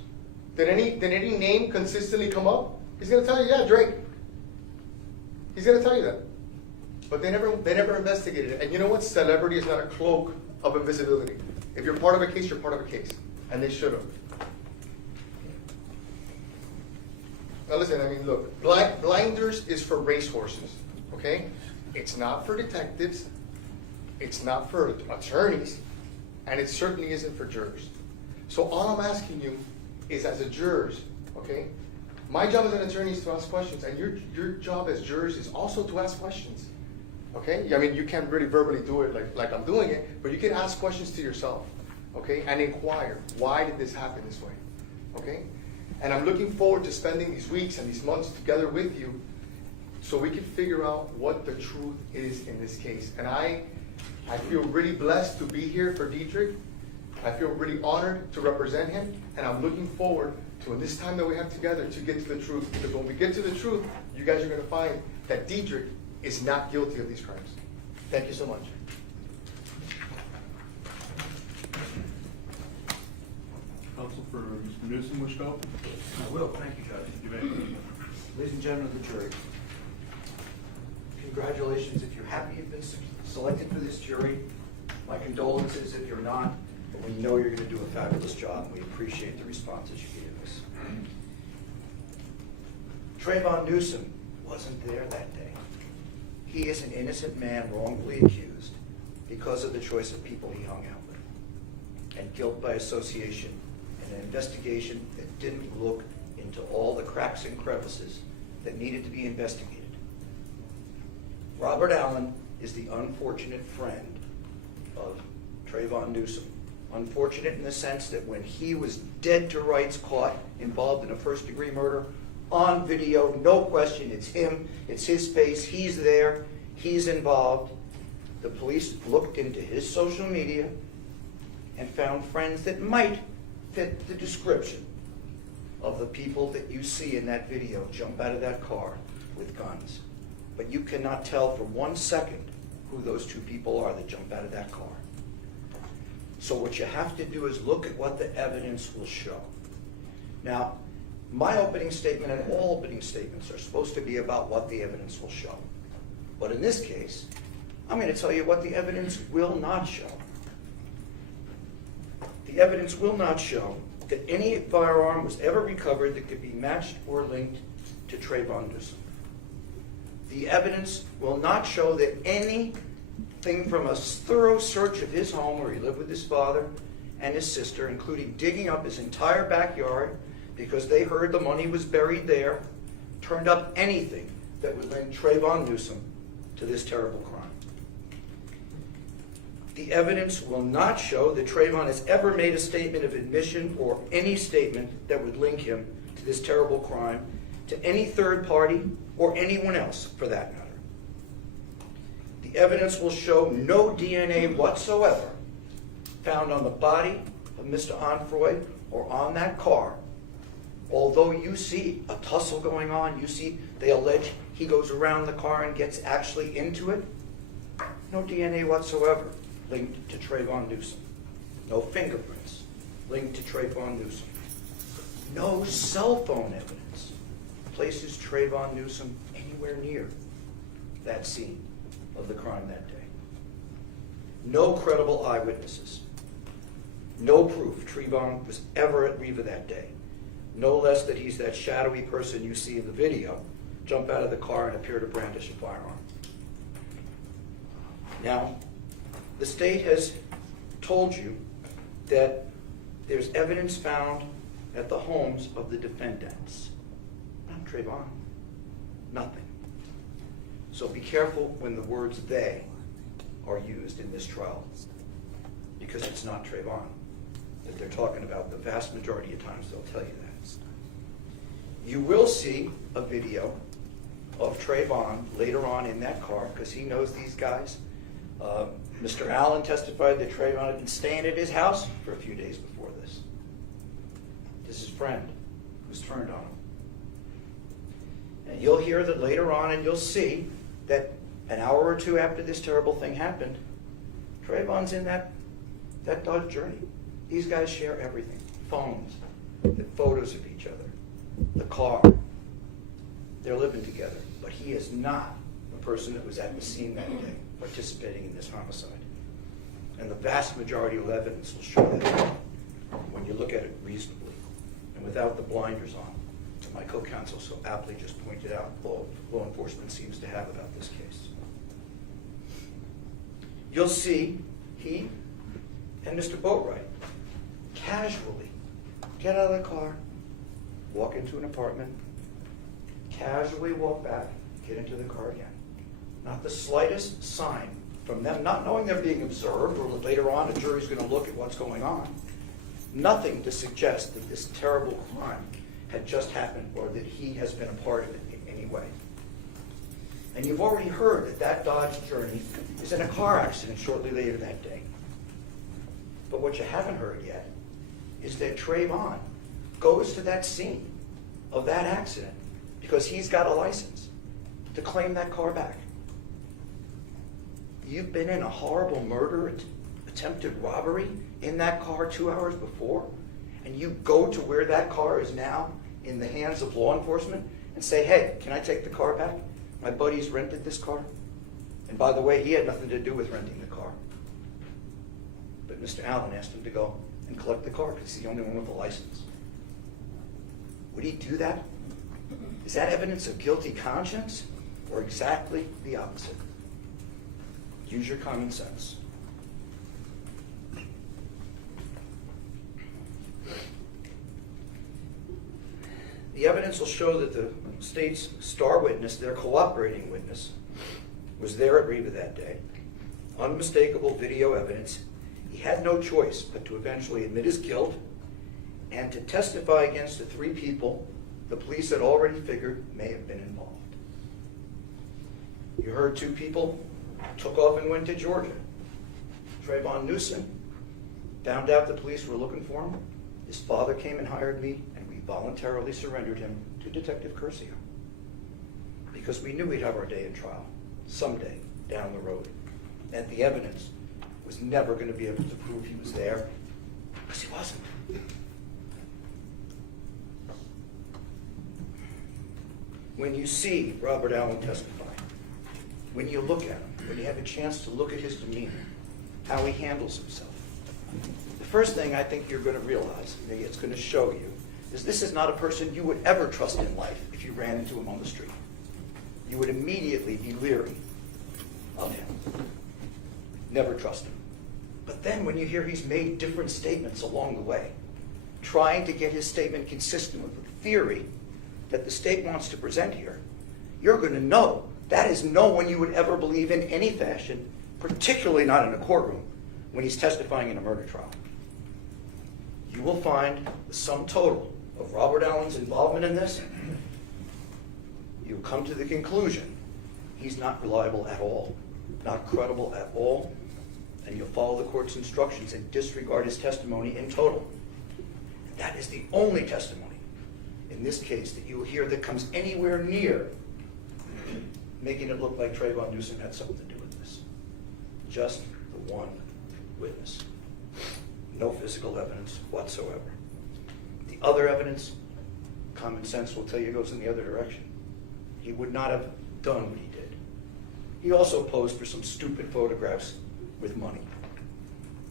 did any name consistently come up? He's going to tell you, yeah, Drake. He's going to tell you that. But they never investigated it. And you know what? Celebrity is not a cloak of invisibility. If you're part of a case, you're part of a case. And they should have. Now listen, I mean, look, blinders is for racehorses, okay? It's not for detectives. It's not for attorneys. And it certainly isn't for jurors. So all I'm asking you is, as a jurors, okay? My job as an attorney is to ask questions, and your job as jurors is also to ask questions. Okay? I mean, you can't really verbally do it like I'm doing it, but you can ask questions to yourself, okay? And inquire, why did this happen this way? Okay? And I'm looking forward to spending these weeks and these months together with you so we can figure out what the truth is in this case. And I feel really blessed to be here for Dietrich. I feel really honored to represent him, and I'm looking forward to, in this time that we have together, to get to the truth. Because when we get to the truth, you guys are going to find that Dietrich is not guilty of these crimes. Thank you so much. Counsel for Mr. Newsom, wish to go? I will, thank you, Judge. You may. Ladies and gentlemen of the jury, congratulations if you're happy you've been selected for this jury. My condolences if you're not, but we know you're going to do a fabulous job, and we appreciate the responses you gave us. Trayvon Newsom wasn't there that day. He is an innocent man wrongfully accused because of the choice of people he hung out with, and guilt by association, and an investigation that didn't look into all the cracks and crevices that needed to be investigated. Robert Allen is the unfortunate friend of Trayvon Newsom. Unfortunate in the sense that when he was dead to rights, caught involved in a first-degree murder, on video, no question, it's him, it's his face, he's there, he's involved. The police looked into his social media and found friends that might fit the description of the people that you see in that video jump out of that car with guns. But you cannot tell for 1 second who those 2 people are that jump out of that car. So what you have to do is look at what the evidence will show. Now, my opening statement and all opening statements are supposed to be about what the evidence will show. But in this case, I'm going to tell you what the evidence will not show. The evidence will not show that any firearm was ever recovered that could be matched or linked to Trayvon Newsom. The evidence will not show that anything from a thorough search of his home where he lived with his father and his sister, including digging up his entire backyard because they heard the money was buried there, turned up anything that would link Trayvon Newsom to this terrible crime. The evidence will not show that Trayvon has ever made a statement of admission or any statement that would link him to this terrible crime, to any third party or anyone else for that matter. The evidence will show no DNA whatsoever found on the body of Mr. Onfroy or on that car. Although you see a tussle going on, you see they allege he goes around the car and gets actually into it. No DNA whatsoever linked to Trayvon Newsom. No fingerprints linked to Trayvon Newsom. No cell phone evidence places Trayvon Newsom anywhere near that scene of the crime that day. No credible eyewitnesses. No proof Trayvon was ever at Riva that day. No less that he's that shadowy person you see in the video jump out of the car and appear to brandish a firearm. Now, the state has told you that there's evidence found at the homes of the defendants. Not Trayvon. Nothing. So be careful when the words "they" are used in this trial, because it's not Trayvon that they're talking about. The vast majority of times they'll tell you that. You will see a video of Trayvon later on in that car, because he knows these guys. Mr. Allen testified that Trayvon had been staying at his house for a few days before this. This is his friend who's turned on him. And you'll hear that later on, and you'll see that an hour or two after this terrible thing happened, Trayvon's in that Dodge Journey. These guys share everything. Phones, the photos of each other, the car. They're living together. But he is not the person that was at the scene that day participating in this homicide. And the vast majority of evidence will show that when you look at it reasonably and without the blinders on that my co-counsel so aptly just pointed out law enforcement seems to have about this case. You'll see he and Mr. Boatwright casually get out of the car, walk into an apartment, casually walk back, get into the car again. Not the slightest sign from them, not knowing they're being observed or that later on a jury's going to look at what's going on. Nothing to suggest that this terrible crime had just happened or that he has been a part of it in any way. And you've already heard that that Dodge Journey is in a car accident shortly later that day. But what you haven't heard yet is that Trayvon goes to that scene of that accident because he's got a license to claim that car back. You've been in a horrible murder, attempted robbery in that car 2 hours before, and you go to where that car is now in the hands of law enforcement and say, hey, can I take the car back? My buddy's rented this car. And by the way, he had nothing to do with renting the car. But Mr. Allen asked him to go and collect the car because he's the only one with a license. Would he do that? Is that evidence of guilty conscience or exactly the opposite? Use your common sense. The evidence will show that the state's star witness, their cooperating witness, was there at Riva that day. Unmistakable video evidence. He had no choice but to eventually admit his guilt and to testify against the three people the police had already figured may have been involved. You heard two people took off and went to Georgia. Trayvon Newsom found out the police were looking for him. His father came and hired me, and we voluntarily surrendered him to Detective Curcio because we knew we'd have our day in trial someday down the road. And the evidence was never going to be able to prove he was there because he wasn't. When you see Robert Allen testify, when you look at him, when you have a chance to look at his demeanor, how he handles himself, the first thing I think you're going to realize, maybe it's going to show you, is this is not a person you would ever trust in life if you ran into him on the street. You would immediately be leery of him. Never trust him. But then when you hear he's made different statements along the way, trying to get his statement consistent with the theory that the state wants to present here, you're going to know that is no one you would ever believe in any fashion, particularly not in a courtroom when he's testifying in a murder trial. You will find the sum total of Robert Allen's involvement in this you come to the conclusion he's not reliable at all, not credible at all, and you'll follow the court's instructions and disregard his testimony in total. That is the only testimony in this case that you will hear that comes anywhere near making it look like Trayvon Newsom had something to do with this. Just the one witness. No physical evidence whatsoever. The other evidence, common sense will tell you, goes in the other direction. He would not have done what he did. He also posed for some stupid photographs with money.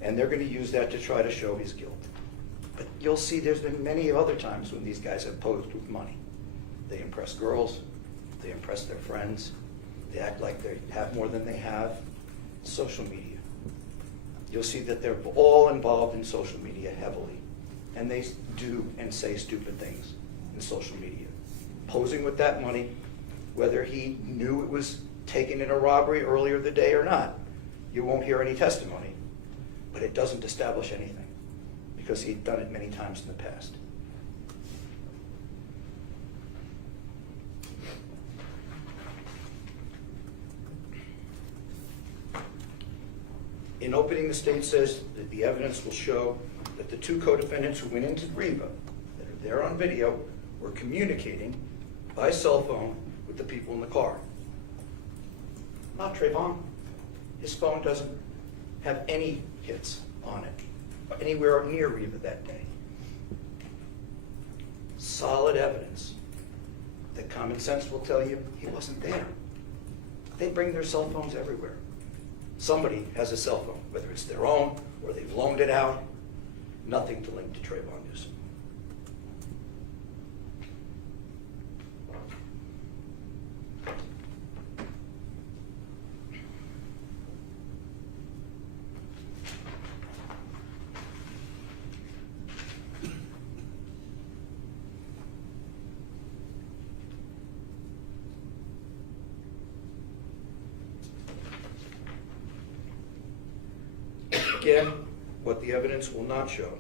And they're going to use that to try to show his guilt. But you'll see there's been many other times when these guys have posed with money. They impress girls, they impress their friends, they act like they have more than they have. Social media. You'll see that they're all involved in social media heavily. And they do and say stupid things in social media. Posing with that money, whether he knew it was taken in a robbery earlier the day or not, you won't hear any testimony. But it doesn't establish anything, because he'd done it many times in the past. In opening, the state says that the evidence will show that the two co-defendants who went into Riva, that are there on video, were communicating by cell phone with the people in the car. Not Trayvon. His phone doesn't have any hits on it, anywhere near Riva that day. Solid evidence that common sense will tell you he wasn't there. They bring their cell phones everywhere. Somebody has a cell phone, whether it's their own or they've loaned it out. Nothing to link to Trayvon Newsom. Again, what the evidence will not show.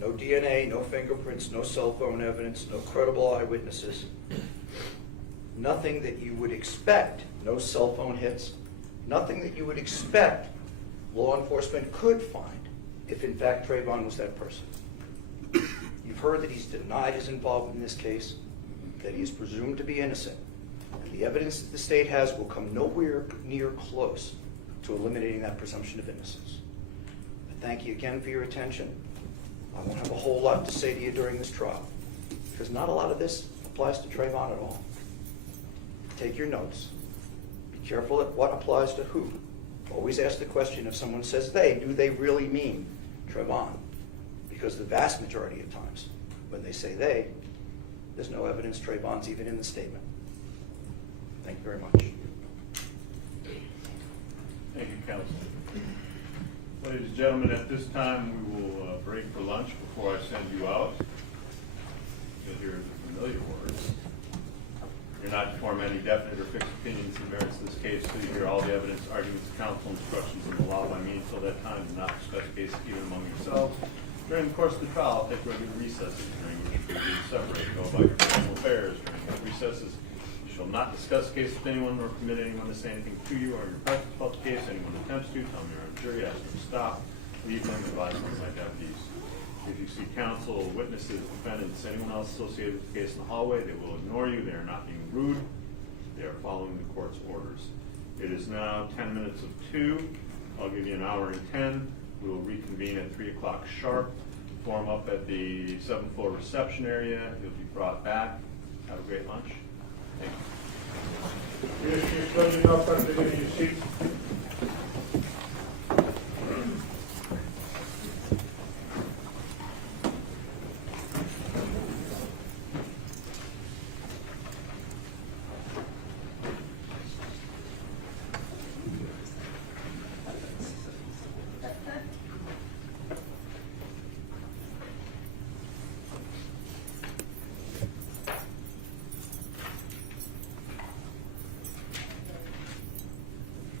No DNA, no fingerprints, no cell phone evidence, no credible eyewitnesses. Nothing that you would expect, no cell phone hits, nothing that you would expect law enforcement could find if in fact Trayvon was that person. You've heard that he's denied his involvement in this case, that he is presumed to be innocent, and the evidence that the state has will come nowhere near close to eliminating that presumption of innocence. Thank you again for your attention. I won't have a whole lot to say to you during this trial, because not a lot of this applies to Trayvon at all. Take your notes. Be careful at what applies to who. Always ask the question, if someone says they, do they really mean Trayvon? Because the vast majority of times, when they say they, there's no evidence Trayvon's even in the statement. Thank you very much. Thank you, counsel. Ladies and gentlemen, at this time we will break for lunch before I send you out. You'll hear the familiar words. You're not to form any definite or fixed opinions in the merits of this case, so you hear all the evidence, arguments, counsel, instructions, and the law by me until that time. Do not discuss cases even among yourselves. During the course of the trial, I'll take regular recesses, during which you will be separated. Go about your personal affairs. During those recesses, you shall not discuss the case with anyone nor permit anyone to say anything to you or your presence about the case. Anyone who attempts to, tell me you're on jury, ask them to stop, leave them, advise them of my deputies. If you see counsel, witnesses, defendants, anyone else associated with the case in the hallway, they will ignore you. They are not being rude. They are following the court's orders. It is now 10 minutes of 2. I'll give you an hour and 10. We will reconvene at 3 o'clock sharp. Form up at the 7th floor reception area. You'll be brought back. Have a great lunch. Thank you. Yes, you're standing up and taking your seat.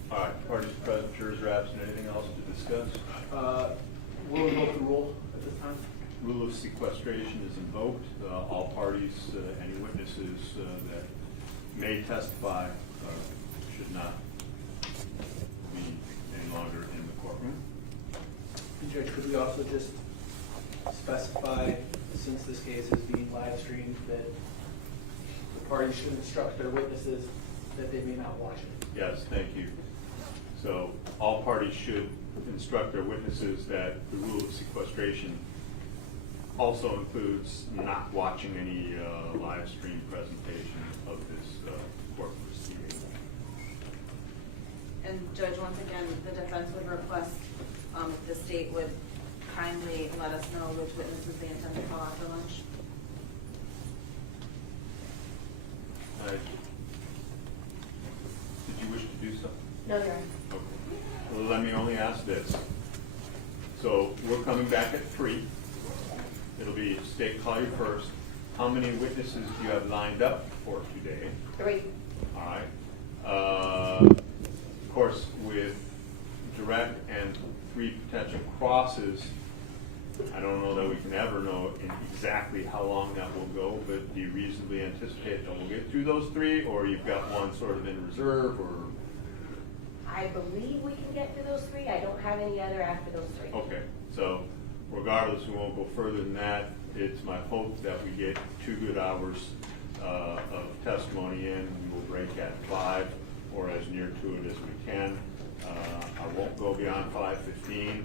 All right, parties present, jurors are absent. Anything else to discuss? We'll invoke the rule at this time. Rule of sequestration is invoked. All parties, any witnesses that may testify should not be any longer in the courtroom. And Judge, could we also just specify, since this case is being live streamed, that the parties should instruct their witnesses that they may not watch it? Yes, thank you. So all parties should instruct their witnesses that the rule of sequestration also includes not watching any live stream presentation of this court proceeding. And Judge, once again, the defense would request if the state would kindly let us know which witnesses they intend to call after lunch. Did you wish to do so? No, Your Honor. Okay. Well, let me only ask this. So we're coming back at 3. It'll be state call you first. How many witnesses do you have lined up for today? 3. All right. Of course, with direct and 3 potential crosses, I don't know that we can ever know exactly how long that will go, but do you reasonably anticipate that we'll get through those 3, or you've got one sort of in reserve, or? I believe we can get through those 3. I don't have any other after those 3. Okay, so regardless, we won't go further than that. It's my hope that we get 2 good hours of testimony in. We will break at 5 or as near to it as we can. I won't go beyond 5:15,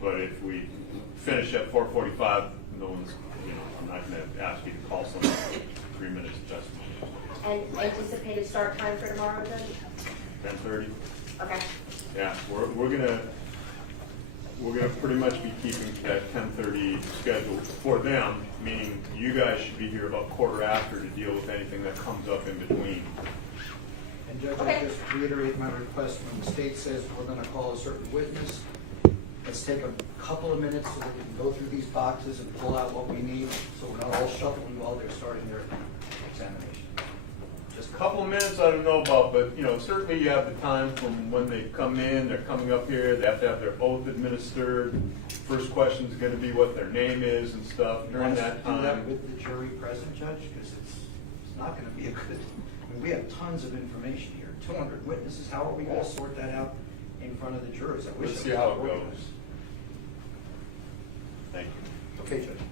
but if we finish at 4:45, no one's, I'm not going to ask you to call someone for 3 minutes of testimony. And anticipated start time for tomorrow then? 10:30? Okay. Yeah, we're gonna pretty much be keeping that 10:30 schedule for them, meaning you guys should be here about quarter after to deal with anything that comes up in between. And Judge, Okay. I just reiterate my request, when the state says we're gonna call a certain witness, let's take a couple of minutes so that we can go through these boxes and pull out what we need, so we're not all shuffling while they're starting their examination. Just a couple of minutes, I don't know about, but certainly you have the time from when they come in, they're coming up here, they have to have their oath administered. First question is gonna be what their name is and stuff during that Do that time. with the jury present, Judge, because it's not gonna be a good, we have tons of information here, 200 witnesses, how are we gonna sort that out in front of the jurors? I wish Let's it see was how it organized. goes. Thank you. Okay, Judge.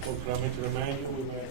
Proclaim to the manual, we may.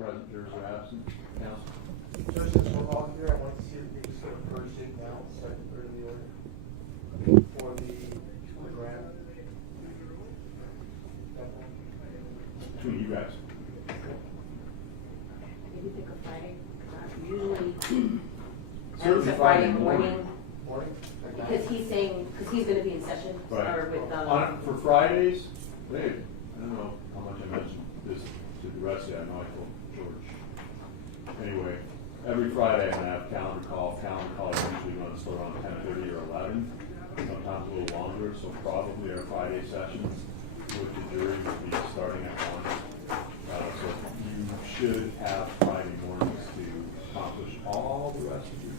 present, jurors are absent. Counsel? Judge, since we're all here, I want to see if we can set a first date now, so I can put it in the order. For the grant. Between you guys. Maybe pick a Friday. Usually, Certainly it's a Friday morning, Morning? Like nine? because he's saying, because he's gonna be in session, Right. or with, For Fridays, hey, I don't know how much I mentioned this to the rest of you, I know I told George. Anyway, every Friday I'm gonna have calendar call usually runs till around 10:30 or 11, sometimes a little longer, so probably our Friday sessions with the jury will be starting at 1. So you should have Friday mornings to accomplish all the rest of your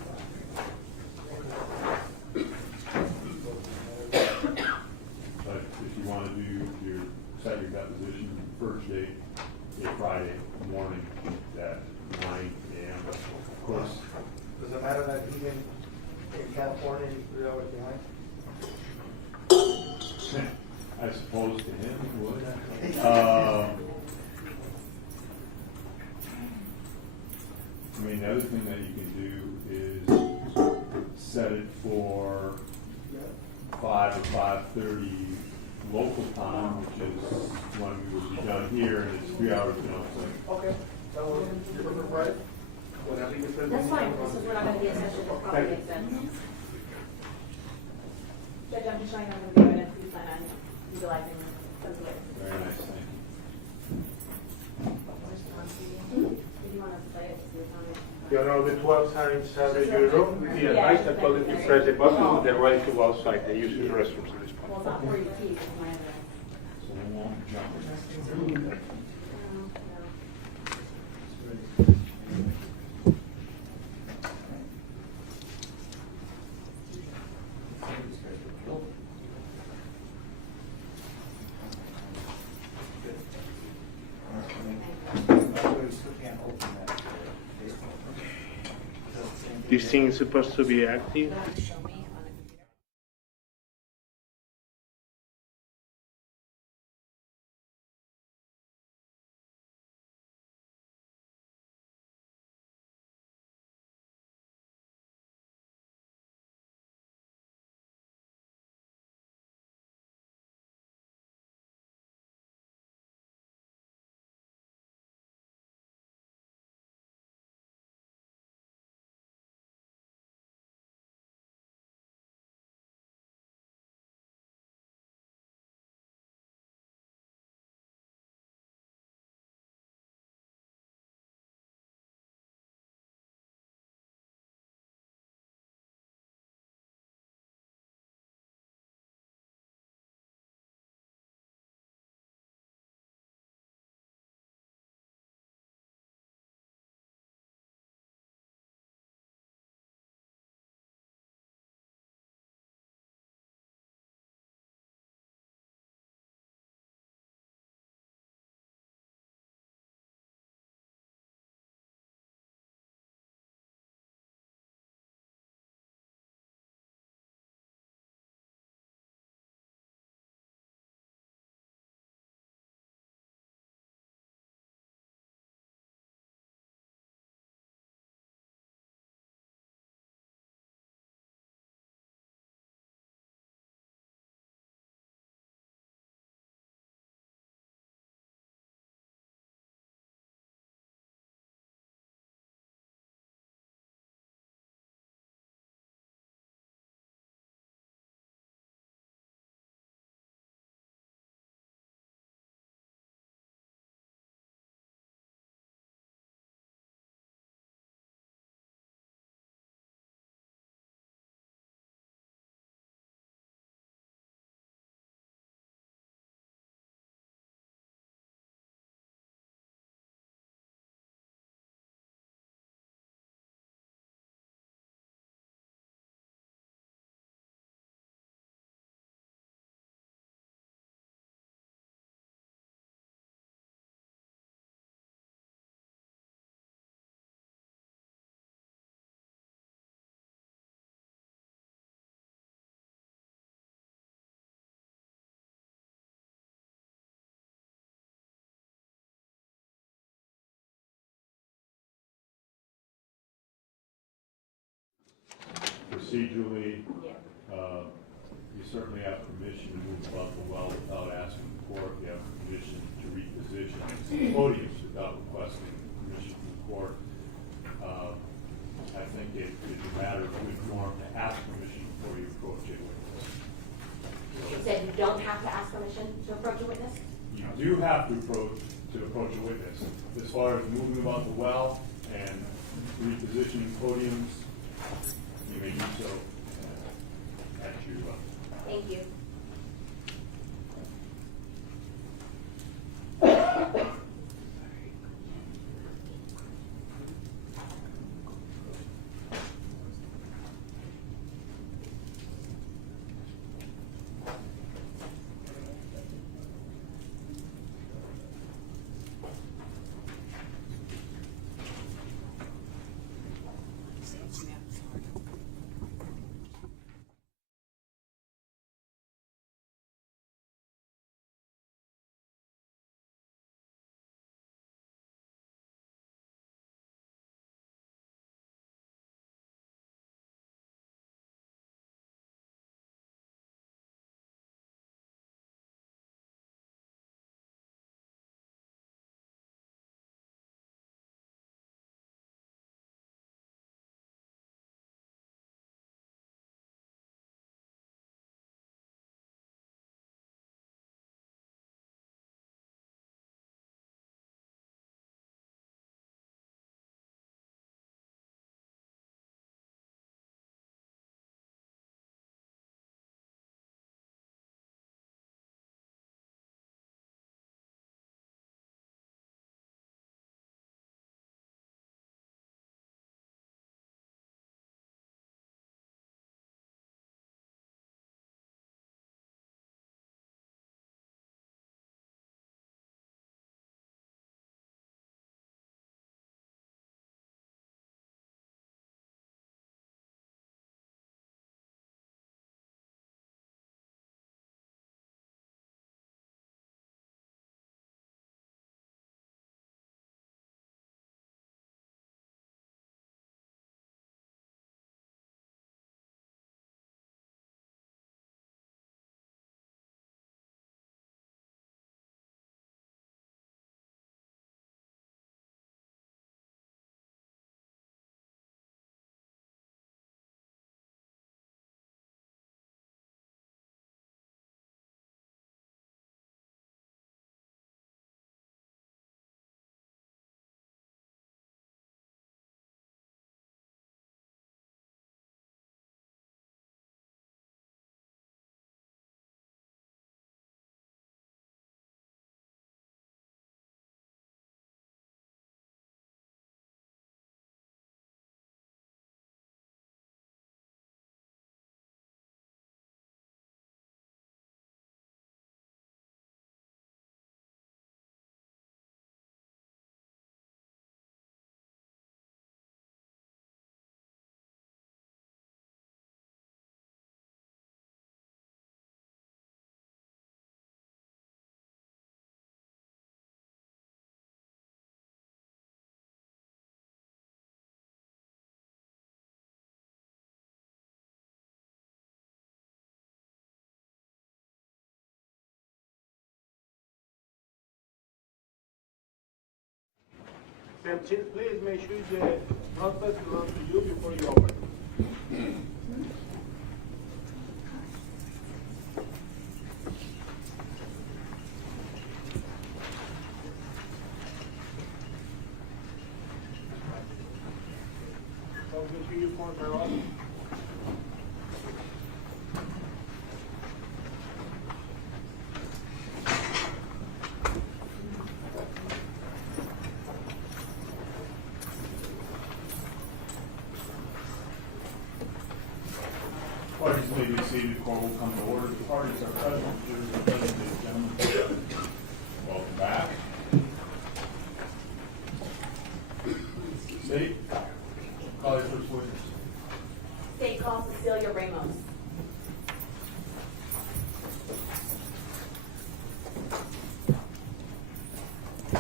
But if you want to do set your deposition first date, a Friday morning at 9 a.m. Of course, Does it matter that he's in California, he's 3 hours behind? I suppose to him it would. I mean, the other thing that you can do is set it for 5 or 5:30 local time, which is when we would be done here, and it's 3 hours, so. Okay, that will, you're looking for Friday? Whenever you said. that's fine, since we're not gonna be in session, it probably makes sense. Judge, I'm just showing them the evidence we plan on utilizing something like this. Very nice, thank you. If you want to play it, just do it on it. You know, the 12 signs have a euro. The advice that told them to press the button, they're ready to go outside. They use the restrooms at this Well, point. it's not 40 feet, it's my evidence. So we won't jump. This thing is supposed to be active. procedurally, Yeah. you certainly have permission to move above the well without asking the court. You have permission to reposition podiums without requesting permission from the court. I think it's a matter of good norm to ask permission before you approach a witness. You said you don't have to ask permission to approach a witness? You do have to approach a witness. As far as moving about the well and repositioning podiums, you may do so at your level. Thank you. Sam, please make sure the process belongs to you before you open. So make sure your forms are off. Parties may be seated, court will come to order. The parties are present, jurors are present, ladies and gentlemen. Welcome back. State, call your first witness. State calls Cecilia Ramos.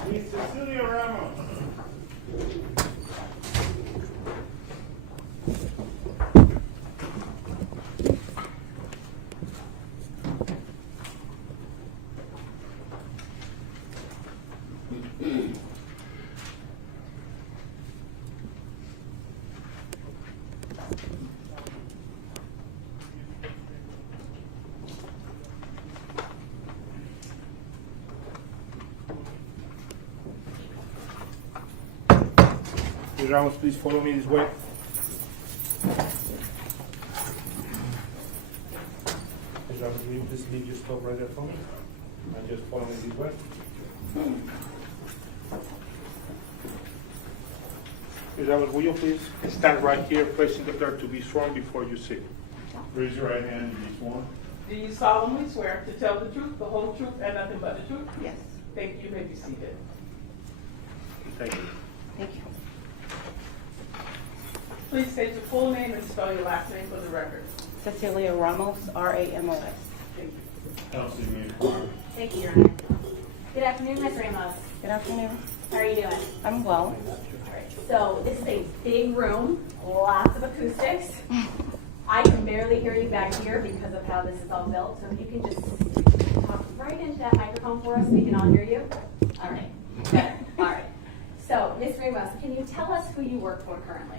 Miss Cecilia Ramos. Mr. Ramos, please follow me this way. Mr. Ramos, will you please leave your stuff right there for me? And just follow me this way. Mr. Ramos, will you please stand right here, facing the clerk to be sworn before you sit? Raise your right hand and be sworn. Do you solemnly swear to tell the truth, the whole truth, and nothing but the truth? Yes. Thank you. You may be seated. Thank you. Thank you. Please state your full name and spell your last name for the record. Cecilia Ramos, Ramos. Thank you. Counsel, you may report. Thank you, Your Honor. Good afternoon, Ms. Ramos. Good afternoon. How are you doing? I'm well. All right. So this is a big room, lots of acoustics. I can barely hear you back here because of how this is all built. So if you can just talk right into that microphone for us, we can all hear you. All right. Better. All right. So, Ms. Ramos, can you tell us who you work for currently?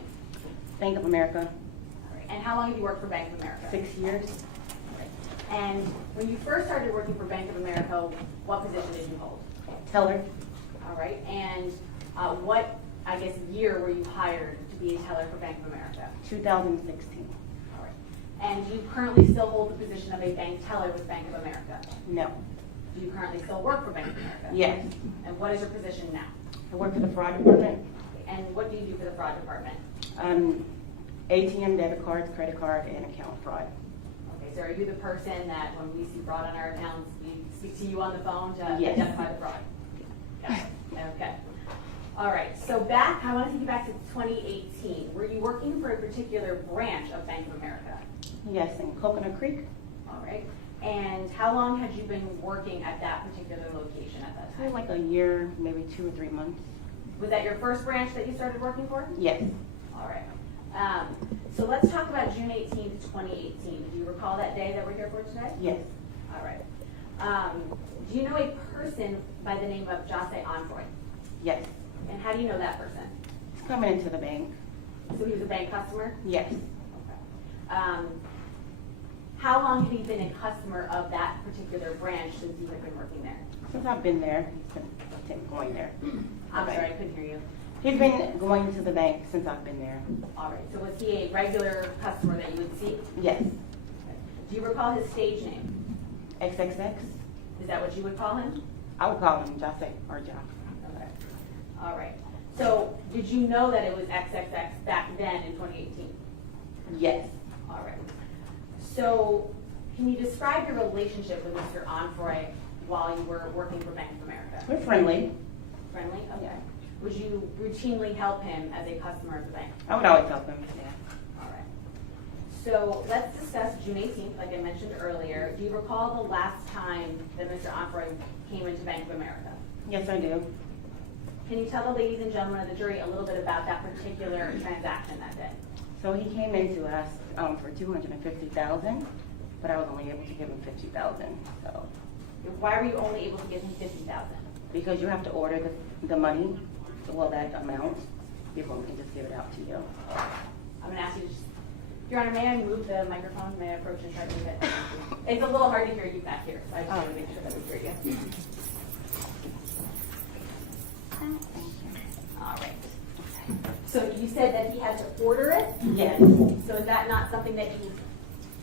Bank of America, All right. And how long have you worked for Bank of America? 6 years. And when you first started working for Bank of America, what position did you hold? Teller, All right. And what, I guess, year were you hired to be a teller for Bank of America? 2016. All right. And do you currently still hold the position of a bank teller with Bank of America? No. Do you currently still work for Bank of America? Yes. And what is your position now? I work for the fraud department. And what do you do for the fraud department? ATM, debit cards, credit card, and account fraud. Okay, so are you the person that when we see fraud on our accounts, we speak to you on the phone to Yes. identify the fraud? Got it. Okay. All right, so back, I want to take you back to 2018. Were you working for a particular branch of Bank of America? Yes, in Coconut Creek. All right. And how long had you been working at that particular location at that For time? like a year, maybe 2 or 3 months. Was that your first branch that you started working for? Yes. All right. So let's talk about June 18th, 2018. Do you recall that day that we're here for today? Yes. All right. Do you know a person by the name of Jose Onfroy? Yes. And how do you know that person? It's coming into the bank. So he was a bank customer? Yes. Okay. How long had he been a customer of that particular branch since you had been working there? Since I've been there, he's been going there. I'm sorry, I couldn't hear you. He's been going to the bank since I've been there. All right. So was he a regular customer that you would see? Yes. Do you recall his stage name? XXX. Is that what you would call him? I would call him Jose or John. Okay. All right. So did you know that it was XXX back then in 2018? Yes. All right. So can you describe your relationship with Mr. Onfroy while you were working for Bank of America? We're friendly. Friendly? Okay. Would you routinely help him as a customer of the bank? I would always help him. Yeah. All right. So let's discuss June 18th, like I mentioned earlier. Do you recall the last time that Mr. Onfroy came into Bank of America? Yes, I do. Can you tell the ladies and gentlemen of the jury a little bit about that particular transaction that day? So he came into us for $250,000, but I was only able to give him $50,000. So Why were you only able to give him $50,000? because you have to order the money, well, that amount, before we can just give it out to you. I'm going to ask you to just, Your Honor, may I move the microphone? May I approach and try to move it? It's a little hard to hear you back here, so I just want to make sure that we hear you. All right. So you said that he had to order it? Yes. So is that not something that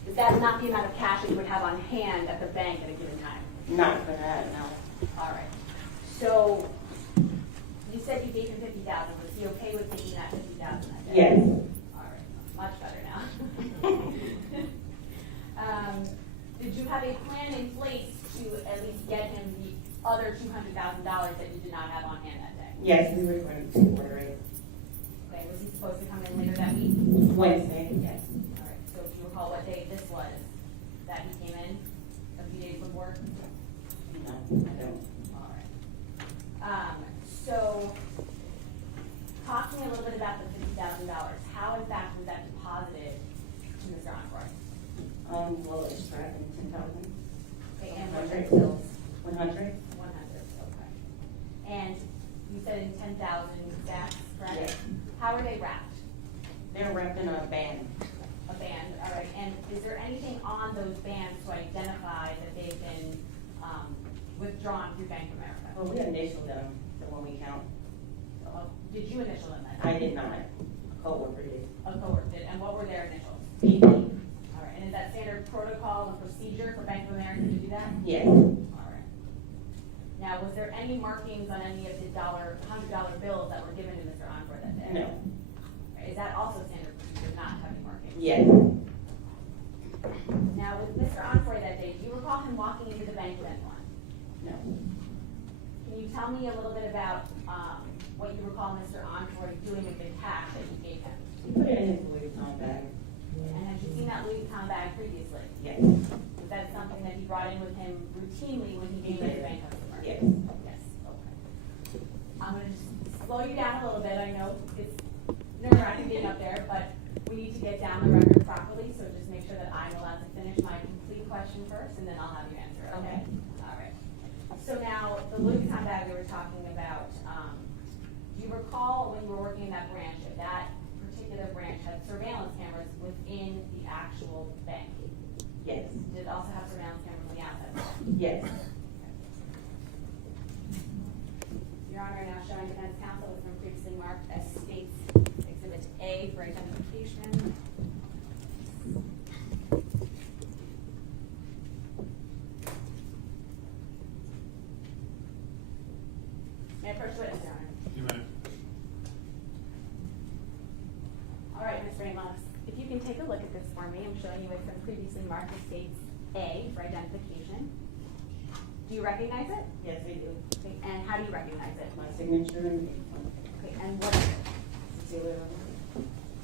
is that not the amount of cash that you would have on hand at the bank at a given time? Not for that, no. All right. So you said you gave him $50,000. Was he okay with taking that $50,000 that day? Yes. All right. Much better now. Did you have a plan in place to at least get him the other $200,000 that you did not have on hand that day? Yes, we were going to order it Okay. Was he supposed to come in later that week? Wednesday. Yes. All right. So do you recall what day this was that he came in? A few days before? No, I don't. All right. So, talk to me a little bit about the $50,000. How, in fact, was that deposited to Mr. Onfroy? Well, it's tracking 10,000. Okay, and what are bills? 100. 100, okay. And you said in 10,000 stacks, correct? Yes. How are they wrapped? They're wrapped in a band. A band, all right. And is there anything on those bands to identify that they've been withdrawn through Bank of America? Well, we initial them, so when we count. So Did you initial them then? I did not. Co-worker did. A coworker did, and what were their initials? PP. All right, and is that standard protocol and procedure for Bank of America to do that? Yes. All right. Now, was there any markings on any of the $100 bills that were given to Mr. Encore that day? No. Is that also standard procedure, not having markings? Yes. Now, with Mr. Encore that day, do you recall him walking into the bank with anyone? No. Can you tell me a little bit about what you recall Mr. Encore doing with the cash that you gave him? He put it in his Louis Vuitton bag. And have you seen that Louis Vuitton bag previously? Yes. Was that something that he brought in with him routinely when he came as a bank customer? Yes. Yes, okay. I'm gonna just slow you down a little bit. I know it's nerve-wracking being up there, but we need to get down the record properly, so just make sure that I'm allowed to finish my complete question first, and then I'll have you answer, okay? All right. So now, the Louis Vuitton bag we were talking about, do you recall when you were working in that branch, if that particular branch had surveillance cameras within the actual bank? Yes. Did it also have surveillance cameras on the outside? Yes. Your Honor, now showing defense counsel has been previously marked as State's Exhibit A for identification. May I approach the witness, Your Honor? You may. All right, Ms. Ramos, if you can take a look at this for me, I'm showing you it's been previously marked as State's A for identification. Do you recognize it? Yes, we do. Okay, and how do you recognize it? My signature and. Okay, and what is it?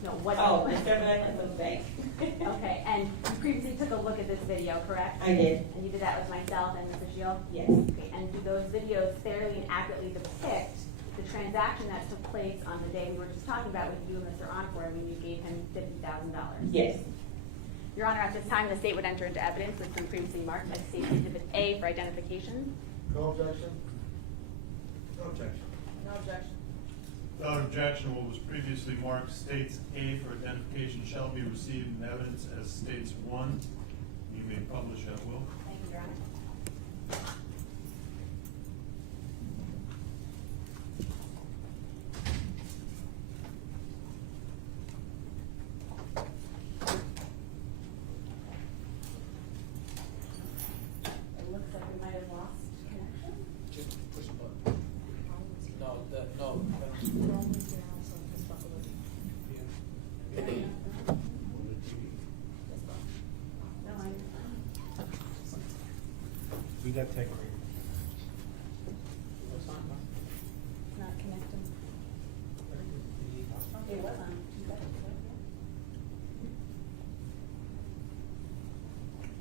No, what? Oh, the surveillance of the bank. Okay, and you previously took a look at this video, correct? I did. And you did that with myself and Mr. Shield? Yes. Okay, and do those videos fairly and accurately depict the transaction that took place on the day we were just talking about with you and Mr. Encore when you gave him $50,000? Yes. Your Honor, at this time, the state would enter into evidence that's been previously marked as State's Exhibit A for identification. No objection? No objection. No objection. Without objection, what was previously marked States A for identification shall be received in evidence as States 1. You may publish at will. Thank you, Your Honor. It looks like we might have lost connection. Just push the button. No, no. No, I We got tech right What's on? It's not connecting. It was on 2 seconds ago, yeah.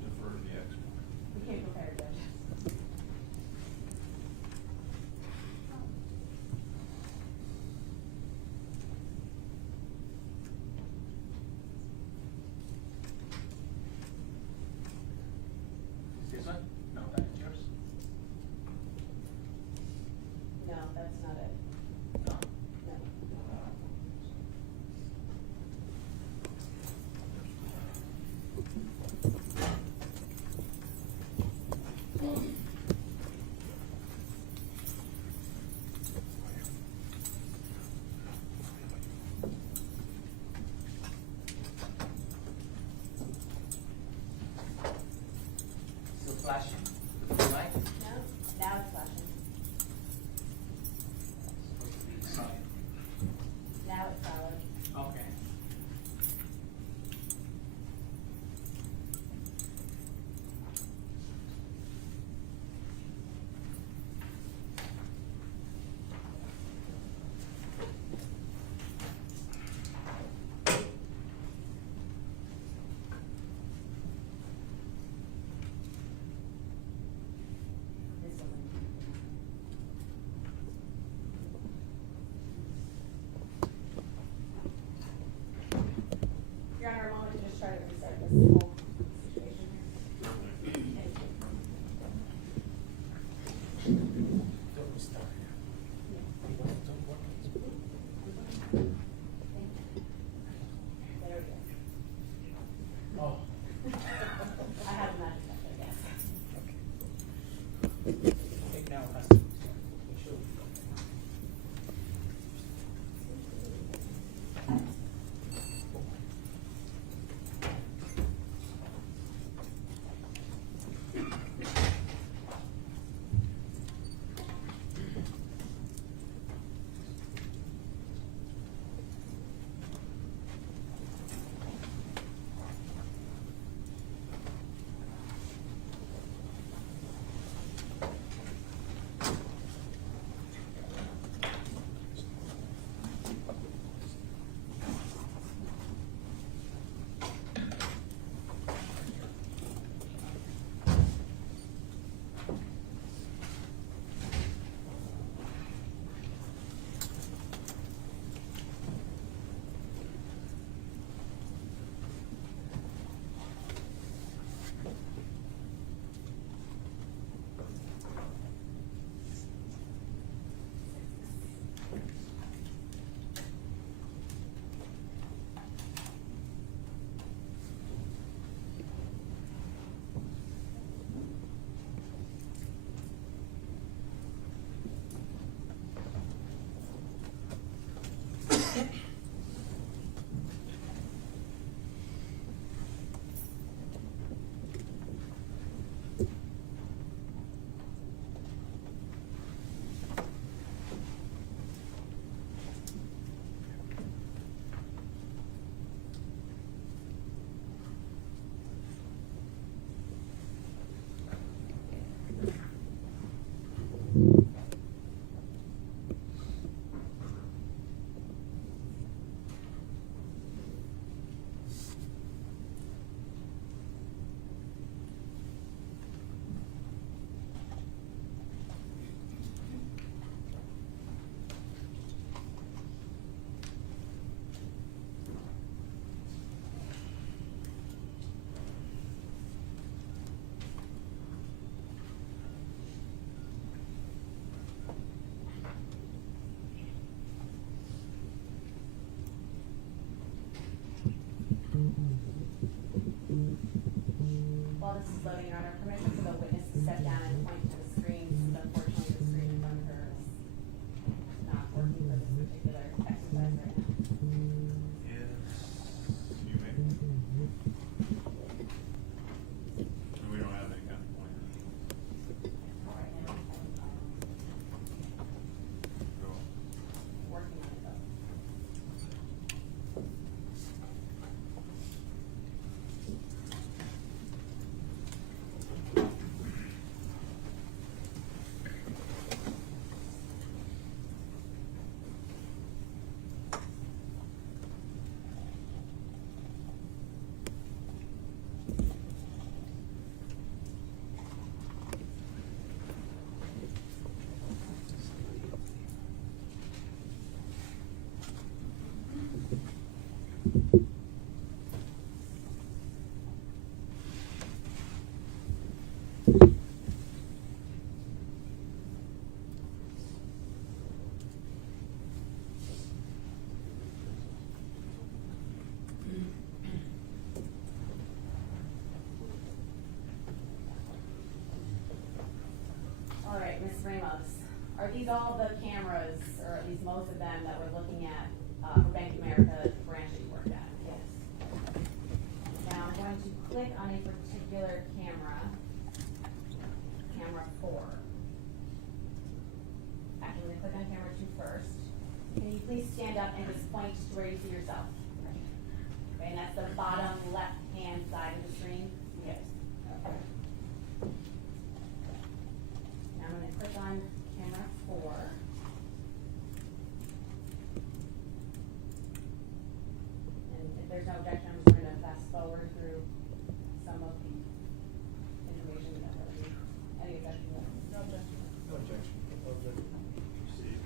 Defer to the expert. We came prepared, Judge. This one? No, that's yours. No, that's not it. No. No. Still flashing? The blue light? No, now it's flashing. Supposed to be solid. Now it's solid. Okay. This one. Your Honor, a moment to just try to reset this whole situation here. Thank you. Don't restart. Don't work. There we go. Oh. I have a magic method, I guess. I think now it has to. It should. While this is loading, Your Honor, permission for the witness to step down and point to the screen, since unfortunately the screen in front of her is not working for this particular exercise right now. Yes, you may. And we don't have any kind of pointer. Go. Working on it though. All right, Ms. Ramos, are these all the cameras, or at least most of them, that we're looking at for Bank of America branch that you worked at? Yes. Now I'm going to click on a particular camera, camera 4. Actually, I'm going to click on camera 2 first. Can you please stand up and just point to where you see yourself? Okay, and that's the bottom left-hand side of the screen? Yes. Okay. Now I'm going to click on camera 4. And if there's no objection, I'm just going to fast forward through some of the information that we need. Any objection? No objection. No objection. No objection. See.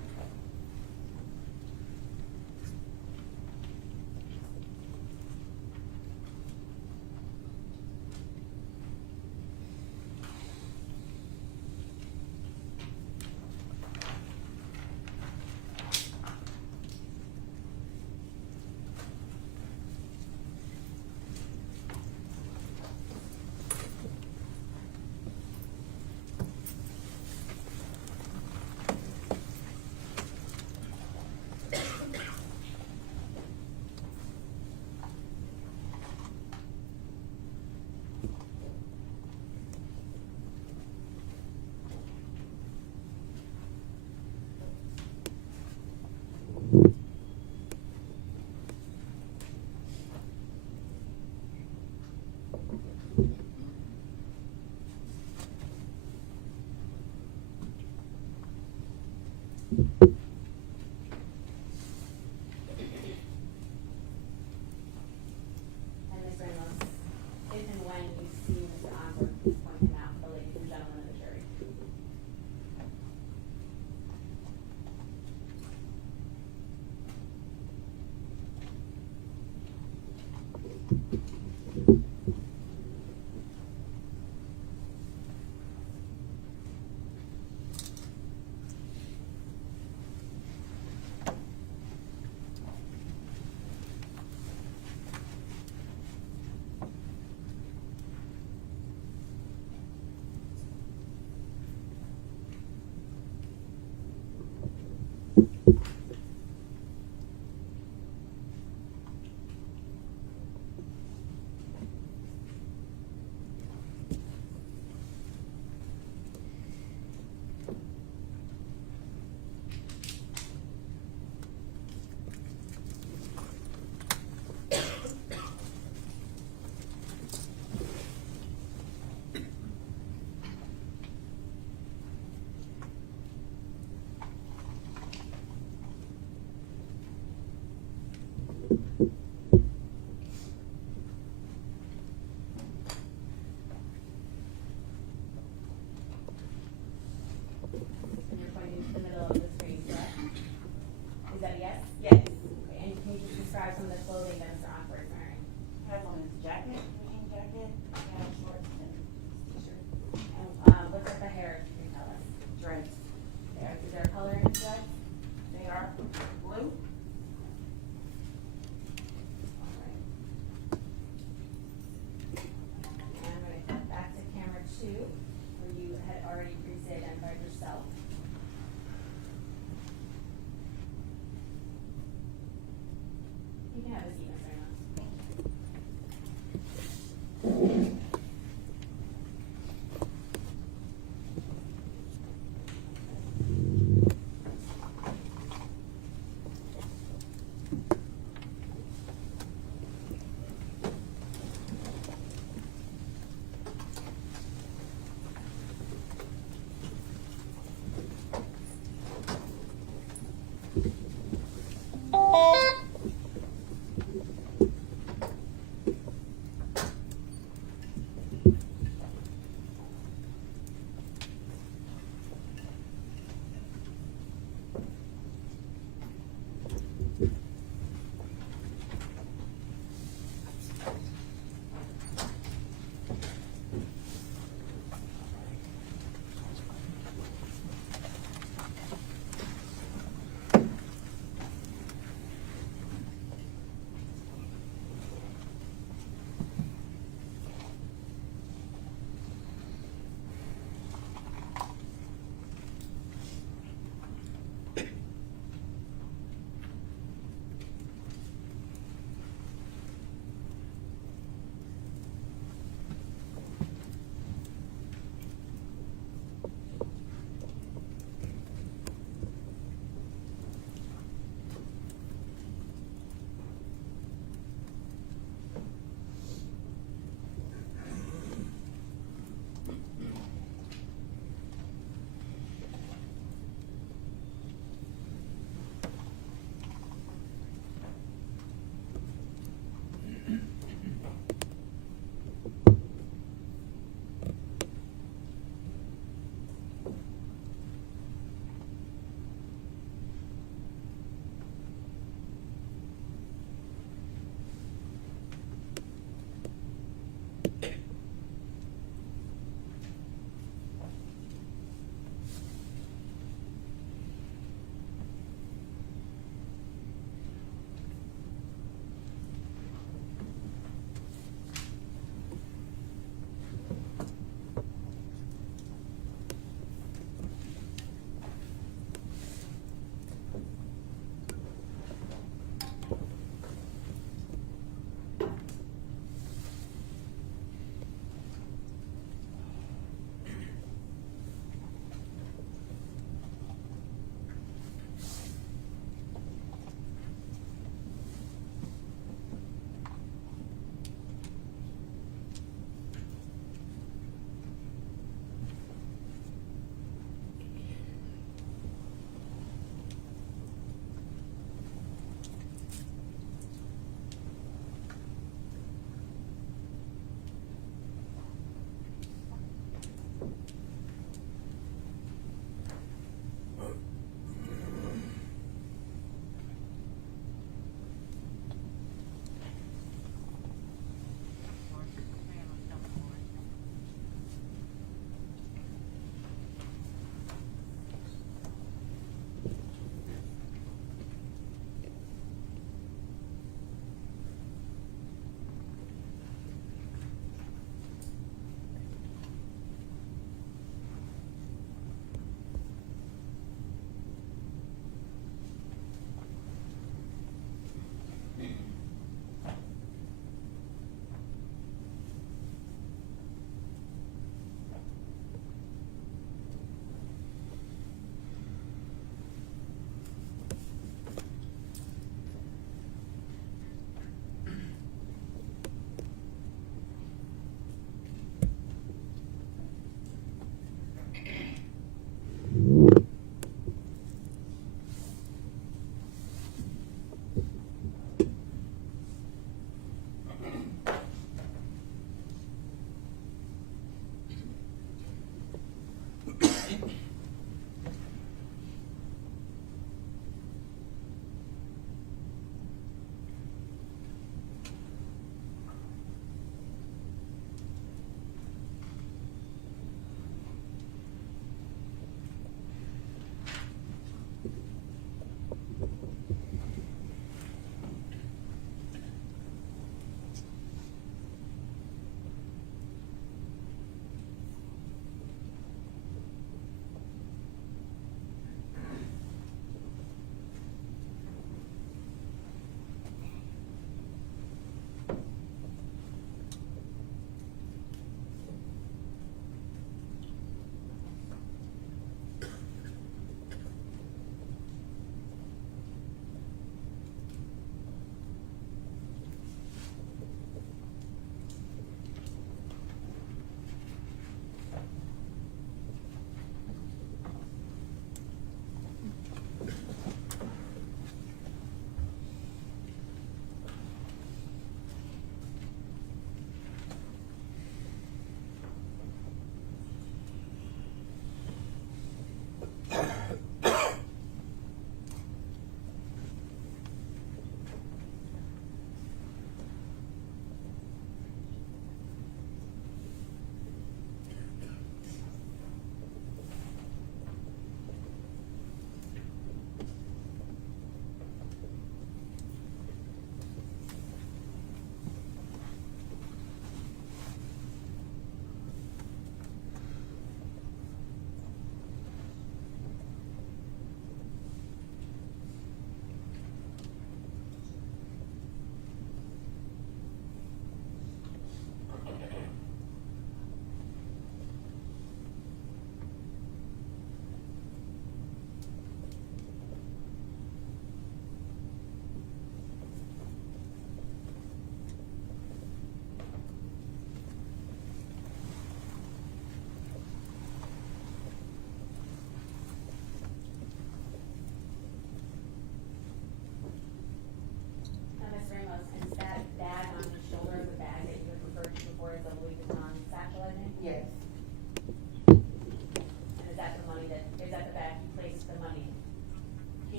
And Ms. Ramos, if and when you see Mr. Onford, please point him out to the ladies and gentlemen of the jury. already previously identified yourself. You can have a seat, Ms. Ramos.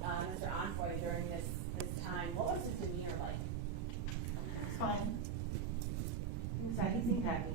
Mr. Enfoy during this time? What was his demeanor like? It's fine. He seemed happy.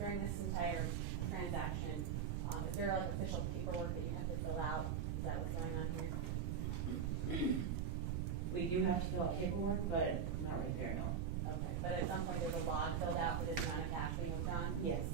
during this entire transaction, is there like official paperwork that you have to fill out? Is that what's going on here? We do have to fill out paperwork, but not right there, no. Okay, but at some point there's a log filled out for this amount of cash being withdrawn? Yes.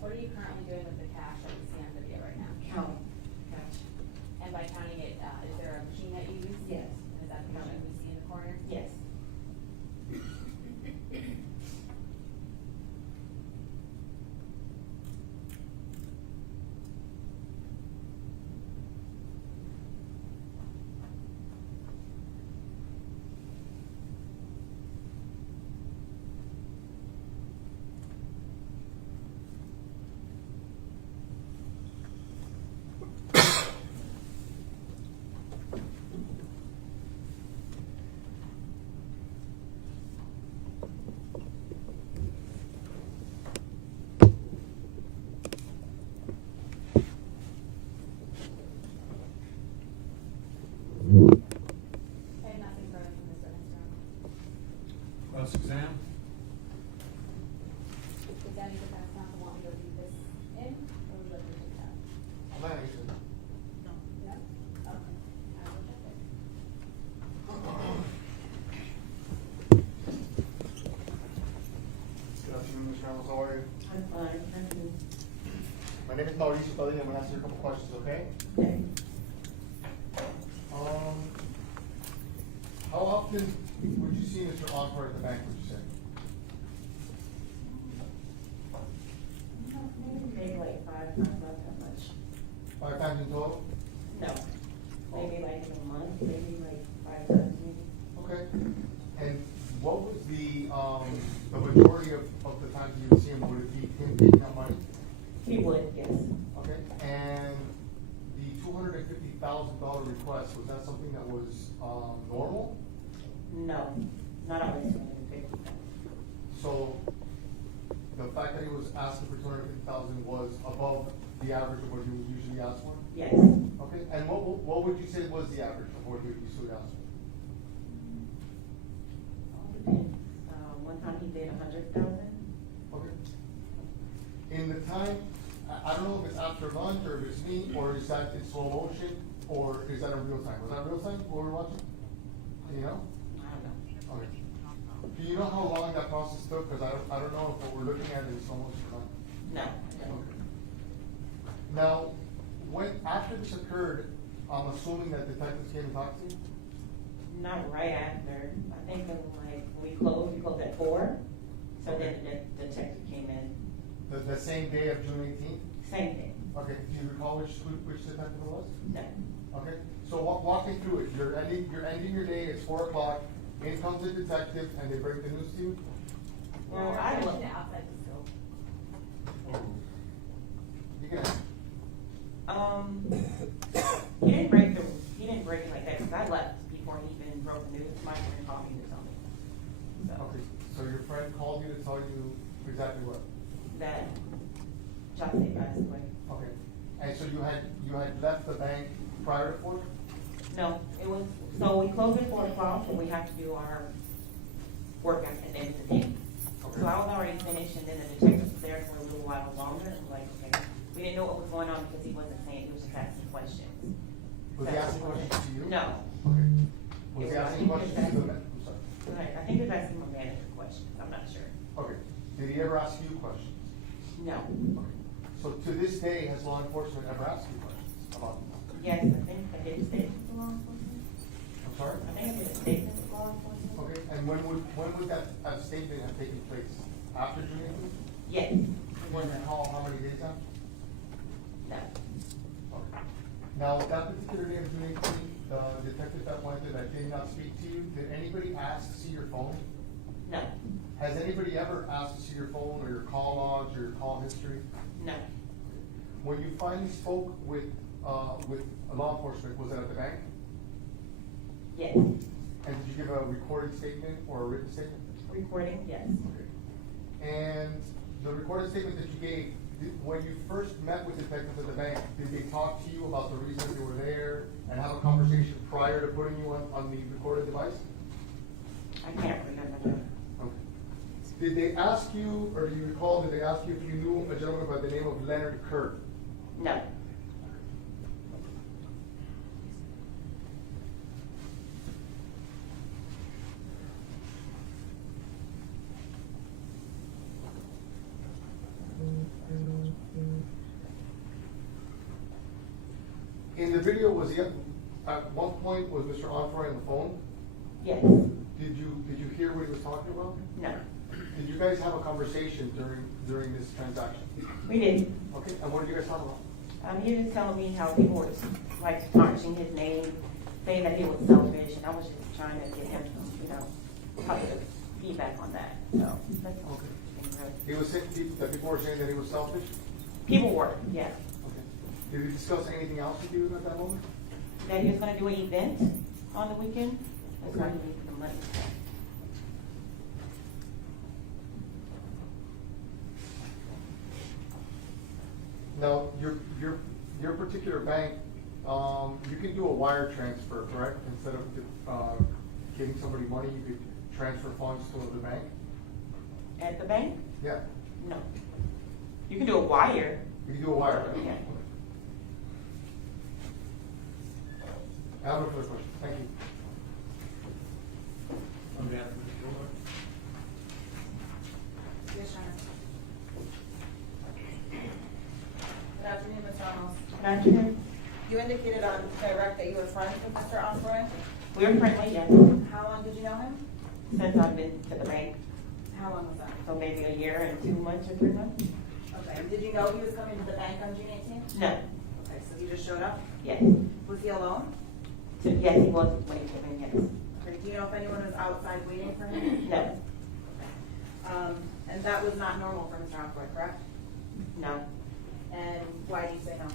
what are you currently doing with the cash that we see on video right now? Counting, cash. And by counting it, is there a machine that you use? Yes. And is that the machine we see in the corner? Yes. Okay, nothing further from this witness room. Cross exam? Does any defense counsel want me to leave this in, or would you like me to take that? I'm not interested. No? Okay. I will check it. Good afternoon, Mr. Ramos, how are you? I'm fine, thank you. My name is Mauricio Padilla, I'm gonna ask you a couple questions, okay? Okay. How often would you see Mr. Encore at the bank, would you say? Maybe like five, not that much. 5 times in total? No, maybe like in a month, maybe like 5 times maybe. Okay. And what was the majority of the times you would see him, would it be him taking out money? He would, yes. Okay, and the $250,000 request, was that something that was normal? No, not always 250. So the fact that he was asking for $250,000 was above the average of what he would usually ask for? Yes. Okay, and what would you say was the average of what he would usually ask for? All depends. One time he did 100,000. Okay. In the time, I don't know if it's after lunch or if it's me, or is that in slow motion, or is that in real time? Was that real time, what we were watching? Do you know? I don't know. Okay. Do you know how long that process took? Because I don't know if what we're looking at is slow motion or not. No. Okay. Now, after this occurred, I'm assuming that detectives came and talked to you? Not right after. I think when we closed at 4. So then the detective came in. The same day of June 18th? Same thing. Okay, do you recall which detective it was? No. Okay, so walk me through it. You're ending your day, it's 4 o'clock, in comes the detective, and they break the news to you? Well, We're I catching look. it outside the scope. You can, He didn't break it like that, because I left before he even broke the news. My friend called me to tell me. So, okay, so your friend called you to tell you exactly what? that Johnson passed away. Okay, and so you had left the bank prior to 4? No, it was, so we closed at 4 o'clock, and we have to do our work at the end of the day. Okay. So I was already finished, and then the detective was there for a little while longer, and like, okay. We didn't know what was going on because he wasn't saying, he was just asking questions. Was he asking questions to you? No. Okay. Was he asking questions to the, I'm sorry. Right, I think he was asking my manager questions, I'm not sure. Okay, did he ever ask you questions? No. Okay. So to this day, has law enforcement ever asked you questions about this? Yes, I think I did a statement to law enforcement. I'm sorry? I think I did a statement to law enforcement. Okay, and when would that statement have taken place? After June 18th? Yes. Do you recall how many days after? No. Okay. Now, that particular day of June 18th, the detective that went there that did not speak to you, did anybody ask to see your phone? No. Has anybody ever asked to see your phone or your call logs or your call history? No. When you finally spoke with law enforcement, was it at the bank? Yes. And did you give a recorded statement or a written statement? Recording, yes. Okay. And the recorded statement that you gave, when you first met with detectives at the bank, did they talk to you about the reason they were there and have a conversation prior to putting you on the recorded device? I can't remember that. Okay. Did they ask you, or do you recall, did they ask you if you knew a gentleman by the name of Leonard Kerr? No. In the video, was he, at one point, was Mr. Onfroy on the phone? Yes. Did you hear what he was talking about? No. Did you guys have a conversation during this transaction? We did. Okay, and what did you guys talk about? He was telling me how people were like tarnishing his name, saying that he was selfish, and I was just trying to get him, positive feedback on that. So that's all. Okay. He was saying that people were saying that he was selfish? People were, yeah. Okay. Did he discuss anything else with you at that moment? That he was going to do an event on the weekend. That's why he needed the money. Now, your particular bank, you can do a wire transfer, correct? Instead of giving somebody money, you could transfer funds to the bank? At the bank? Yeah. No. You can do a wire. You can do a wire. Yeah. I have no further questions. Thank you. On behalf of Mr. Bori. Yes, Your Honor. Good afternoon, Ms. Ramos. Good afternoon. You indicated on direct that you were friends with Mr. Onfroy. We were friendly, yes. How long did you know him? Since I've been to the bank. How long was that? So maybe a year and 2 months or 3 months? Okay, and did you know he was coming to the bank on June 18th? No. Okay, so he just showed up? Yes. Was he alone? So, yes, he was when he came in, yes. Okay, do you know if anyone was outside waiting for him? No. And that was not normal for Mr. Onfroy, correct? No. And why do you say no?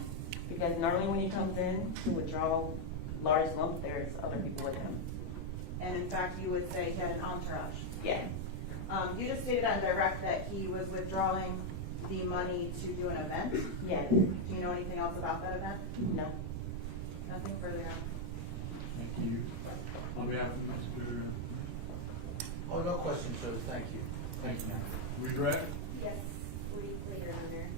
Because normally when he comes in to withdraw large lumps, there's other people with him. And in fact, you would say he had an entourage. Yeah. You just stated on direct that he was withdrawing the money to do an event. Yes. Do you know anything else about that event? No. Nothing further. Thank you. On behalf of Mr. Oh, no questions, sir. Thank you. Thank you. Redirect? Yes, later on there.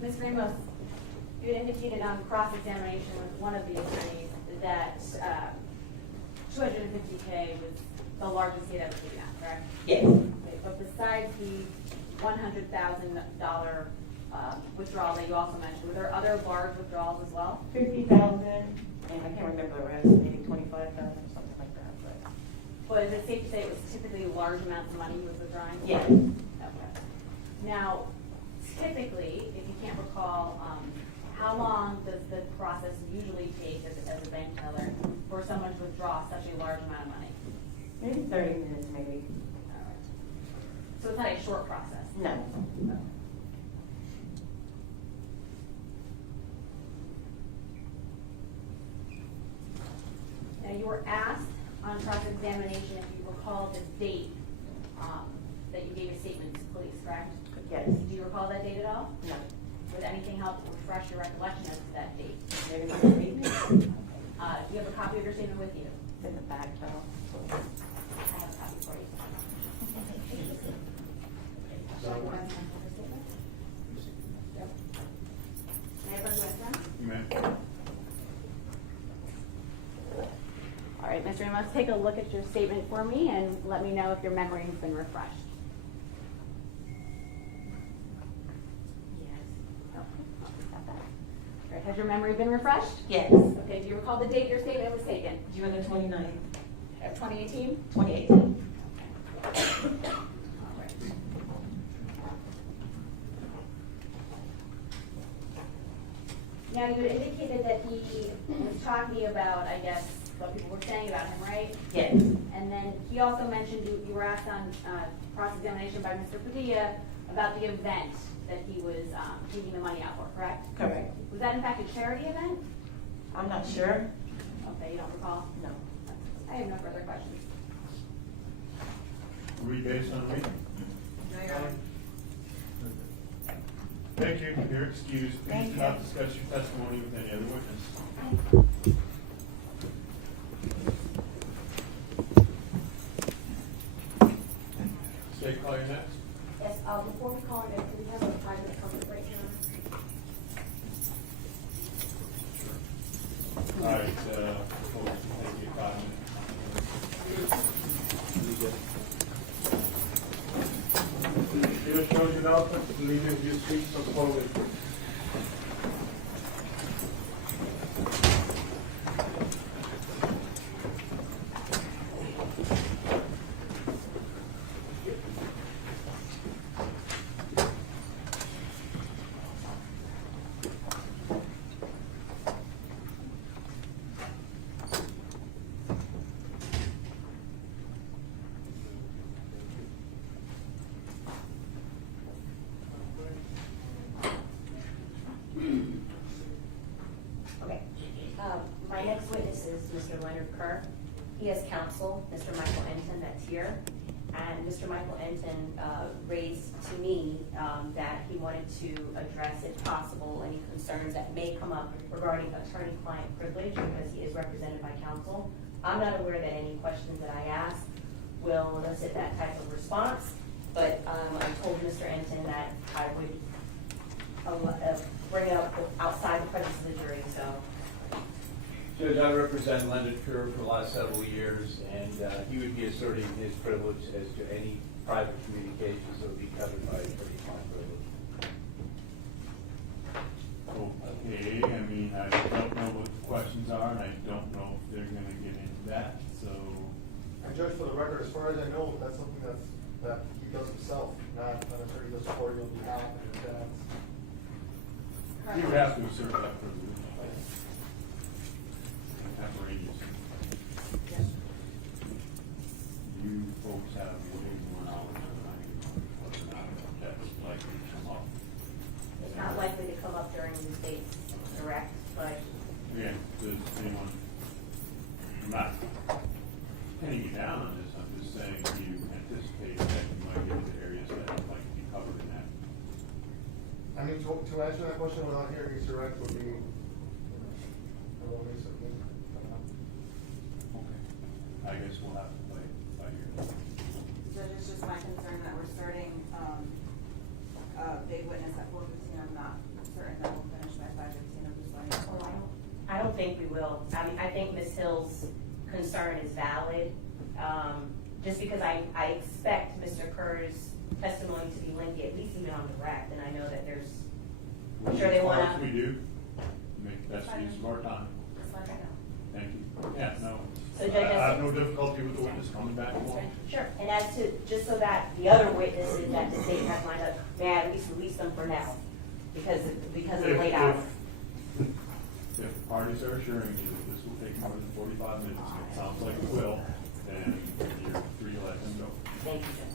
Ms. Ramos, you had indicated on cross-examination with one of the attorneys that $250K was the largest he had ever taken out, correct? Yes. Okay, but besides the $100,000 withdrawal that you also mentioned, were there other large withdrawals as well? 50,000, and I can't remember the rest, maybe 25,000 or something like that. But is it safe to say it was typically large amounts of money he was withdrawing? Yes. Okay. Now, typically, if you can't recall, how long does the process usually take as a bank teller for someone to withdraw such a large amount of money? Maybe 30 minutes, maybe. All right. So it's not a short process? No. Now, you were asked on cross-examination if you recall the date that you gave a statement to police, correct? Yes. Do you recall that date at all? No. Would anything help refresh your recollection as to that date? Maybe not a statement. Do you have a copy of your statement with you? It's in the back, though. I have a copy for you. May I bring you with them? You may. All right, Mr. Ramos, take a look at your statement for me and let me know if your memory has been refreshed. Yes. All right, has your memory been refreshed? Yes. Okay, do you recall the date your statement was taken? June the 29th, Of 2018? 2018. All right. Now, you had indicated that he was talking about, I guess, what people were saying about him, right? Yes. And then he also mentioned, you were asked on cross-examination by Mr. Padilla about the event that he was taking the money out for, correct? Correct. Was that in fact a charity event? I'm not sure. Okay, you don't recall? No. I have no further questions. Read based on reading. No, Your Honor. Thank you. You're excused. Thank Please do you. not discuss your testimony with any other witness. State call your next. Yes, before we call it, do we have a 5-minute comment break here? All right, announcement, leave in your seats and follow it. Okay. My next witness is Mr. Leonard Kerr. He has counsel, Mr. Michael Enton, that's here. And Mr. Michael Enton raised to me that he wanted to address, if possible, any concerns that may come up regarding attorney-client privilege because he is represented by counsel. I'm not aware that any questions that I ask will elicit that type of response, but I told Mr. Enton that I would bring it up outside the presence of the jury, so. Judge, I represent Leonard Kerr for the last several years, and he would be asserting his privilege as to any private communications that would be covered by attorney-client privilege. Okay, I mean, I don't know what the questions are, and I don't know if they're gonna get into that, so. And Judge, for the record, as far as I know, that's something that he does himself, not an attorney does for you on behalf of his dad's. He would have to assert that privilege. Contemporaneous. You folks have way more knowledge than I do, whether or not that's likely to come up. It's not likely to come up during the state's direct, but Again, does anyone, I'm not pinning you down on this, I'm just saying, do you anticipate that you might get into areas that might be covered in that? I mean, to answer that question without hearing his direct would be, a little bit something. Okay. I guess we'll have to play by ear. Judge, it's just my concern that we're starting, a big witness at 4:15. I'm not certain that we'll finish by 5:15. I'm just wondering. I don't think we will. I mean, I think Ms. Hill's concern is valid, just because I expect Mr. Kerr's testimony to be lengthy, at least even on direct, and I know that there's, I'm sure they want to. We do, make best use of our time. Just let her know. Thank you. Yeah, no, So I Judge, have no difficulty with the witness coming back along. Sure, and as to, just so that the other witnesses that the state has lined up, may I at least release them for now? Because of the late hour. If parties are assuring you that this will take more than 45 minutes, it sounds like it will, then you're free to let them go. Thank you, Judge.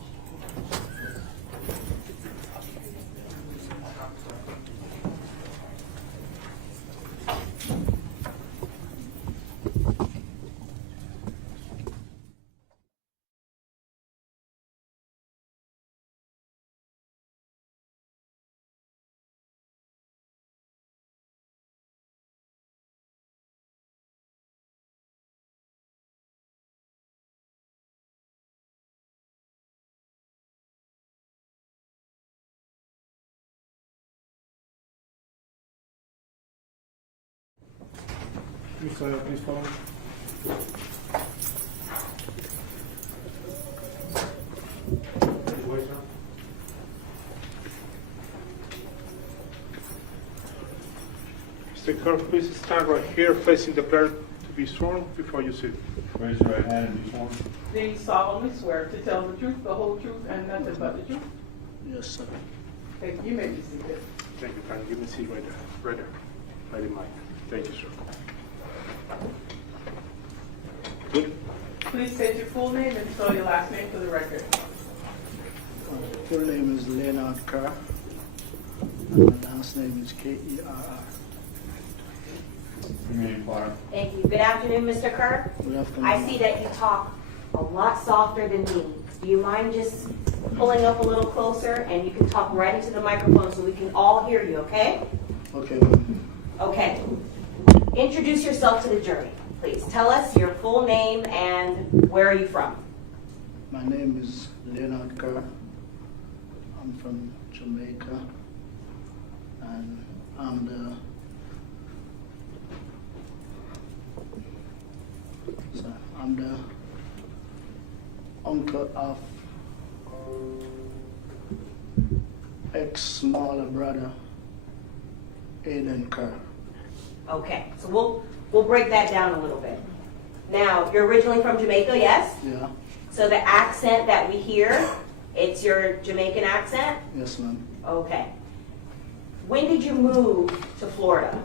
Please follow me. Mr. Kerr, please stand right here facing the clerk to be sworn before you sit. Raise your right hand and be sworn. Do you solemnly swear to tell the truth, the whole truth, and nothing but the truth? Yes, sir. Thank you. You may be seated. Thank you, Karen. You can see right there. Right there. By the mic. Thank you, sir. Good. Please state your full name and spell your last name for the record. Full name is Leonard Kerr. And my last name is Kerr. Your name, Clark. Thank you. Good afternoon, Mr. Kerr. Good afternoon. I see that you talk a lot softer than me. Do you mind just pulling up a little closer and you can talk right into the microphone so we can all hear you, okay? Okay, ma'am. Okay. Introduce yourself to the jury, please. Tell us your full name and where are you from? My name is Leonard Kerr. I'm from Jamaica. And I'm the uncle of ex-smaller brother, Aiden Kerr. Okay, so we'll break that down a little bit. Now, you're originally from Jamaica, yes? Yeah. So the accent that we hear, it's your Jamaican accent? Yes, ma'am. Okay. When did you move to Florida?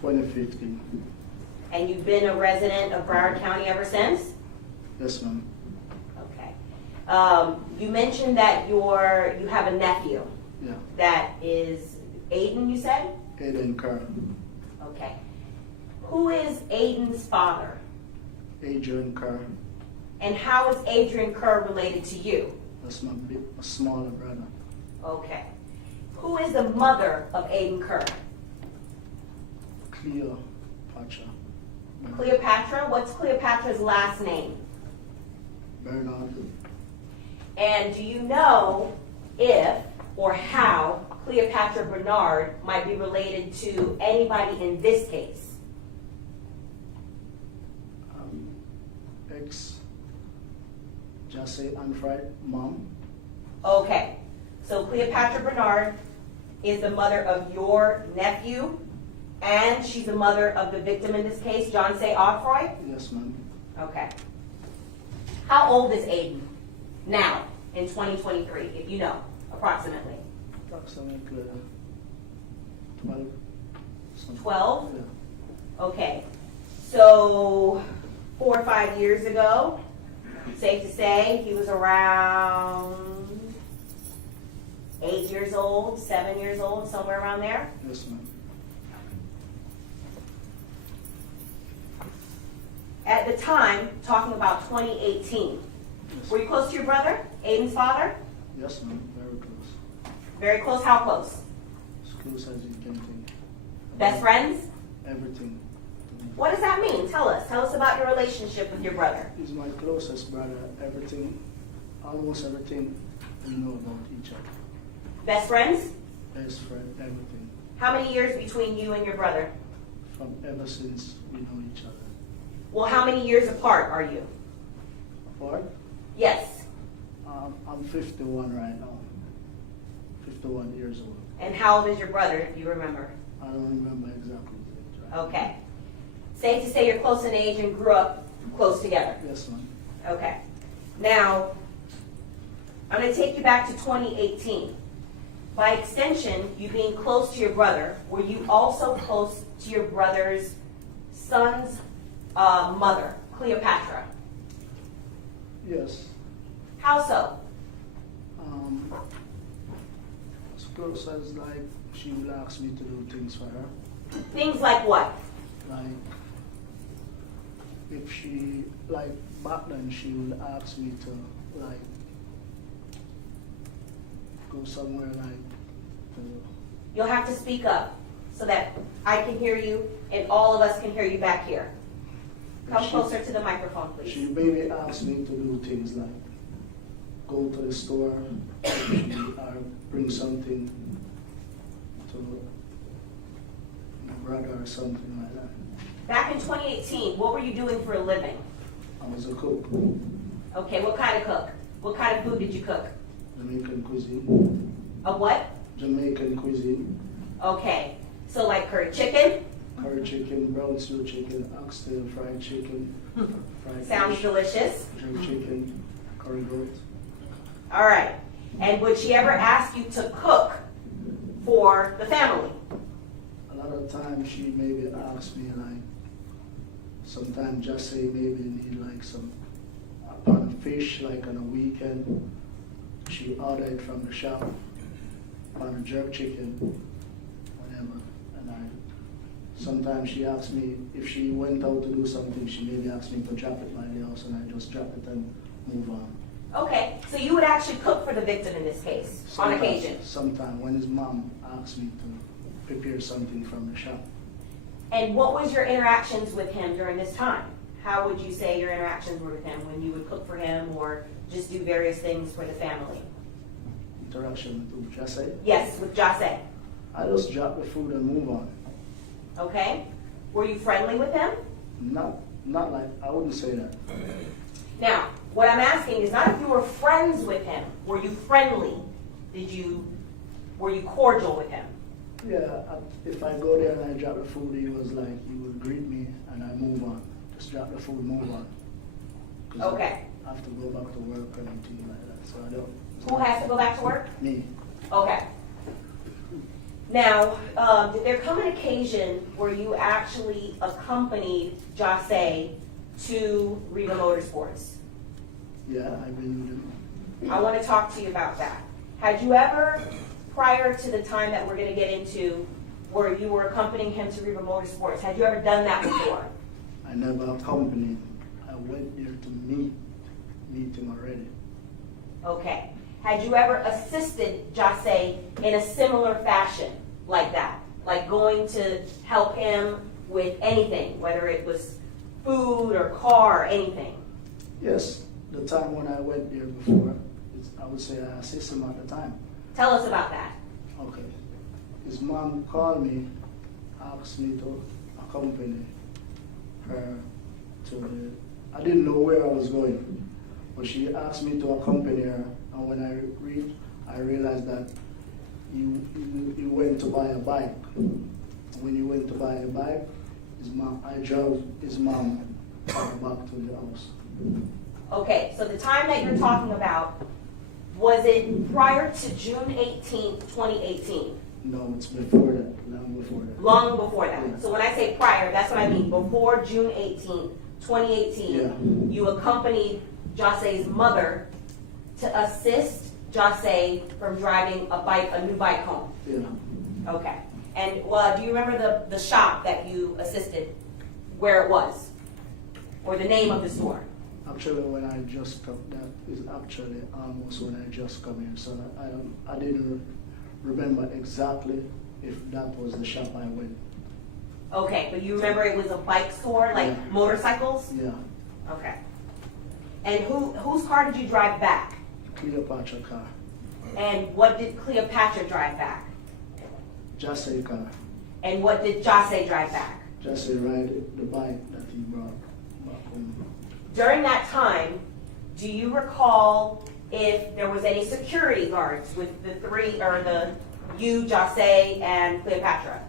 2015. And you've been a resident of Broward County ever since? Yes, ma'am. Okay. You mentioned that you have a nephew. Yeah. That is Aiden, you said? Aiden Kerr. Okay. Who is Aiden's father? Adrian Kerr. And how is Adrian Kerr related to you? That's my smaller brother. Okay. Who is the mother of Aiden Kerr? Cleopatra. Cleopatra? What's Cleopatra's last name? Bernard. And do you know if or how Cleopatra Bernard might be related to anybody in this case? Just say unfried mom. Okay. So Cleopatra Bernard is the mother of your nephew, and she's the mother of the victim in this case, John C. Offroy? Yes, ma'am. Okay. How old is Aiden now in 2023, if you know, approximately? Approximately 12. 12? Yeah. Okay. So 4 or 5 years ago, safe to say he was around 8 years old, 7 years old, somewhere around there? Yes, ma'am. At the time, talking about 2018, were you close to your brother, Aiden's father? Yes, ma'am. Very close. Very close? How close? As close as you can think. Best friends? Everything. What does that mean? Tell us. Tell us about your relationship with your brother. He's my closest brother. Everything, almost everything we know about each other. Best friends? Best friend, everything. How many years between you and your brother? From ever since we know each other. Well, how many years apart are you? Apart? Yes. I'm 51 right now. 51 years old. And how old is your brother, if you remember? I don't remember exactly his age. Right? Okay. Safe to say you're close in age and grew up close together. Yes, ma'am. Okay. Now, I'm going to take you back to 2018. By extension, you being close to your brother, were you also close to your brother's son's mother, Cleopatra? Yes. How so? As close as like she will ask me to do things for her. Things like what? Like if she like back then she would ask me to like go somewhere like to, You'll have to speak up so that I can hear you and all of us can hear you back here. Come closer to the microphone, please. she maybe asked me to do things like go to the store or bring something to my brother or something like that. Back in 2018, what were you doing for a living? I was a cook. Okay, what kind of cook? What kind of food did you cook? Jamaican cuisine. A what? Jamaican cuisine. Okay, so like curry chicken? Curry chicken, brown stew chicken, oxtail, fried chicken, fried Sounds fish, delicious. jerk chicken, curry goat. All right. And would she ever ask you to cook for the family? A lot of times she maybe asks me like, sometimes just say maybe need like some pan of fish like on a weekend. She order it from the shop, pan of jerk chicken, whatever. And sometimes she asks me if she went out to do something, she maybe asks me to drop it by the house and I just drop it and move on. Okay, so you would actually cook for the victim in this case, on occasion? Sometimes when his mom asks me to prepare something from the shop. And what was your interactions with him during this time? How would you say your interactions were with him when you would cook for him or just do various things for the family? Interaction with Jase? Yes, with Jase. I just drop the food and move on. Okay. Were you friendly with him? Not like, I wouldn't say that. Now, what I'm asking is not if you were friends with him. Were you friendly? Did you Were you cordial with him? Yeah, if I go there and I drop the food, he was like, he would greet me and I move on. Just drop the food, move on. 'Cause Okay. I have to go back to work and anything like that, so I don't. Who has to go back to work? Me. Okay. Now, did there come an occasion where you actually accompanied Jose to Riva Motorsports? Yeah, I've been with him. I want to talk to you about that. Had you ever, prior to the time that we're going to get into, where you were accompanying him to Riva Motorsports, had you ever done that before? I never accompanied him. I went there to meet him already. Okay. Had you ever assisted Jose in a similar fashion like that? Like going to help him with anything, whether it was food or car or anything? Yes, the time when I went there before, I would say I assisted him at the time. Tell us about that. Okay. His mom called me, asked me to accompany her to the, I didn't know where I was going, but she asked me to accompany her, and when I realized that he went to buy a bike. When he went to buy a bike, I drove his mom back to the house. Okay, so the time that you're talking about, was it prior to June 18th, 2018? No, it's before that, long before that. Long before that. Yeah. So when I say prior, that's what I mean. Before June 18th, 2018, Yeah. you accompanied Jose's mother to assist Jose from driving a new bike home. Yeah. Okay. And do you remember the shop that you assisted, where it was? Or the name of the store? Actually, when I just come, that is actually almost when I just come here, so I didn't remember exactly if that was the shop I went. Okay, but you remember it was a bike store, like Yeah. motorcycles? Yeah, Okay. And whose car did you drive back? Cleopatra car, And what did Cleopatra drive back? Jesse car, And what did Jose drive back? Jesse ride the bike that he brought back home. During that time, do you recall if there was any security guards with you, Jose, and Cleopatra?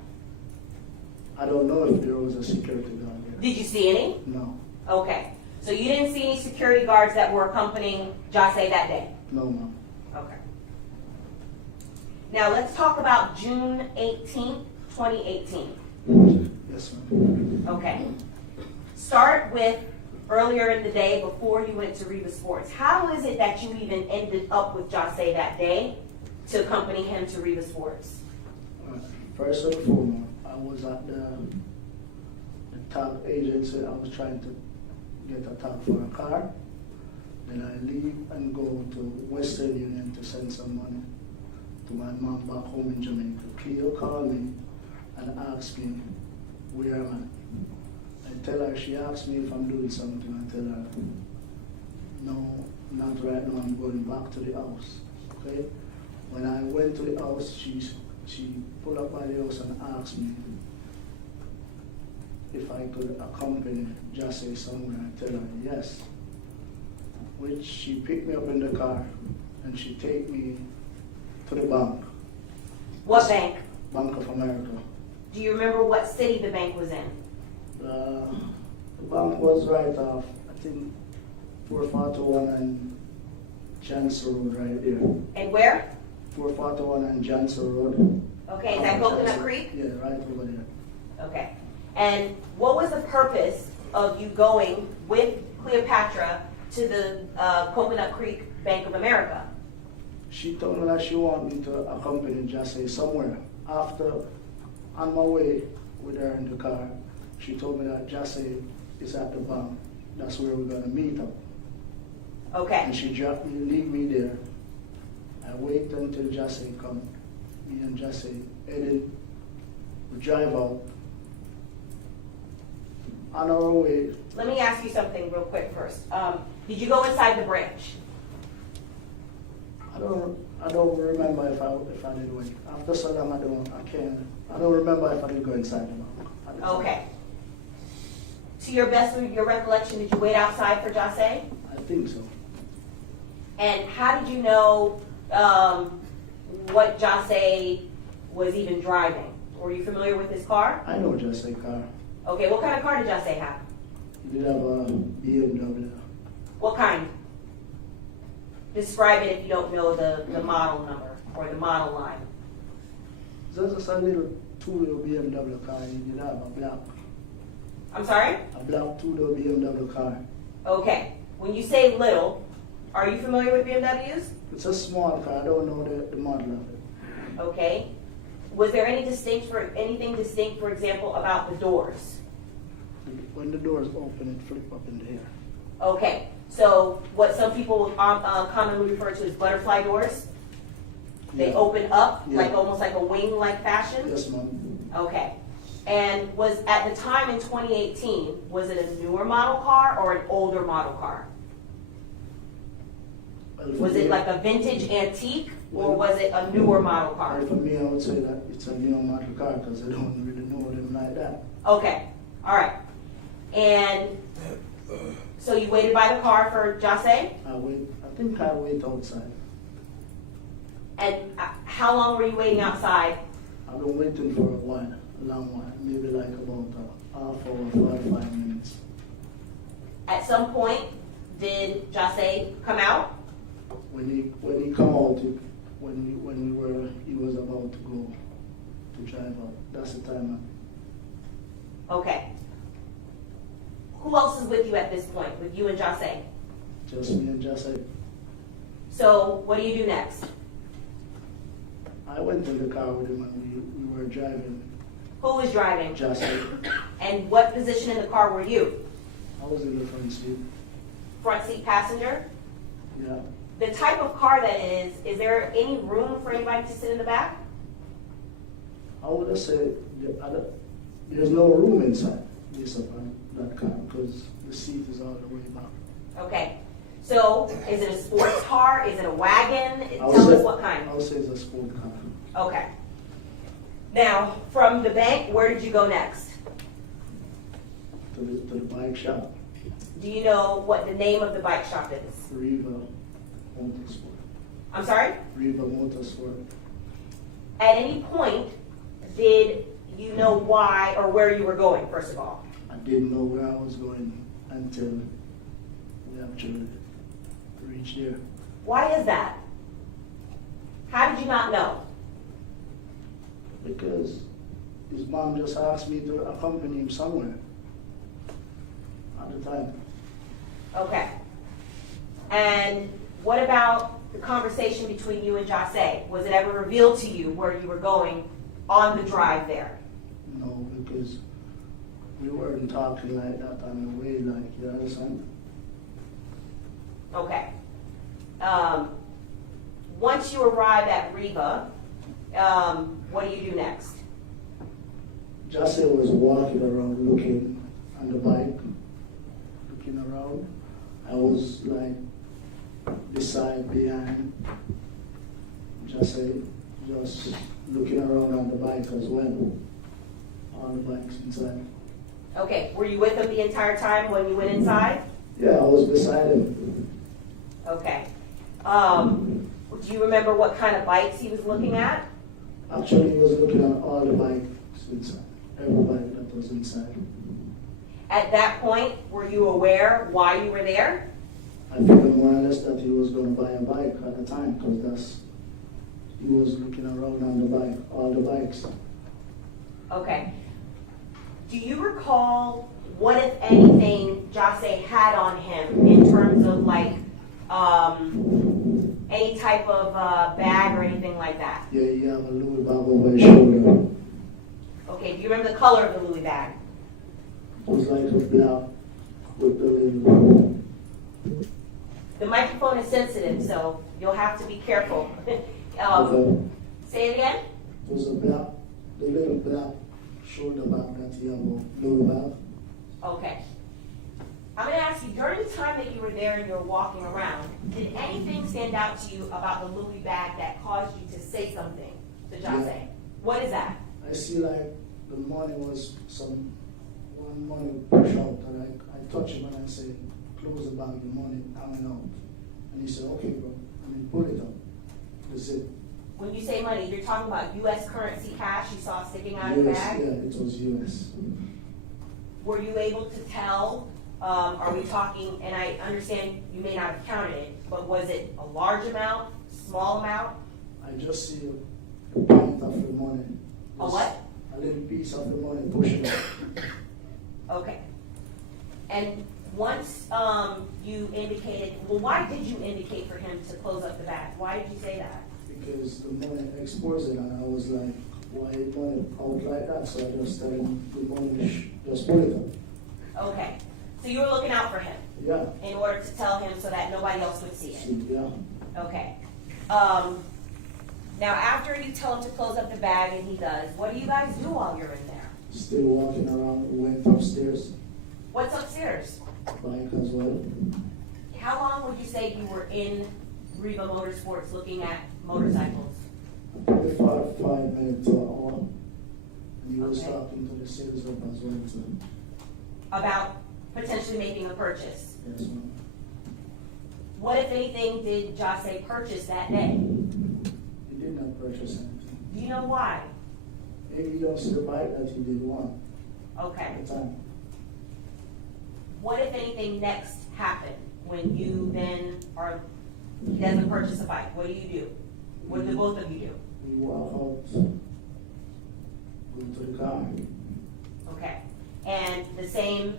I don't know if there was a security guard there. Did you see any? No, Okay. So you didn't see any security guards that were accompanying Jose that day? no, ma'am. Okay. Now let's talk about June 18th, 2018. Yes, ma'am. Okay. Start with earlier in the day before you went to Riva Sports. How is it that you even ended up with Jose that day to accompany him to Riva Sports? First and foremost, I was at the tag agency. I was trying to get a tag for a car. Then I leave and go to Western Union to send some money to my mom back home in Jamaica. Cleo called me and asked me where am I. I tell her, she asked me if I'm doing something. I tell her, no, not right now, I'm going back to the house. Okay? When I went to the house, she pulled up by the house and asked me if I could accompany Jesse somewhere. I tell her yes. Which she picked me up in the car and she take me to the bank. What bank? Bank of America. Do you remember what city the bank was in? The bank was right off, I think, 441 and Jansen Road right there. And where? 441 and Jansen Road. Okay, is that Coconut Creek? Yeah, right over there. Okay. And what was the purpose of you going with Cleopatra to the Coconut Creek Bank of America? She told me that she wanted me to accompany Jesse somewhere. After, on my way with her in the car, she told me that Jesse is at the bank. That's where we're gonna meet up. Okay. And she dropped me, leave me there. I wait until Jesse come. Me and Jesse headed, we drive out. On our way, Let me ask you something real quick first. Did you go inside the branch? I don't remember if I did went. After so long, I don't remember if I did go inside the bank. Okay. To your best of your recollection, did you wait outside for Jose? I think so. And how did you know what Jase was even driving. Were you familiar with his car? I know just a car. Okay, what kind of car did Jase have? He did have a BMW. What kind? Describe it if you don't know the model number or the model line. Just a little two-door BMW car. He did have a black. I'm sorry? A black two-door BMW car. Okay. When you say little, are you familiar with BMWs? It's a small car. I don't know the model of it. Okay. Was there anything distinct, for example, about the doors? When the doors open, it flip up in the air. Okay. So what some people commonly refer to as butterfly doors? They Yeah. open up Yeah. like almost like a wing-like fashion? Yes, ma'am. Okay. And was at the time in 2018, was it a newer model car or an older model car? Was it like a vintage antique or was it a newer model car? For me, I would say that it's a new model car because I don't really know them like that. Okay. All right. And so you waited by the car for Jase? I think I wait outside. And how long were you waiting outside? I've been waiting for a while, a long while, maybe like about a half hour, 45 minutes. At some point, did Jase come out? When he come out, he was about to go to drive out. That's the time. Okay. Who else is with you at this point, with you and Jase? Just me and Jesse. So what do you do next? I went in the car with him and we were driving. Who was driving? Jesse. And what position in the car were you? I was in the front seat. Front seat passenger? Yeah. The type of car that is there any room for anybody to sit in the back? I would have said there's no room inside this that car because the seat is all the way back. Okay. So is it a sports car? Is it a wagon? I would Tell say- us what kind. I would say it's a sport car. Okay. Now, from the bank, where did you go next? To the bike shop, Do you know what the name of the bike shop is? Riva Motorsport. I'm sorry? Riva Motorsport. At any point, did you know why or where you were going, first of all? I didn't know where I was going until we actually reached there. Why is that? How did you not know? Because his mom just asked me to accompany him somewhere at the time. Okay. And what about the conversation between you and Jase? Was it ever revealed to you where you were going on the drive there? No, because we weren't talking like that on the way, like, you understand? Okay. Once you arrive at Riva, what do you do next? Jesse was walking around looking on the bike, looking around. I was like behind Jesse, just looking around on the bike as well. On the bikes inside. Okay. Were you with him the entire time when you went inside? Yeah, I was beside him. Okay. Do you remember what kind of bikes he was looking at? Actually, he was looking at all the bikes inside, every bike that was inside. At that point, were you aware why you were there? I figured more or less that he was going to buy a bike at the time because he was looking around on the bike, all the bikes. Okay. Do you recall what, if anything, Jase had on him in terms of like any type of bag or anything like that? Yeah, he have a Louis bag over his shoulder. Okay. Do you remember the color of the Louis bag? It was like a black with the little. The microphone is sensitive, so you'll have to be careful. Okay. Say it again. It was the little black shoulder bag that he have a Louis bag. Okay. I'm going to ask you, during the time that you were there and you were walking around, did anything stand out to you about the Louis bag that caused you to say something to Jase? Yeah. What is that? I see like the money was one money push out and I touch him and I say, close the bag, the money hanging out. And he said, okay bro, and he pull it out. That's it. When you say money, you're talking about US currency cash you saw sticking out of the US, bag? yeah, it was US. Were you able to tell, are we talking, and I understand you may not have counted it, but was it a large amount, small amount? I just see a pint of the money. A what? A little piece of the money pushing up. Okay. And once you indicated, well, why did you indicate for him to close up the bag? Why did you say that? Because the money exposed it, and I was like, why money out like that? So I just tell him the money, just put it up. Okay. So you were looking out for him Yeah. in order to tell him so that nobody else would see it? See, yeah. Okay. Now, after you tell him to close up the bag and he does, what do you guys do while you're in there? Still walking around, went upstairs, What's upstairs? bike as well. How long would you say you were in Reba Motorsports looking at motorcycles? Probably 5 minutes to an hour. And he was Okay. talking to the sales rep as well, so, About potentially making a purchase. yes, ma'am. What, if anything, did Jase purchase that day? He did not purchase anything. Do you know why? Maybe he don't see the bike that he did want Okay. at the time. What, if anything, next happened when you then are, he doesn't purchase a bike? What do you do? What do both of you do? We walk out, go to the car. Okay. And the same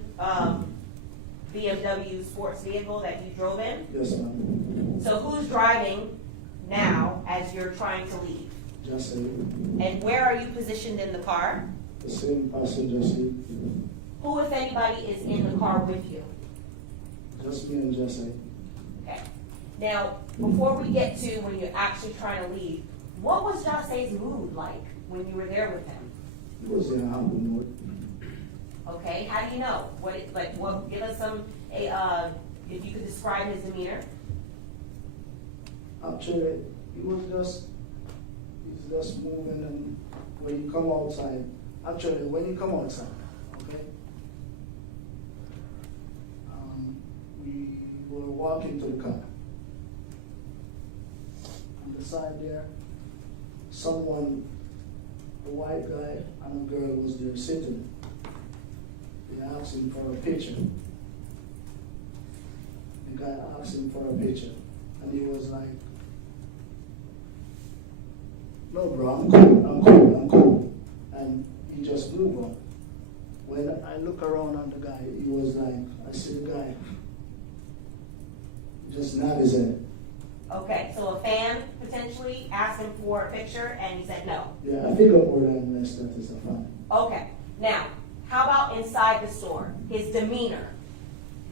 BMW sports vehicle that you drove in? Yes, ma'am. So who's driving now as you're trying to leave? Just say, And where are you positioned in the car? the same passenger seat. Who, if anybody, is in the car with you? Just me and Jesse. Okay. Now, before we get to when you're actually trying to leave, what was Jase's mood like when you were there with him? He was in a happy mood. Okay, how do you know? What, give us some, if you could describe his demeanor. Actually, he's just moving, and when you come outside, when you come outside, okay? We were walking to the car. On the side there, someone, a white guy and a girl was there sitting. They asked him for a picture. The guy asked him for a picture, and he was like, "No, bro, I'm cool. And he just moved on. When I look around on the guy, he was like, I see the guy just nod his head. Okay, so a fan potentially asked him for a picture and he said no. Yeah, I figure more than less that is a fan. Okay, now, how about inside the store? His demeanor.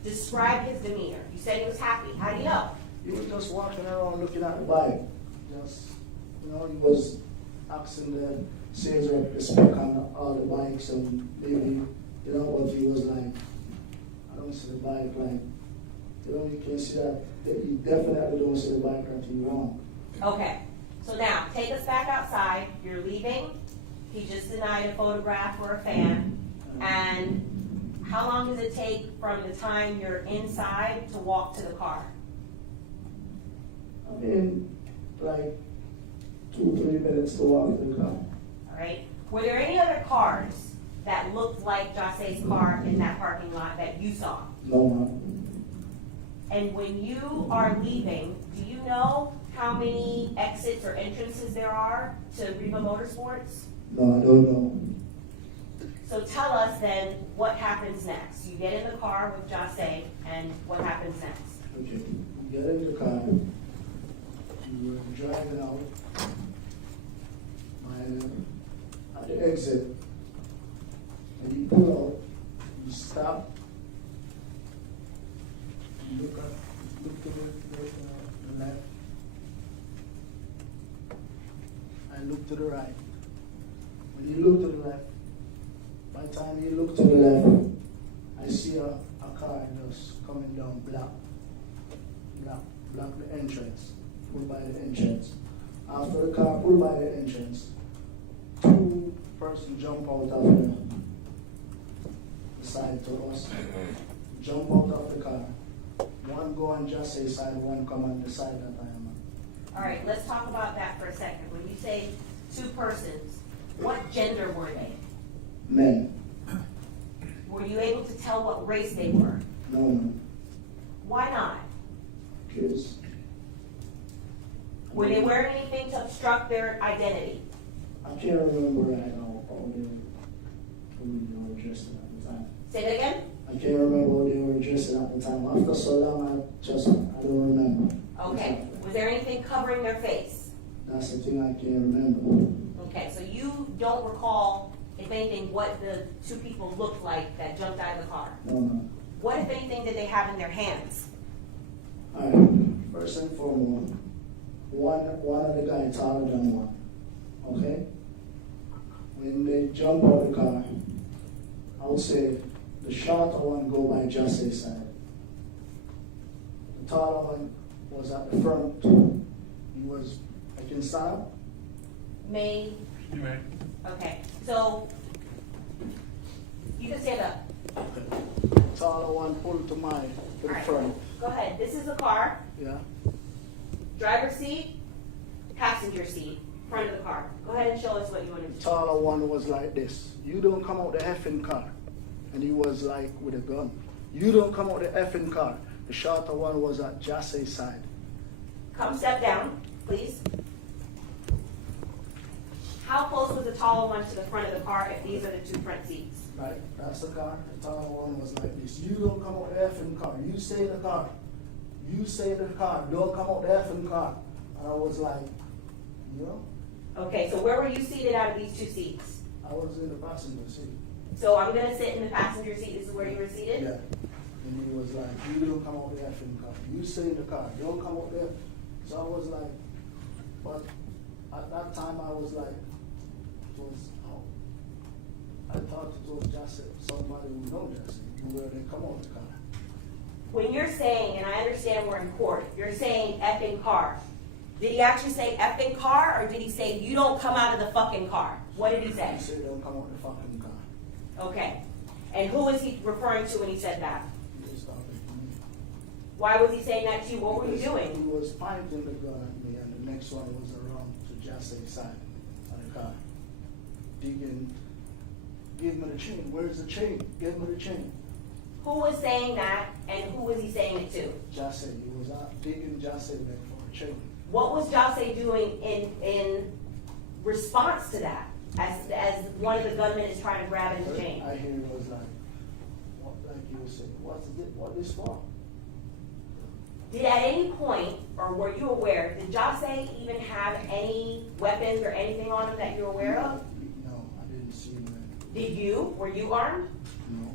Describe his demeanor. You said he was happy. How do you know? He was just walking around looking at the bike. Just, he was asking the sales rep to speak on all the bikes, and maybe, what he was like, I don't see the bike, like, you can see that he definitely don't see the bike that he wants. Okay, so now, take us back outside. You're leaving. He just denied a photograph for a fan. And how long does it take from the time you're inside to walk to the car? I mean, like 2-3 minutes to walk to the car. All right. Were there any other cars that looked like Jase's car in that parking lot that you saw? No, ma'am. And when you are leaving, do you know how many exits or entrances there are to Reba Motorsports? No, I don't know. So tell us then what happens next. You get in the car with Jase, and what happens next? Okay, we get in the car. We were driving out. At the exit, and you pull out, you stop, you look to the left, and look to the right. When you look to the left, by the time you look to the left, I see a car just coming down, block the entrance, pull by the entrance. After the car pulled by the entrance, 2 persons jump out of the side to us, jump out of the car. One go on Jase's side, one come on the side that I am on. All right, let's talk about that for a second. When you say two persons, what gender were they? Men. Were you able to tell what race they were? No. Why not? Kids. Were they wearing anything to obstruct their identity? I can't remember right now how they were dressing at the time. Say that again? I can't remember how they were dressing at the time. After so long, I don't remember. Okay. Was there anything covering their face? That's the thing I can't remember. Okay, so you don't recall, if anything, what the two people looked like that jumped out of the car? No. What, if anything, did they have in their hands? Alright, first and foremost, one of the guys taller than one. Okay? When they jump out of the car, I would say the shorter one go by Jesse's side. The taller one was at the front. He was, I can stand. May? You may. Okay, so you can stand up. Taller one pulled to the Alright. front. Go ahead. This is the car. Yeah. Driver's seat, passenger seat, front of the car. Go ahead and show us what you want to do. Taller one was like this. You don't come out the effing car. And he was like with a gun. You don't come out the effing car. The shorter one was at Jesse's side. Come step down, please. How close was the taller one to the front of the car if these are the two front seats? Right, that's the car. The taller one was like this. You don't come out the effing car. You stay in the car. You stay in the car. Don't come out the effing car. And I was like, you know? Okay, so where were you seated out of these two seats? I was in the passenger seat. So I'm going to sit in the passenger seat. This is where you were seated? Yeah. And he was like, you don't come out the effing car. You stay in the car. Don't come out there. So I was like, but at that time I was like, I thought it was just somebody who knows Jesse, where they come out the car. When you're saying, and I understand we're in court, you're saying effing car. Did he actually say effing car, or did he say you don't come out of the fucking car? What did he say? He said don't come out the fucking car. Okay. And who was he referring to when he said that? He was talking to me. Why was he saying that to you? What were you He doing? was pointing the gun at me, and the next one was around to Jesse's side of the car. Digging, give me the chain. Where's the chain? Give me the chain. Who was saying that, and who was he saying it to? Jesse, he was out digging Jesse back for a chain. What was Jose doing in response to that? As one of the gunmen is trying to grab his chain. I hear it was like, like he was saying, what is for? Did at any point, or were you aware, did Jose even have any weapons or anything on him that you're aware of? No, I didn't see him. Did you? Were you armed? No.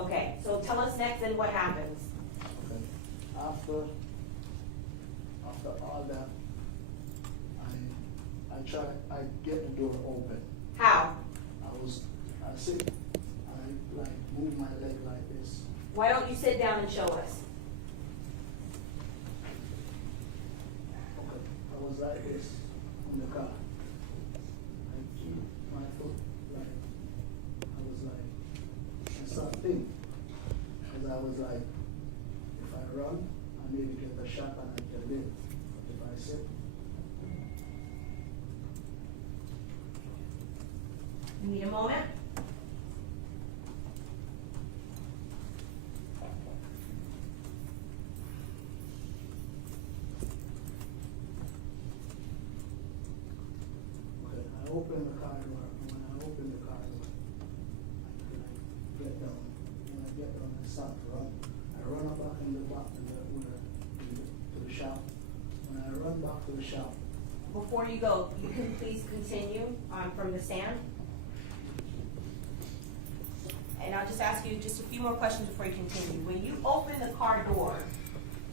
Okay, so tell us next then what happens. Okay. After all that, I get the door open. How? I sit, I like move my leg like this. Why don't you sit down and show us? Okay. I was like this in the car. I keep my foot like, I was like, I start thinking. Because I was like, if I run, I maybe get a shot and I can live. But if I sit, You need a moment? okay, I open the car door. And when I open the car door, I get down. When I get down, I start to run. I run up back in the back to the shop. When I run back to the shop, Before you go, you can please continue from the stand. And I'll just ask you just a few more questions before you continue. When you open the car door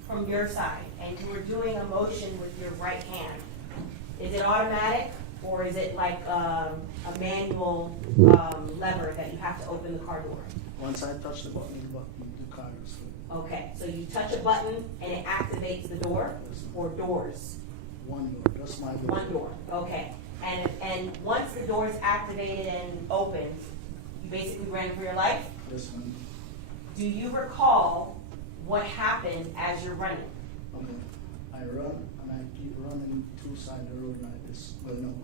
from your side and you were doing a motion with your right hand, is it automatic or is it like a manual lever that you have to open the car door? once I touch the button, the car is free. Okay, so you touch a button and it activates the door or doors? One door, that's my door. One door, okay. And once the door is activated and opens, you basically ran for your life? Yes, ma'am. Do you recall what happened as you're running? Okay. I run and I keep running two sides of the road like this, going up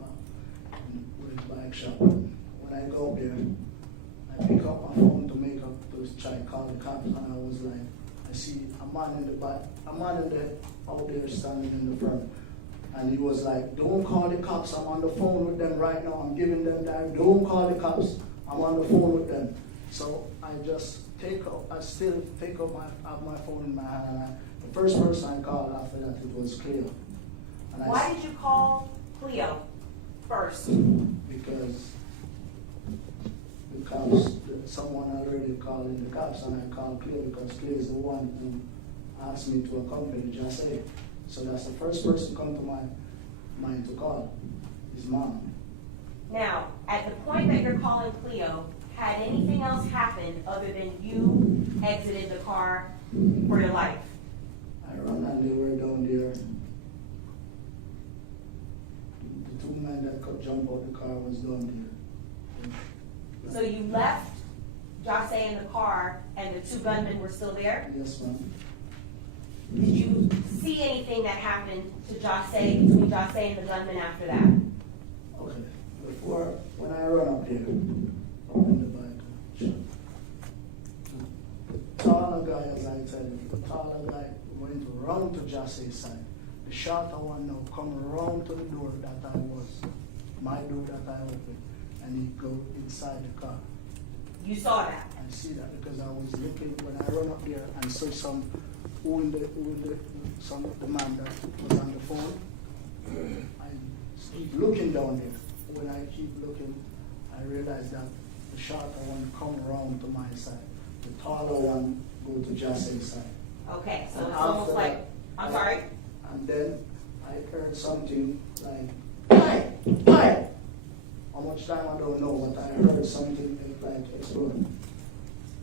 with his bike shop. When I go up there, I pick up my phone to make up to try to call the cops, and I was like, I see a man in the back, a man in the out there standing in the front. And he was like, don't call the cops, I'm on the phone with them right now, I'm giving them that, don't call the cops, I'm on the phone with them. So I just still take up my phone in my hand, and the first person I called after that, it was Cleo. And Why did you call Cleo first? Because the cops, someone already called in the cops, and I called Cleo because Cleo is the one who asked me to accompany Just A. So that's the first person come to my mind to call, his mom. Now, at the point that you're calling Cleo, had anything else happened other than you exited the car for your life? I run and they were down there. The two men that could jump out the car was down there. So you left Jose in the car and the two gunmen were still there? Yes, ma'am. Did you see anything that happened to Jose, between Jose and the gunman after that? Okay. Before, when I run up there, up in the bike, the taller guy, as I tell you, the taller guy went to run to Jose's side. The shorter one now come around to the door that I was, my door that I opened, and he go inside the car. You saw that? I see that because I was looking, when I run up there and saw some the man that was on the phone. I keep looking down there. When I keep looking, I realize that the shorter one come around to my side. The taller one go to Jose's side. Okay, so And it's almost after like, that, I'm sorry? And then I heard something like, hi. How much time I don't know, but I heard something like exploding.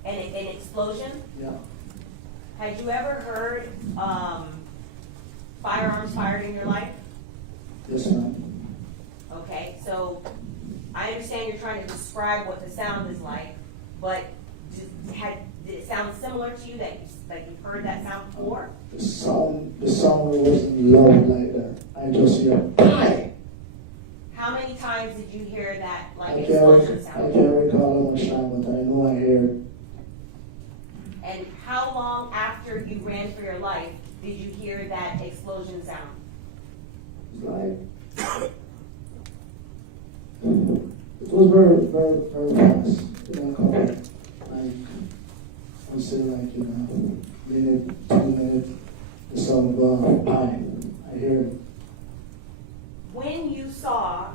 An explosion? Yeah. Had you ever heard firearms fired in your life? Yes, ma'am. Okay, so I understand you're trying to describe what the sound is like, but did it sound similar to you that you've heard that sound before? The sound wasn't loud like that. I just hear, hi. How many times did you hear that I explosion can't sound? recall how much time, but I know I heard it. And how long after you ran for your life did you hear that explosion sound? Like, it was very, very, very fast. It didn't come like, I would say like, minute, 2 minutes, the sound go off. I hear it. When you saw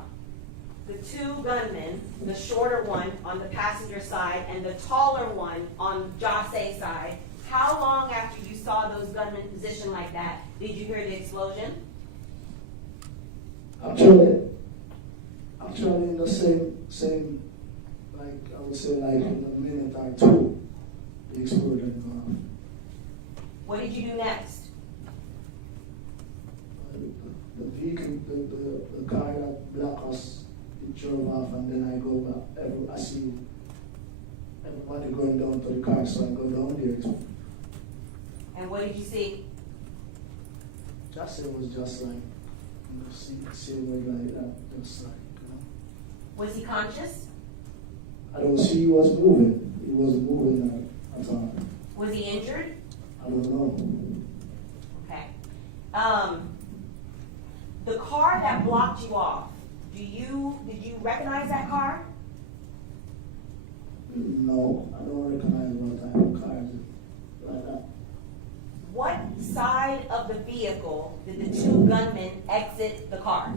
the two gunmen, the shorter one on the passenger side and the taller one on Jose's side, how long after you saw those gunmen positioned like that did you hear the explosion? Actually in the same, like I would say like in a minute or two, the explosion went off. What did you do next? The vehicle, the car that blocked us, it drove off, and then I go back. I see everybody going down to the car, so I go down there. And what did you see? It was just like, same way like that, just like, Was he conscious? I don't see he was moving. He wasn't moving at all. Was he injured? I don't know. Okay. The car that blocked you off, did you recognize that car? No, I don't recognize what type of car is it like that. What side of the vehicle did the two gunmen exit the car?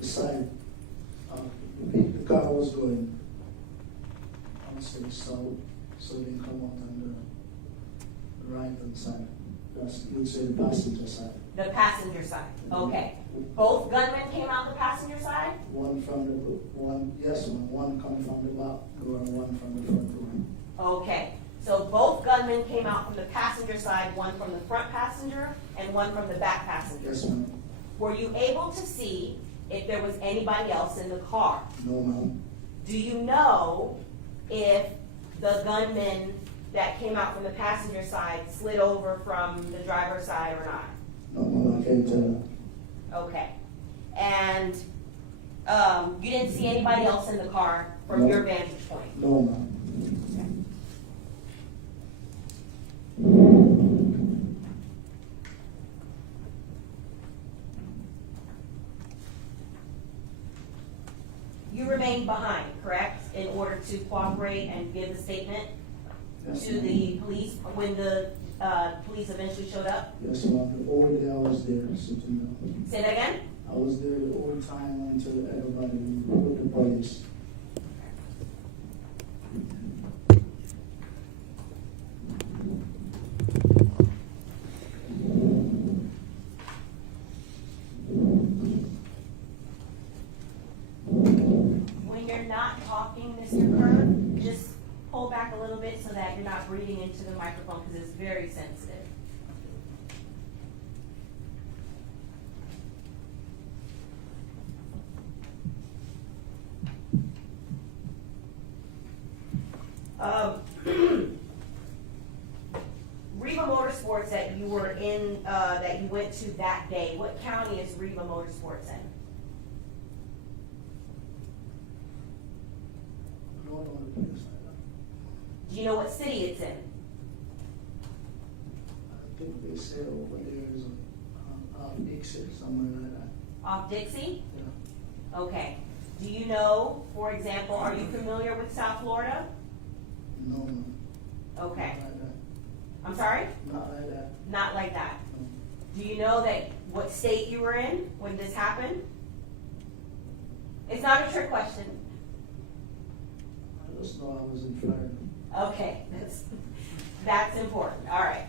The side, the car was going, I would say south, so they come out on the right hand side. That's, you would say the passenger side. The passenger side. Okay. Both gunmen came out the passenger side? One come from the back door and one from the front door. Okay. So both gunmen came out from the passenger side, one from the front passenger and one from the back passenger. Yes, ma'am. Were you able to see if there was anybody else in the car? No, ma'am. Do you know if the gunmen that came out from the passenger side slid over from the driver's side or not? No, ma'am, I can't tell. Okay. And you didn't see anybody else in the car from No. your vantage point? No, ma'am. You remained behind, correct, in order to cooperate and give a statement Yes, to ma'am. the police when the police eventually showed up? Yes, ma'am. The whole day I was there sitting down. Say that again? I was there the whole time until everybody with the police. When you're not talking, Mr. Kern, just pull back a little bit so that you're not breathing into the microphone because it's very sensitive. Reba Motorsports that you were in, that you went to that day, what county is Reba Motorsports in? Lord, on the place like that. Do you know what city it's in? I think they said over there is a exit somewhere like that. Off Dixie? Yeah. Okay. Do you know, for example, are you familiar with South Florida? No, ma'am. Okay. Not like that. I'm sorry? Not like that. Not like that. No. Do you know that what state you were in when this happened? It's not a trick question. I just know I was in Florida. Okay, that's important. All right.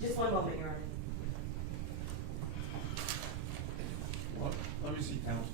Just one moment, Your Honor. Well, let me see, counsel.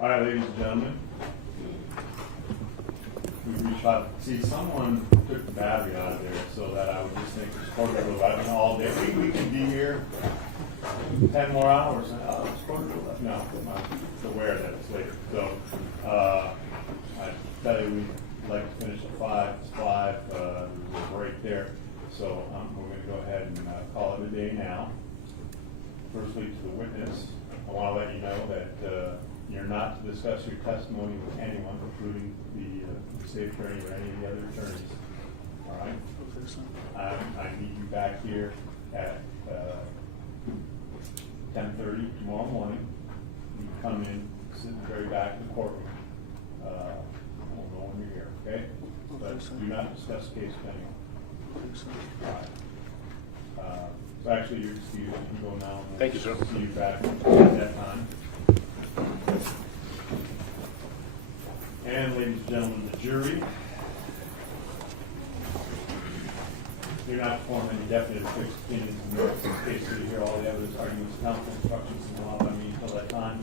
All right, ladies and gentlemen. We reached out, see, someone took the battery out of there so that I would just think it's quarter to 11 all day. We can be here 10 more hours. Oh, it's quarter to 11. No, I'm not aware that it's later. So, I tell you, we'd like to finish at 5. It's 5. There's a break there. So, we're going to go ahead and call it a day now. Firstly, to the witness, I want to let you know that you're not to discuss your testimony with anyone, including the state attorney or any of the other attorneys. All right? I need you back here at 10:30 tomorrow morning. You come in not discuss case pending. I think so. All right. So actually, you're excused. You can go now. And Thank you, sir. See you back at that time. And ladies and gentlemen, the jury. You're not to form any definite or fixed opinions in this case. You hear all the evidence, arguments, counsel, instructions, and law by me until that time.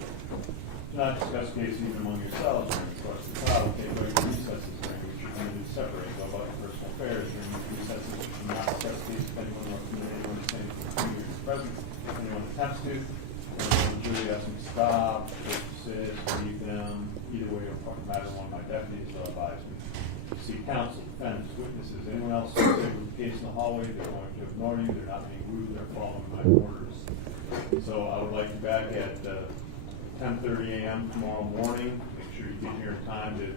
Do not discuss the case even among yourselves during the course of the trial. Take regular recesses during which you're going to separate. Go about your personal affairs during these recesses. You should not discuss the case if anyone or anyone is saying for you is present. If anyone attempts to, the jury asks them to stop, persist, leave them. Either way, or matter one, my deputies will advise me. See counsel, defendants, witnesses, anyone else who's with the case in the hallway, they're going to ignore you, they're not being rude, they're following my orders. So I would like you back at 10:30 a.m. tomorrow morning. Make sure you get here in time to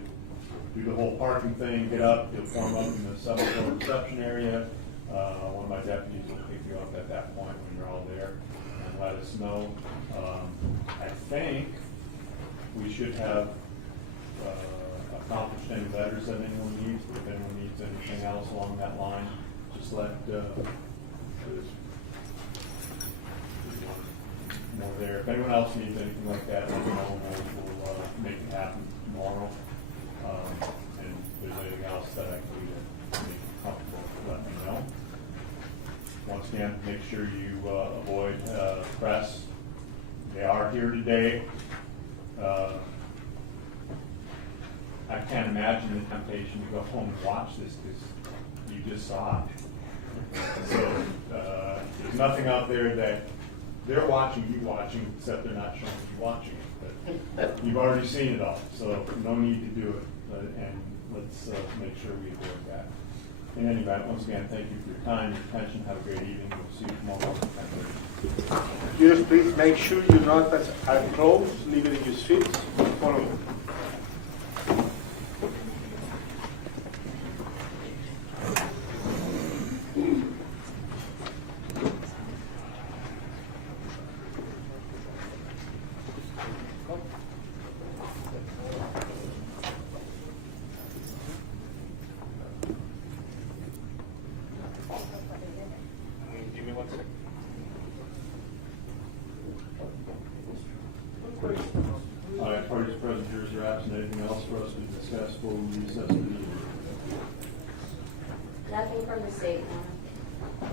do the whole parking thing, get up, you'll form up in the 7th floor reception area. One of my deputies will pick you up at that point when you're all there and let us know. I think we should have accomplished any letters that anyone needs. If anyone needs anything else along that line, just let more there. If anyone else needs anything like that, let me know. We'll make it happen tomorrow. And if there's anything else that I can do to make you comfortable, let me know. Once again, make sure you avoid press. They are here today. I can't imagine the temptation to go home and watch this because you just saw it. So there's nothing out there that they're watching you watching, except they're not showing you watching it. But you've already seen it all, so no need to do it. And let's make sure we avoid that. In any event, once again, thank you for your time, your attention. Have a great evening. We'll see you tomorrow at 10:30. Just please make sure you're not are close, leave it in your seats, follow me. Give me 1 second. All right, parties present, jurors are absent. Anything else for us to discuss before we recess the meeting? Nothing from the state, no.